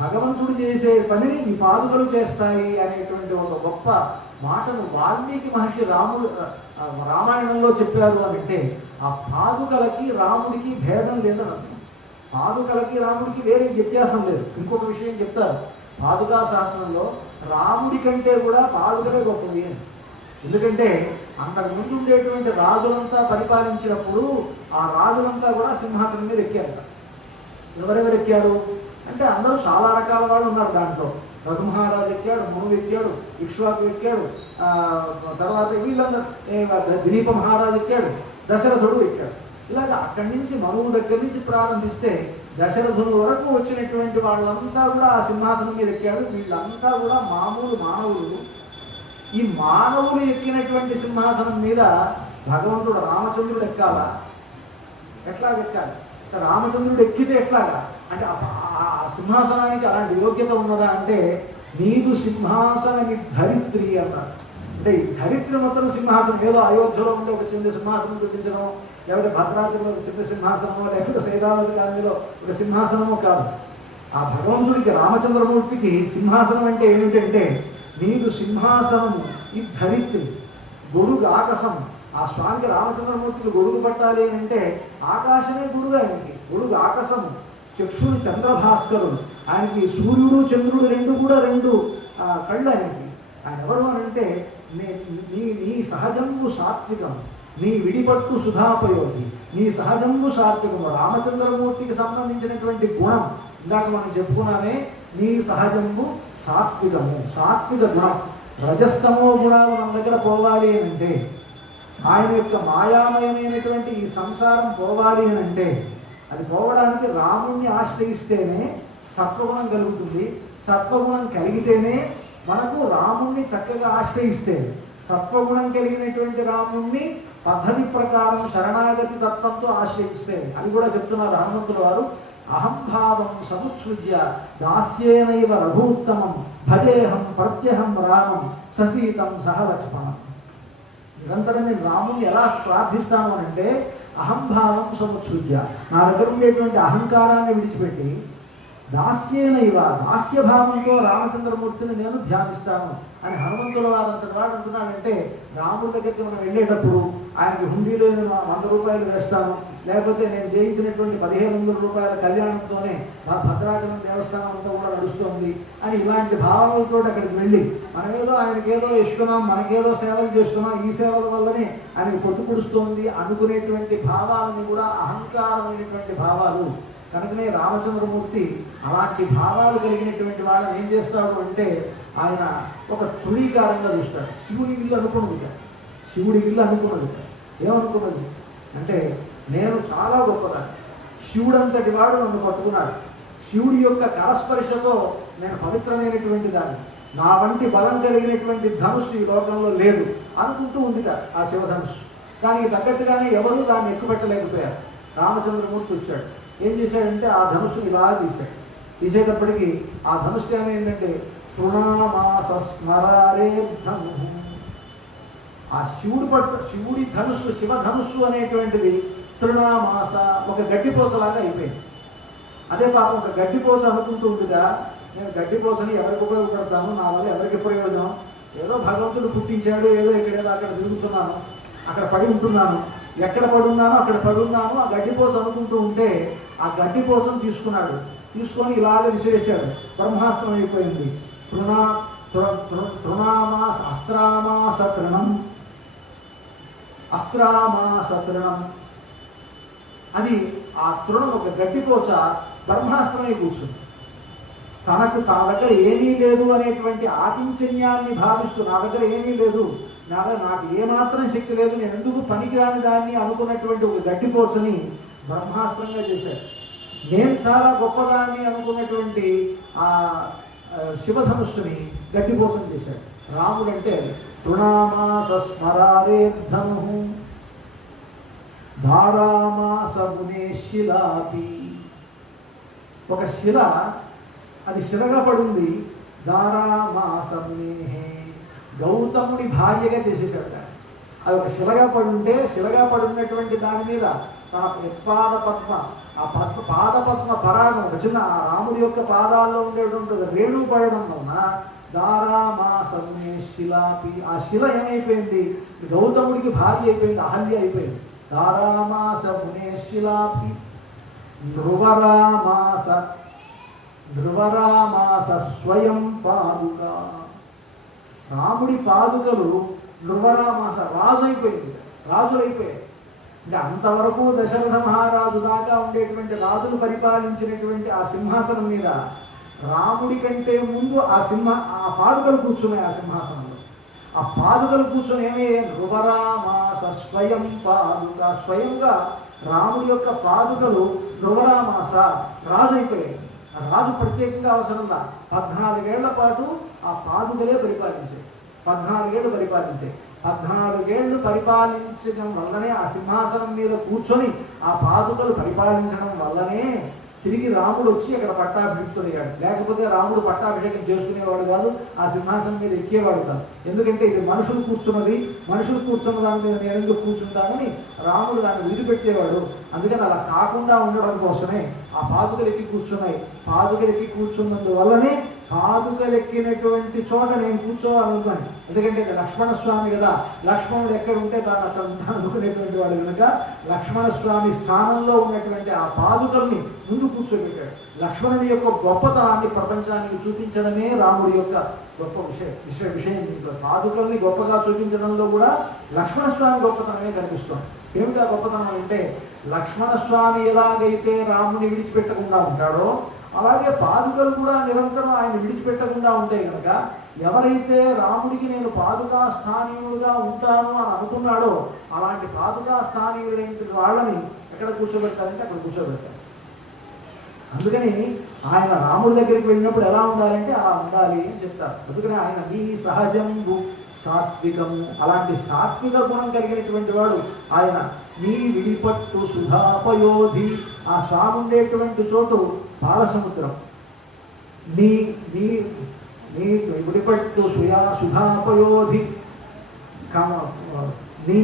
భగవంతుడు చేసే పనిని ఈ పాదుకలు చేస్తాయి అనేటువంటి ఒక గొప్ప మాటను వాల్మీకి మహర్షి రామాయణంలో చెప్పారు అని అంటే ఆ పాదుకలకి రాముడికి భేదం లేదని అర్థం. పాదుకలకి రాముడికి వేరే వ్యత్యాసం లేదు. ఇంకొక విషయం చెప్తారు పాదుకా శాస్త్రంలో, రాముడి కంటే కూడా పాదుకలే గొప్పవి అని. ఎందుకంటే అంతకుముందు ఉండేటువంటి రాజులంతా పరిపాలించినప్పుడు ఆ రాజులంతా కూడా సింహాసనం మీద ఎక్కారు. ఎవరెవరు ఎక్కారు అంటే అందరూ చాలా రకాల వాళ్ళు ఉన్నారు. దాంట్లో రఘుమహారాజు ఎక్కాడు, మనువు ఎక్కాడు, ఇక్ష్వాకు ఎక్కాడు, తర్వాత వీళ్ళందరూ దిలీప మహారాజు ఎక్కాడు, దశరథుడు ఎక్కాడు. ఇలాగ అక్కడి నుంచి మనువు దగ్గర నుంచి ప్రారంభిస్తే దశరథుని వరకు వచ్చినటువంటి వాళ్ళంతా కూడా ఆ సింహాసనం మీద ఎక్కాడు. వీళ్ళంతా కూడా మామూలు మానవులు. ఈ మానవులు ఎక్కినటువంటి సింహాసనం మీద భగవంతుడు రామచంద్రుడు ఎక్కాలా? ఎట్లా ఎక్కాలి? రామచంద్రుడు ఎక్కితే ఎట్లాగా అంటే ఆ సింహాసనానికి అలాంటి యోగ్యత ఉన్నదా అంటే నీదు సింహాసనని ధరిత్రి అన్నారు. అంటే ఈ ధరిత్రి మొత్తం సింహాసనం ఏదో అయోధ్యలో ఉండే ఒక చిన్న సింహాసనం చూపించడం, లేకపోతే భద్రాద్రిలో ఒక చిన్న సింహాసనమో, లేకపోతే సైదావతి గాంధీలో ఒక సింహాసనమో కాదు. ఆ భగవంతుడికి రామచంద్రమూర్తికి సింహాసనం అంటే ఏమిటంటే నీదు సింహాసనము ఈ ధరిత్రి, గొడుగు ఆకాశం. ఆ స్వామికి రామచంద్రమూర్తికి గొడుగు పట్టాలి అంటే ఆకాశమే గొడుగు ఆయనకి. గొడుగు ఆకాశము, చక్షుడు చంద్రభాస్కరుడు. ఆయనకి సూర్యుడు చంద్రుడు రెండు కూడా రెండు కళ్ళు ఆయనకి. ఆయన ఎవరు అని అంటే నీ సహజంబు సాత్వికం, నీ విడిపట్టు సుధాపయోగి, నీ సహజంబు సాత్వికము. రామచంద్రమూర్తికి సంబంధించినటువంటి గుణం ఇందాక మనం చెప్పుకున్నామే, నీ సహజంబు సాత్వికము, సాత్విక గుణం. రజస్తమో గుణాలు మన దగ్గర పోవాలి అని అంటే, ఆయన యొక్క మాయామయమైనటువంటి ఈ సంసారం పోవాలి అని అంటే అది పోవడానికి రాముణ్ణి ఆశ్రయిస్తేనే సత్వగుణం కలుగుతుంది. సత్వగుణం కలిగితేనే మనకు రాముణ్ణి చక్కగా ఆశ్రయిస్తే, సత్వగుణం కలిగినటువంటి రాముణ్ణి పద్ధతి ప్రకారం శరణాగతి తత్వంతో ఆశ్రయిస్తే, అది కూడా చెప్తున్నారు హనుమంతుల వారు. అహంభావం సముత్సృజ్య దాస్యేనైవ రఘూత్తమం భజేహం ప్రత్యహం రామం ససీతం సహ లక్ష్మణం. నిరంతరం నేను రాముని ఎలా ప్రార్థిస్తాను అని అంటే అహంభావం సముత్సృజ్య, నా దగ్గర ఉండేటువంటి అహంకారాన్ని విడిచిపెట్టి దాస్యేనైవ, దాస్యభావంతో రామచంద్రమూర్తిని నేను ధ్యానిస్తాను అని హనుమంతుల వారంతటి వాడు అంటున్నాడంటే, రాముడి దగ్గరికి మనం వెళ్ళేటప్పుడు ఆయనకి హుండీలో 100 రూపాయలు వేస్తాను, లేకపోతే నేను చేయించినటువంటి 1500 రూపాయల కళ్యాణంతోనే నా భద్రాచలం దేవస్థానం అంతా కూడా నడుస్తోంది అని ఇలాంటి భావనలతో అక్కడికి వెళ్ళి మనమేదో ఆయనకేదో ఇస్తున్నాం, మనకేదో సేవలు చేస్తున్నాం, ఈ సేవల వల్లనే ఆయనకు పొత్తు పుడుస్తోంది అనుకునేటువంటి భావాలను కూడా అహంకారమైనటువంటి భావాలు. కనుకనే రామచంద్రమూర్తి అలాంటి భావాలు కలిగినటువంటి వాళ్ళని ఏం చేస్తాడు అంటే ఆయన ఒక తృణీకారంగా చూస్తాడు. శివుడి ఇల్లు అనుకున్నది, శివుడి ఇల్లు అనుకున్నది ఏమనుకున్నది అంటే నేను చాలా గొప్పదాన్ని, శివుడంతటి వాడు నన్ను పట్టుకున్నాడు, శివుడి యొక్క కరస్పర్శతో నేను పవిత్రమైనటువంటి దాన్ని, నా వంటి బలం కలిగినటువంటి ధనుస్సు ఈ లోకంలో లేదు అనుకుంటూ ఉంది ఆ శివధనుస్సు. దానికి తగ్గట్టుగానే ఎవరూ దాన్ని ఎక్కుపెట్టలేకపోయారు. రామచంద్రమూర్తి వచ్చాడు, ఏం చేశాడంటే ఆ ధనుస్సుని ఇలా తీశాడు. తీసేటప్పటికీ ఆ ధనుస్సు ఏమైందంటే తృణమాస స్మరారే ధను. ఆ శివుడి ధనుస్సు, శివధనుస్సు అనేటువంటిది తృణమాస, ఒక గడ్డిపోసలాగా అయిపోయింది. అదే పాపం ఒక గడ్డిపోస అనుకుంటూ ఉందిగా, నేను గడ్డిపోసని ఎవరికి ఉపయోగపడతాను, నా వల్ల ఎవరికి ప్రయోజనం, ఏదో భగవంతుడు పుట్టించాడు, ఏదో ఇక్కడేదో అక్కడ తిరుగుతున్నాను, అక్కడ పడి ఉంటున్నాను, ఎక్కడ పడున్నానో అక్కడ పడున్నాను, ఆ గడ్డిపోస అనుకుంటూ ఉంటే ఆ గడ్డిపోసను తీసుకున్నాడు. తీసుకొని ఇలాగ విసిరేశాడు, బ్రహ్మాస్త్రం అయిపోయింది. తృణామాస అస్త్రామాస తృణం, అస్త్రామాస తృణం. అది ఆ తృణం ఒక గడ్డిపోస బ్రహ్మాస్త్రమై కూర్చుంది. తనకు తన దగ్గర ఏమీ లేదు అనేటువంటి ఆకించన్యాన్ని భావిస్తూ, నా దగ్గర ఏమీ లేదు, నాకు ఏమాత్రం శక్తి లేదు, నేను ఎందుకు పనికిరాని దాన్ని అనుకున్నటువంటి ఒక గడ్డిపోసని బ్రహ్మాస్త్రంగా చేశాడు. నేను చాలా గొప్పదాన్ని అనుకున్నటువంటి ఆ శివధనుస్సుని గడ్డిపోసం చేశాడు. రాముడంటే తృణామాస స్మరారేర్ధను ధారామాస మునే శిలాపి. ఒక శిల అది శిలగా పడింది. ధారామాస మునే, గౌతముని భార్యగా చేసేసాడు. అది ఒక శిలగా పడుంటే శిలగా పడినటువంటి దాని మీద తన పాద పద్మ, ఆ పాద పద్మ పరాగం వచ్చిన ఆ రాముడి యొక్క పాదాల్లో ఉండేటువంటి రేణు పడడం వలన దారామాసమే శిలాపి, ఆ శిల ఏమైపోయింది? గౌతముడికి భార్య అయిపోయింది, అహల్య అయిపోయింది. దారామాస మునే శిలాపి ధ్రువరామాస స్వయం పాదుక. రాముడి పాదుకలు ధ్రువరామాస, రాజు అయిపోయింది, రాజులైపోయాయి. అంటే అంతవరకు దశరథ మహారాజు దాకా ఉండేటువంటి రాజులు పరిపాలించినటువంటి ఆ సింహాసనం మీద రాముడి కంటే ముందు ఆ పాదుకలు కూర్చున్నాయి. ఆ సింహాసనంలో ఆ పాదుకలు కూర్చొని ఏమే ధ్రువరామాస స్వయం పాదుక, స్వయంగా రాముడి యొక్క పాదుకలు ధ్రువరామాస, రాజు అయిపోయాయి. ఆ రాజు ప్రత్యేకంగా అవసరంగా 14 ఏళ్ల పాటు ఆ పాదుకలే పరిపాలించాయి. 14 ఏళ్ళు పరిపాలించాయి. 14 ఏళ్ళు పరిపాలించడం వల్లనే, ఆ సింహాసనం మీద కూర్చొని ఆ పాదుకలు పరిపాలించడం వల్లనే తిరిగి రాముడు వచ్చి అక్కడ పట్టాభిషిక్తుడయ్యాడు. లేకపోతే రాముడు పట్టాభిషేకం చేసుకునేవాడు కాదు, ఆ సింహాసనం మీద ఎక్కేవాడు కాదు. ఎందుకంటే ఇది మనుషులు కూర్చున్నది, మనుషులు కూర్చున్న దాని మీద నేను ఎందుకు కూర్చుంటానని రాముడు దాన్ని విడిపెట్టేవాడు. అందుకని అలా కాకుండా ఉండడం కోసమే ఆ పాదుకలు ఎక్కి కూర్చున్నాయి. పాదుకలు ఎక్కి కూర్చున్నందువల్లనే పాదుకలెక్కినటువంటి చోట నేను కూర్చోవాలనుకున్నాను. ఎందుకంటే లక్ష్మణస్వామి కదా, లక్ష్మణుడు ఎక్కడ ఉంటే తాను అక్కడ ఉంటాను అనుకునేటువంటి వాడు కనుక లక్ష్మణస్వామి స్థానంలో ఉన్నటువంటి ఆ పాదుకల్ని ముందు కూర్చోబెట్టాడు. లక్ష్మణుడి యొక్క గొప్పతనాన్ని ప్రపంచానికి చూపించడమే రాముడి యొక్క గొప్ప విషయం. పాదుకల్ని గొప్పగా చూపించడంలో కూడా లక్ష్మణస్వామి గొప్పతనమే కనిపిస్తుంది. ఏమిటా గొప్పతనం అంటే, లక్ష్మణస్వామి ఎలాగైతే రాముని విడిచిపెట్టకుండా ఉంటాడో అలాగే పాదుకలు కూడా నిరంతరం ఆయన విడిచిపెట్టకుండా ఉంటాయి కనుక ఎవరైతే రాముడికి నేను పాదుకా స్థానీయుడుగా ఉంటాను అని అనుకున్నాడో అలాంటి పాదుకా స్థానీయుడైన వాళ్ళని ఎక్కడ కూర్చోబెడతారంటే అక్కడ కూర్చోబెడతారు. అందుకని ఆయన రాముడి దగ్గరికి వెళ్ళినప్పుడు ఎలా ఉండాలంటే అలా ఉండాలి అని చెప్తారు. అందుకని ఆయన నీ సహజంబు సాత్వికము, అలాంటి సాత్విక గుణం కలిగినటువంటి వాడు ఆయన. నీ విడిపట్టు సుధాపయోధి, ఆ స్వామి ఉండేటువంటి చోటు పాలసముద్రం. నీ నీ నీ విడిపట్టు సుధాపయోధి నీ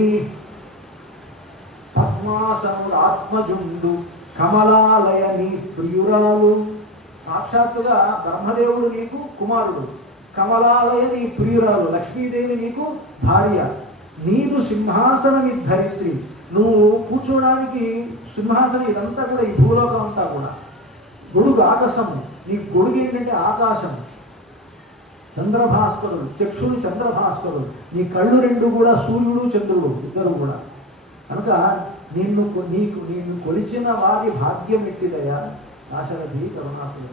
పద్మాసనుడు ఆత్మజుండు కమలాలయ నీ ప్రియురాలు. సాక్షాత్తుగా బ్రహ్మదేవుడు నీకు కుమారుడు, కమలాలయ నీ ప్రియురాలు, లక్ష్మీదేవి నీకు భార్య. నీదు సింహాసనమిద్ధరిత్రి, నువ్వు కూర్చోడానికి సింహాసనం ఇదంతా కూడా ఈ భూలోకం అంతా కూడా గొడుగు ఆకాశము. నీ గొడుగు ఏంటంటే ఆకాశం. చంద్రభాస్కరుడు, చక్షుడు చంద్రభాస్కరుడు, నీ కళ్ళు రెండు కూడా సూర్యుడు చంద్రుడు ఇద్దరు కూడా. కనుక నిన్ను కొలిచిన వారి భాగ్యం ఎట్టిదయా దాశరథి కరుణాకుడు.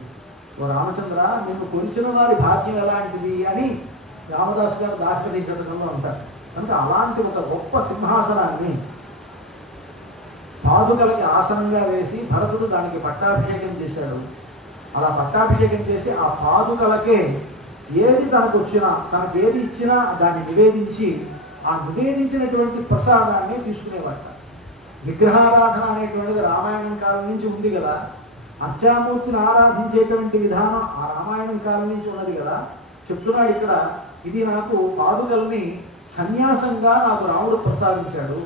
ఓ రామచంద్ర, నిన్ను కొలిచిన వారి భాగ్యం ఎలాంటిది అని రామదాస్ గారు దాశరథి శతకంలో అంటారు. కనుక అలాంటి ఒక గొప్ప సింహాసనాన్ని పాదుకలకి ఆసనంగా వేసి భరతుడు దానికి పట్టాభిషేకం చేశాడు. అలా పట్టాభిషేకం చేసి ఆ పాదుకలకే ఏది తనకు వచ్చినా, తనకు ఏది ఇచ్చినా దాన్ని నివేదించి ఆ నివేదించినటువంటి ప్రసాదాన్ని తీసుకునేవాట. విగ్రహారాధన అనేటువంటిది రామాయణం కాలం నుంచి ఉంది కదా. అర్చామూర్తిని ఆరాధించేటువంటి విధానం ఆ రామాయణం కాలం నుంచి ఉన్నది కదా. చెప్తున్నాడు ఇక్కడ, ఇది నాకు పాదుకల్ని సన్యాసంగా నాకు రాముడు ప్రసాదించాడు.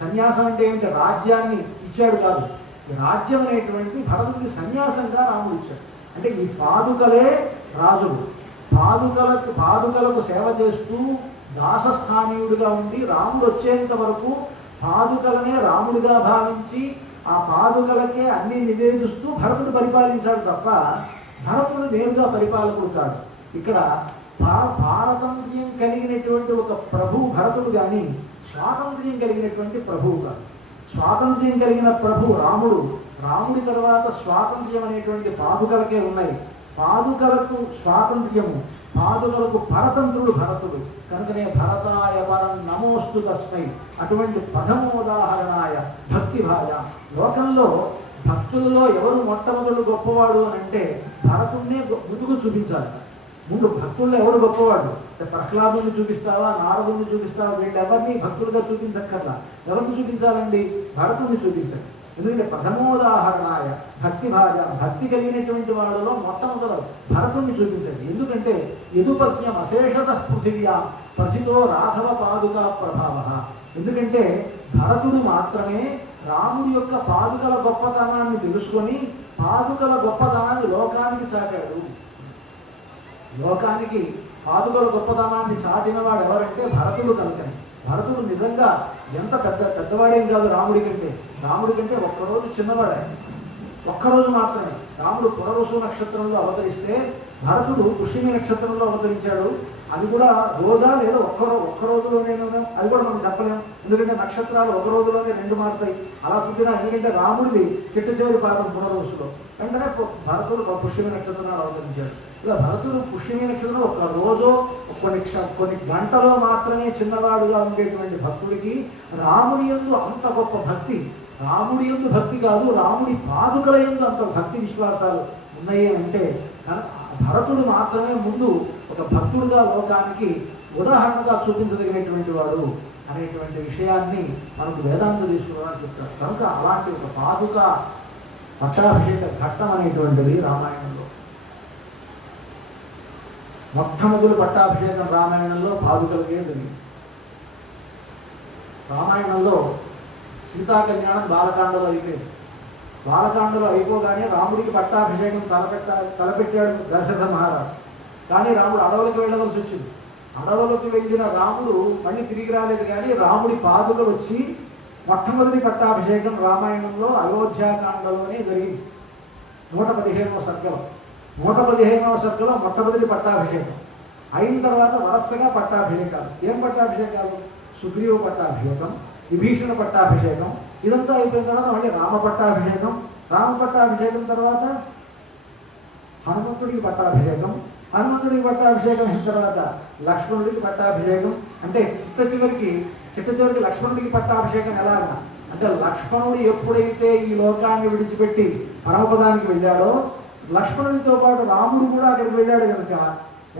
సన్యాసం అంటే ఏమిటి? రాజ్యాన్ని ఇచ్చాడు కాదు. రాజ్యం అనేటువంటి భరతుడికి సన్యాసంగా రాముడు ఇచ్చాడు. అంటే ఈ పాదుకలే రాజుడు. పాదుకలకు సేవ చేస్తూ దాసస్థానీయుడిగా ఉండి రాముడు వచ్చేంత వరకు పాదుకలనే రాముడిగా భావించి ఆ పాదుకలకే అన్ని నివేదిస్తూ భరతుడు పరిపాలించాడు తప్ప భరతుడు నేరుగా పరిపాలకుడు కాడు. ఇక్కడ పారతంత్ర్యం కలిగినటువంటి ఒక ప్రభువు భరతుడు కానీ స్వాతంత్ర్యం కలిగినటువంటి ప్రభువు కాదు. స్వాతంత్ర్యం కలిగిన ప్రభు రాముడు. రాముడి తర్వాత స్వాతంత్ర్యం అనేటువంటి పాదుకలకే ఉన్నాయి. పాదుకలకు స్వాతంత్ర్యము, పాదుకలకు పరతంత్రుడు భరతుడు. కనుకనే భరతాయ పరం నమోస్తు తస్మై, అటువంటి ప్రథమోదాహరణాయ భక్తిభాయ. లోకంలో భక్తులలో ఎవరు మొట్టమొదటి గొప్పవాడు అని అంటే భరతుడినే ముందుకు చూపించాలి. ముందు భక్తుల్లో ఎవడు గొప్పవాడు? ప్రహ్లాదుని చూపిస్తావా, నారదుని చూపిస్తావా? వీళ్ళు ఎవరిని భక్తులుగా చూపించక్కర్లా. ఎవరిని చూపించాలండి? భరతుని చూపించండి. ఎందుకంటే ప్రథమోదాహరణాయ భక్తి భాజ, భక్తి కలిగినటువంటి వాళ్ళలో మొట్టమొదటి భరతుణ్ణి చూపించండి. ఎందుకంటే యదుపత్యం అశేషత పృథివ్యా ప్రసితో రాఘవ పాదుకా ప్రభావ. ఎందుకంటే భరతుడు మాత్రమే రాముడి యొక్క పాదుకల గొప్పతనాన్ని తెలుసుకొని పాదుకల గొప్పతనాన్ని లోకానికి చాటాడు. లోకానికి పాదుకల గొప్పతనాన్ని చాటినవాడు ఎవరంటే భరతుడు కనుకని. భరతుడు నిజంగా ఎంత పెద్దవాడేం కాదు రాముడి కంటే. రాముడి కంటే ఒక్కరోజు చిన్నవాడే, ఒక్కరోజు మాత్రమే. రాముడు పునరుసు నక్షత్రంలో అవతరిస్తే భరతుడు పుష్యమి నక్షత్రంలో అవతరించాడు. అది కూడా రోజా లేదా ఒక్క రోజులోనే, అది కూడా మనం చెప్పలేం. ఎందుకంటే నక్షత్రాలు ఒక రోజులోనే రెండు మారుతాయి. అలా పుట్టిన, ఎందుకంటే రాముడిది చిట్ట చివరి పాదం పునరుసులో, వెంటనే భరతుడు పుష్యమి నక్షత్రంలో అవతరించాడు. ఇలా భరతుడు పుష్యమి నక్షత్రంలో ఒక రోజు కొన్ని గంటలో మాత్రమే చిన్నవాడుగా ఉండేటువంటి భక్తుడికి రాముడి యందు అంత గొప్ప భక్తి, రాముడి యందు భక్తి కాదు, రాముడి పాదుకల యందు అంత భక్తి విశ్వాసాలు ఉన్నాయి అంటే భరతుడు మాత్రమే ముందు ఒక భక్తుడుగా లోకానికి ఉదాహరణగా చూపించదగినటువంటి వాడు అనేటువంటి విషయాన్ని మనకు వేదాంత తీసుకున్నామని చెప్తారు. కనుక అలాంటి ఒక పాదుక పట్టాభిషేక ఘట్టం అనేటువంటిది రామాయణంలో మొట్టమొదటి పట్టాభిషేకం. రామాయణంలో పాదుకలకే జరిగింది. రామాయణంలో సీతా కళ్యాణం బాలకాండలో అయిపోయింది. బాలకాండలో అయిపోగానే రాముడికి పట్టాభిషేకం తలపెట్టాడు దశరథ మహారాజు. కానీ రాముడు అడవులకు వెళ్ళవలసి వచ్చింది. అడవులకు వెళ్ళిన రాముడు మళ్ళీ తిరిగి రాలేదు. కానీ రాముడి పాదుకలు వచ్చి మొట్టమొదటి పట్టాభిషేకం రామాయణంలో అయోధ్యాకాండలోనే జరిగింది. 115వ సర్గలో 115వ సర్గలో మొట్టమొదటి పట్టాభిషేకం అయిన తర్వాత వరుసగా పట్టాభిషేకాలు. ఏం పట్టాభిషేకాలు? సుగ్రీవ పట్టాభిషేకం, విభీషణ పట్టాభిషేకం. ఇదంతా అయిపోయిన తర్వాత మళ్ళీ రామ పట్టాభిషేకం, రామ పట్టాభిషేకం తర్వాత హనుమంతుడికి పట్టాభిషేకం, హనుమంతుడికి పట్టాభిషేకం అయిన తర్వాత లక్ష్మణుడికి పట్టాభిషేకం. అంటే చిట్ట చివరికి లక్ష్మణుడికి పట్టాభిషేకం ఎలాగా అంటే లక్ష్మణుడు ఎప్పుడైతే ఈ లోకాన్ని విడిచిపెట్టి పరమపదానికి వెళ్ళాడో లక్ష్మణుడితో పాటు రాముడు కూడా అక్కడికి వెళ్ళాడు కనుక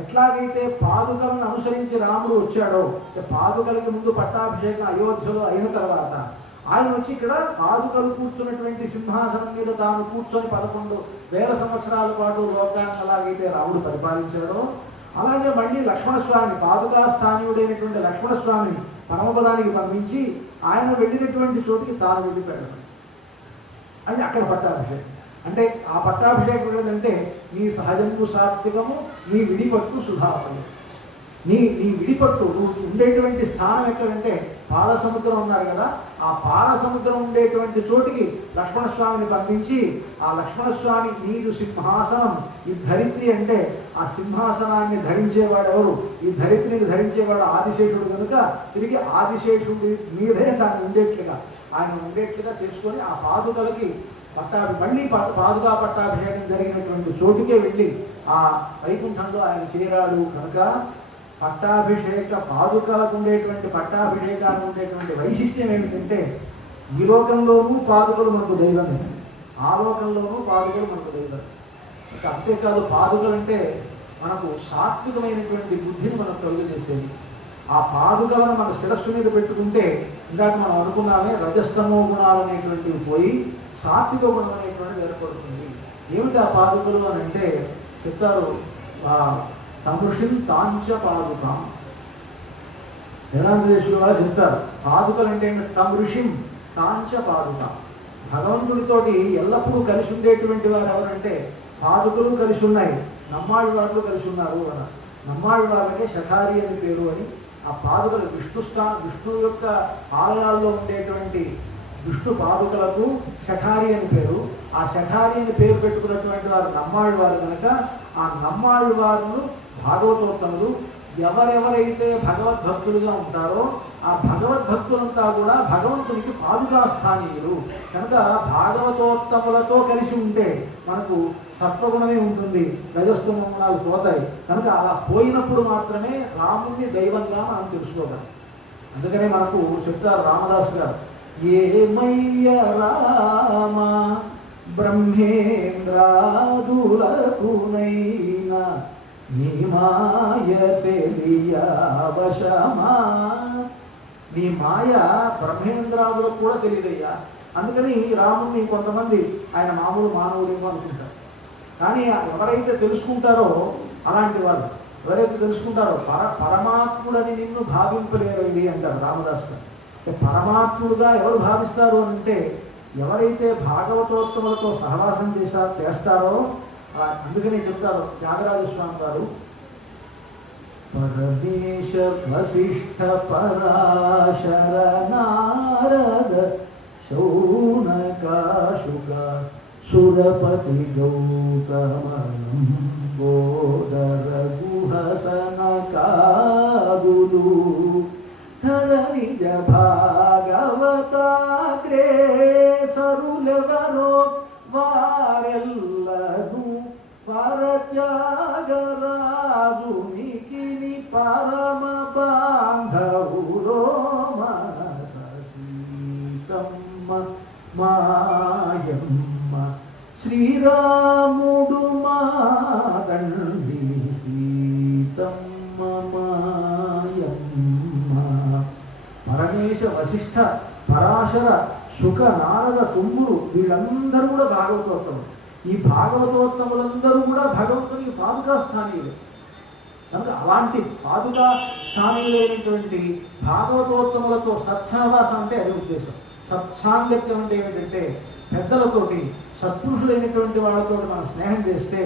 ఎట్లాగైతే పాదుకలను అనుసరించి రాముడు వచ్చాడో, పాదుకలకి ముందు పట్టాభిషేకం అయోధ్యలో అయిన తర్వాత ఆయన వచ్చి ఇక్కడ పాదుకలు కూర్చున్నటువంటి సింహాసనం మీద తాను కూర్చొని 11,000 సంవత్సరాల పాటు లోకాన్ని ఎలాగైతే రాముడు పరిపాలించాడో అలాగే మళ్ళీ లక్ష్మణస్వామి పాదుకా స్థానీయుడైనటువంటి లక్ష్మణస్వామిని పరమపదానికి పంపించి ఆయన వెళ్ళినటువంటి చోటికి తాను వెళ్ళిపోయాడు. అంటే అక్కడ పట్టాభిషేకం. అంటే ఆ పట్టాభిషేకం ఏంటంటే నీ సహజము సాత్వికము, నీ విడిపట్టు సుధాపలు. నీ విడిపట్టు నువ్వు ఉండేటువంటి స్థానం ఎక్కడంటే పాలసముద్రం ఉన్నారు కదా, ఆ పాలసముద్రం ఉండేటువంటి చోటికి లక్ష్మణస్వామిని పంపించి ఆ లక్ష్మణస్వామి నీరు సింహాసనం, ఈ ధరిత్రి అంటే ఆ సింహాసనాన్ని ధరించేవాడు ఎవరు? ఈ ధరిత్రిని ధరించేవాడు ఆదిశేషుడు కనుక తిరిగి ఆదిశేషుడి మీదే తాను ఉండేట్లుగా ఆయన ఉండేట్లుగా చేసుకొని ఆ పాదుకలకి మళ్ళీ పాదుకా పట్టాభిషేకం జరిగినటువంటి చోటుకే వెళ్ళి ఆ వైకుంఠంలో ఆయన చేరాడు. కనుక పట్టాభిషేక పాదుకలకు ఉండేటువంటి పట్టాభిషేకానికి ఉండేటువంటి వైశిష్ట్యం ఏమిటంటే ఈ లోకంలోనూ పాదుకలు మనకు దైవమే, ఆ లోకంలోనూ పాదుకలు మనకు దైవం. అంతేకాదు పాదుకలు అంటే మనకు సాత్వికమైనటువంటి బుద్ధిని మనకు కలుగజేసేది. ఆ పాదుకలను మన శిరస్సు మీద పెట్టుకుంటే ఇందాక మనం అనుకున్నామే రజస్తమో గుణాలు అనేటువంటివి పోయి సాత్విక గుణం అనేటువంటిది ఏర్పడుతుంది. ఏమిటి ఆ పాదుకలు అని అంటే చెప్తారు, తమృషిం తాంచ పాదుకం. వేదాంతదేశులు వాళ్ళు చెప్తారు పాదుకలు అంటే తమృషిం తాంచ పాదుక. భగవంతుడితోటి ఎల్లప్పుడూ కలిసి ఉండేటువంటి వారు ఎవరంటే పాదుకలు కలిసి ఉన్నాయి, నమ్మాళ్ళవార్లు కలిసి ఉన్నారు అన్న. నమ్మాళ్ళవార్లకే శఠారి అని పేరు అని. ఆ పాదుకలు విష్ణు యొక్క ఆలయాల్లో ఉండేటువంటి విష్ణు పాదుకలకు శఠారి అని పేరు. ఆ శఠారి అని పేరు పెట్టుకున్నటువంటి వారు నమ్మాళ్ళవారు కనుక ఆ నమ్మాళ్ళవారులు భాగవతోత్తములు. ఎవరెవరైతే భగవద్భక్తులుగా ఉంటారో ఆ భగవద్భక్తులంతా కూడా భగవంతునికి పాదుకాస్థానీయులు కనుక భాగవతోత్తములతో కలిసి ఉంటే మనకు సత్వగుణమే ఉంటుంది, రజస్తమ గుణాలు పోతాయి. కనుక అలా పోయినప్పుడు మాత్రమే రాముణ్ణి దైవంగా మనం తెలుసుకోగలం. అందుకనే మనకు చెప్తారు రామదాసు గారు, ఏమయ్య రామ బ్రహ్మేంద్రాదులకునైనా నీ మాయ తెలియవశమా. నీ మాయ బ్రహ్మేంద్రాదులకు కూడా తెలియదయ్యా. అందుకని రాముడిని కొంతమంది ఆయన మామూలు మానవులేమో అనుకుంటారు. కానీ ఎవరైతే తెలుసుకుంటారో అలాంటి వారు ఎవరైతే తెలుసుకుంటారో పరమాత్ముడని నిన్ను భావింపలేరు ఇది అంటారు రామదాస్ గారు. పరమాత్ముడుగా ఎవరు భావిస్తారు అని అంటే ఎవరైతే భాగవతోత్తములతో సహవాసం చేస్తారో అందుకనే చెప్తారు త్యాగరాజస్వామి గారు, పరమేశ వశిష్ఠ పరాశర నారద శౌనకాశుక సురపతి గౌతమనం బోధర గుహసనకాదులు ధర నిజ భాగవతాగ్రేసరులెవరో వారెల్లరూ పరత్యాగరాజునికి పరమ బాంధవులో మనస సీతమ్మ మాయమ్మ శ్రీరాముడు మాదండి సీతమ్మ మాయమ్మ. పరమేశ వశిష్ఠ పరాశర శుక నారద తుమ్ములు వీళ్ళందరూ కూడా భాగవతోత్తములు. ఈ భాగవతోత్తములందరూ కూడా భగవంతునికి పాదుకా స్థానీయులే. కనుక అలాంటి పాదుకా స్థానీయులైనటువంటి భాగవతోత్తములతో సత్సహవాసం అంటే అదే ఉద్దేశం. సత్సాంగత్యం అంటే ఏమిటంటే పెద్దలతోటి సత్పురుషులైనటువంటి వాళ్ళతో మనం స్నేహం చేస్తే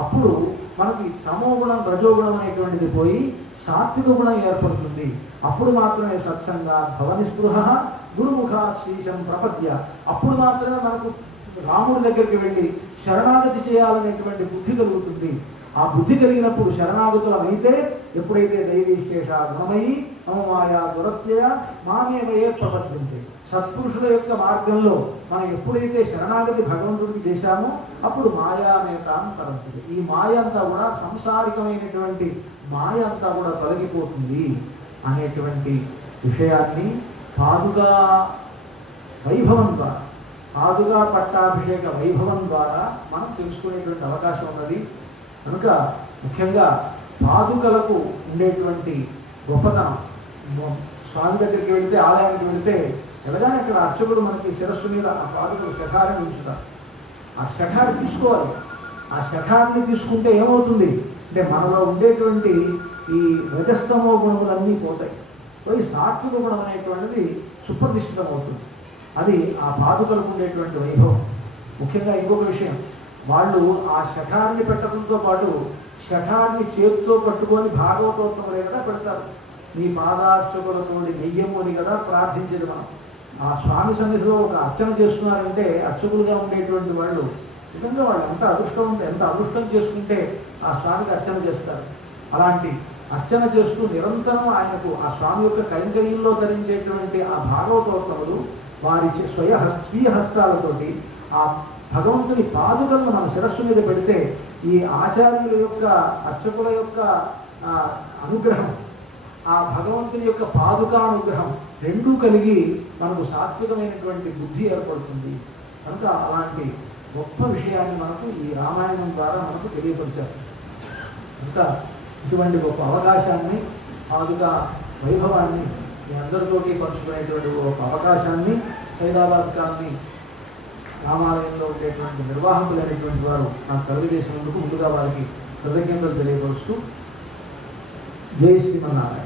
అప్పుడు మనకి తమో గుణం రజోగుణం అనేటువంటిది పోయి సాత్విక గుణం ఏర్పడుతుంది. అప్పుడు మాత్రమే సత్సంగా భవని స్పృహ గురుముఖ శ్రీశం ప్రపద్య. అప్పుడు మాత్రమే మనకు రాముడి దగ్గరికి వెళ్ళి శరణాగతి చేయాలనేటువంటి బుద్ధి కలుగుతుంది. ఆ బుద్ధి కలిగినప్పుడు శరణాగతులం అయితే ఎప్పుడైతే దైవీశేష గుణమయి మమమాయా దురత్యయ మామేమయే ప్రపద్యంతే. సత్పురుషుల యొక్క మార్గంలో మనం ఎప్పుడైతే శరణాగతి భగవంతుడికి చేశామో అప్పుడు మాయామేతాం తరంతుంది. ఈ మాయ అంతా కూడా సంసారికమైనటువంటి మాయ అంతా కూడా తొలగిపోతుంది అనేటువంటి విషయాన్ని పాదుగా వైభవం ద్వారా పాదుగా పట్టాభిషేక వైభవం ద్వారా మనం తెలుసుకునేటువంటి అవకాశం ఉన్నది. కనుక ముఖ్యంగా పాదుకలకు ఉండేటువంటి గొప్పతనం, స్వామి దగ్గరికి వెళితే ఆలయానికి వెళితే ఎలాగానే ఇక్కడ అర్చకుడు మనకి శిరస్సు మీద ఆ పాదుకలు శఠాన్ని ఉంచుతారు. ఆ శఠాన్ని తీసుకోవాలి. ఆ శఠాన్ని తీసుకుంటే ఏమవుతుంది అంటే మనలో ఉండేటువంటి ఈ రజస్తమో గుణములన్నీ పోతాయి. పోయి సాత్విక గుణం అనేటువంటిది సుప్రతిష్ఠితం అవుతుంది. అది ఆ పాదుకలకు ఉండేటువంటి వైభవం. ముఖ్యంగా ఇంకొక విషయం, వాళ్ళు ఆ శఠాన్ని పెట్టడంతో పాటు శఠాన్ని చేతితో పట్టుకొని భాగవతోత్తములే కదా పెడతారు. మీ పాదార్చకులతోటి నెయ్యము అని కదా ప్రార్థించేది మనం. ఆ స్వామి సన్నిధిలో ఒక అర్చన చేస్తున్నారంటే అర్చకులుగా ఉండేటువంటి వాళ్ళు నిజంగా వాళ్ళు ఎంత అదృష్టం చేసుకుంటే ఆ స్వామికి అర్చన చేస్తారు. అలాంటి అర్చన చేస్తూ నిరంతరం ఆయనకు ఆ స్వామి యొక్క కైంకర్యంలో ధరించేటువంటి ఆ భాగవతోత్తములు వారి స్వీయ హస్తాలతోటి ఆ భగవంతుని పాదుకలను మన శిరస్సు మీద పెడితే ఈ ఆచార్యుల యొక్క అర్చకుల యొక్క అనుగ్రహం, ఆ భగవంతుని యొక్క పాదుకానుగ్రహం రెండూ కలిగి మనకు సాత్వికమైనటువంటి బుద్ధి ఏర్పడుతుంది. కనుక అలాంటి గొప్ప విషయాన్ని మనకు ఈ రామాయణం ద్వారా మనకు తెలియపరిచారు. కనుక ఇటువంటి గొప్ప అవకాశాన్ని పాదుకా వైభవాన్ని మీ అందరితోటి పంచుకునేటువంటి ఒక అవకాశాన్ని సైదాబాద్ కాలనీ రామాలయంలో ఉండేటువంటి నిర్వాహకులు అనేటువంటి వారు నాకు కలుగజేసినందుకు ముందుగా వారికి కృతజ్ఞతలు తెలియపరుస్తూ జై శ్రీమన్నారాయణ.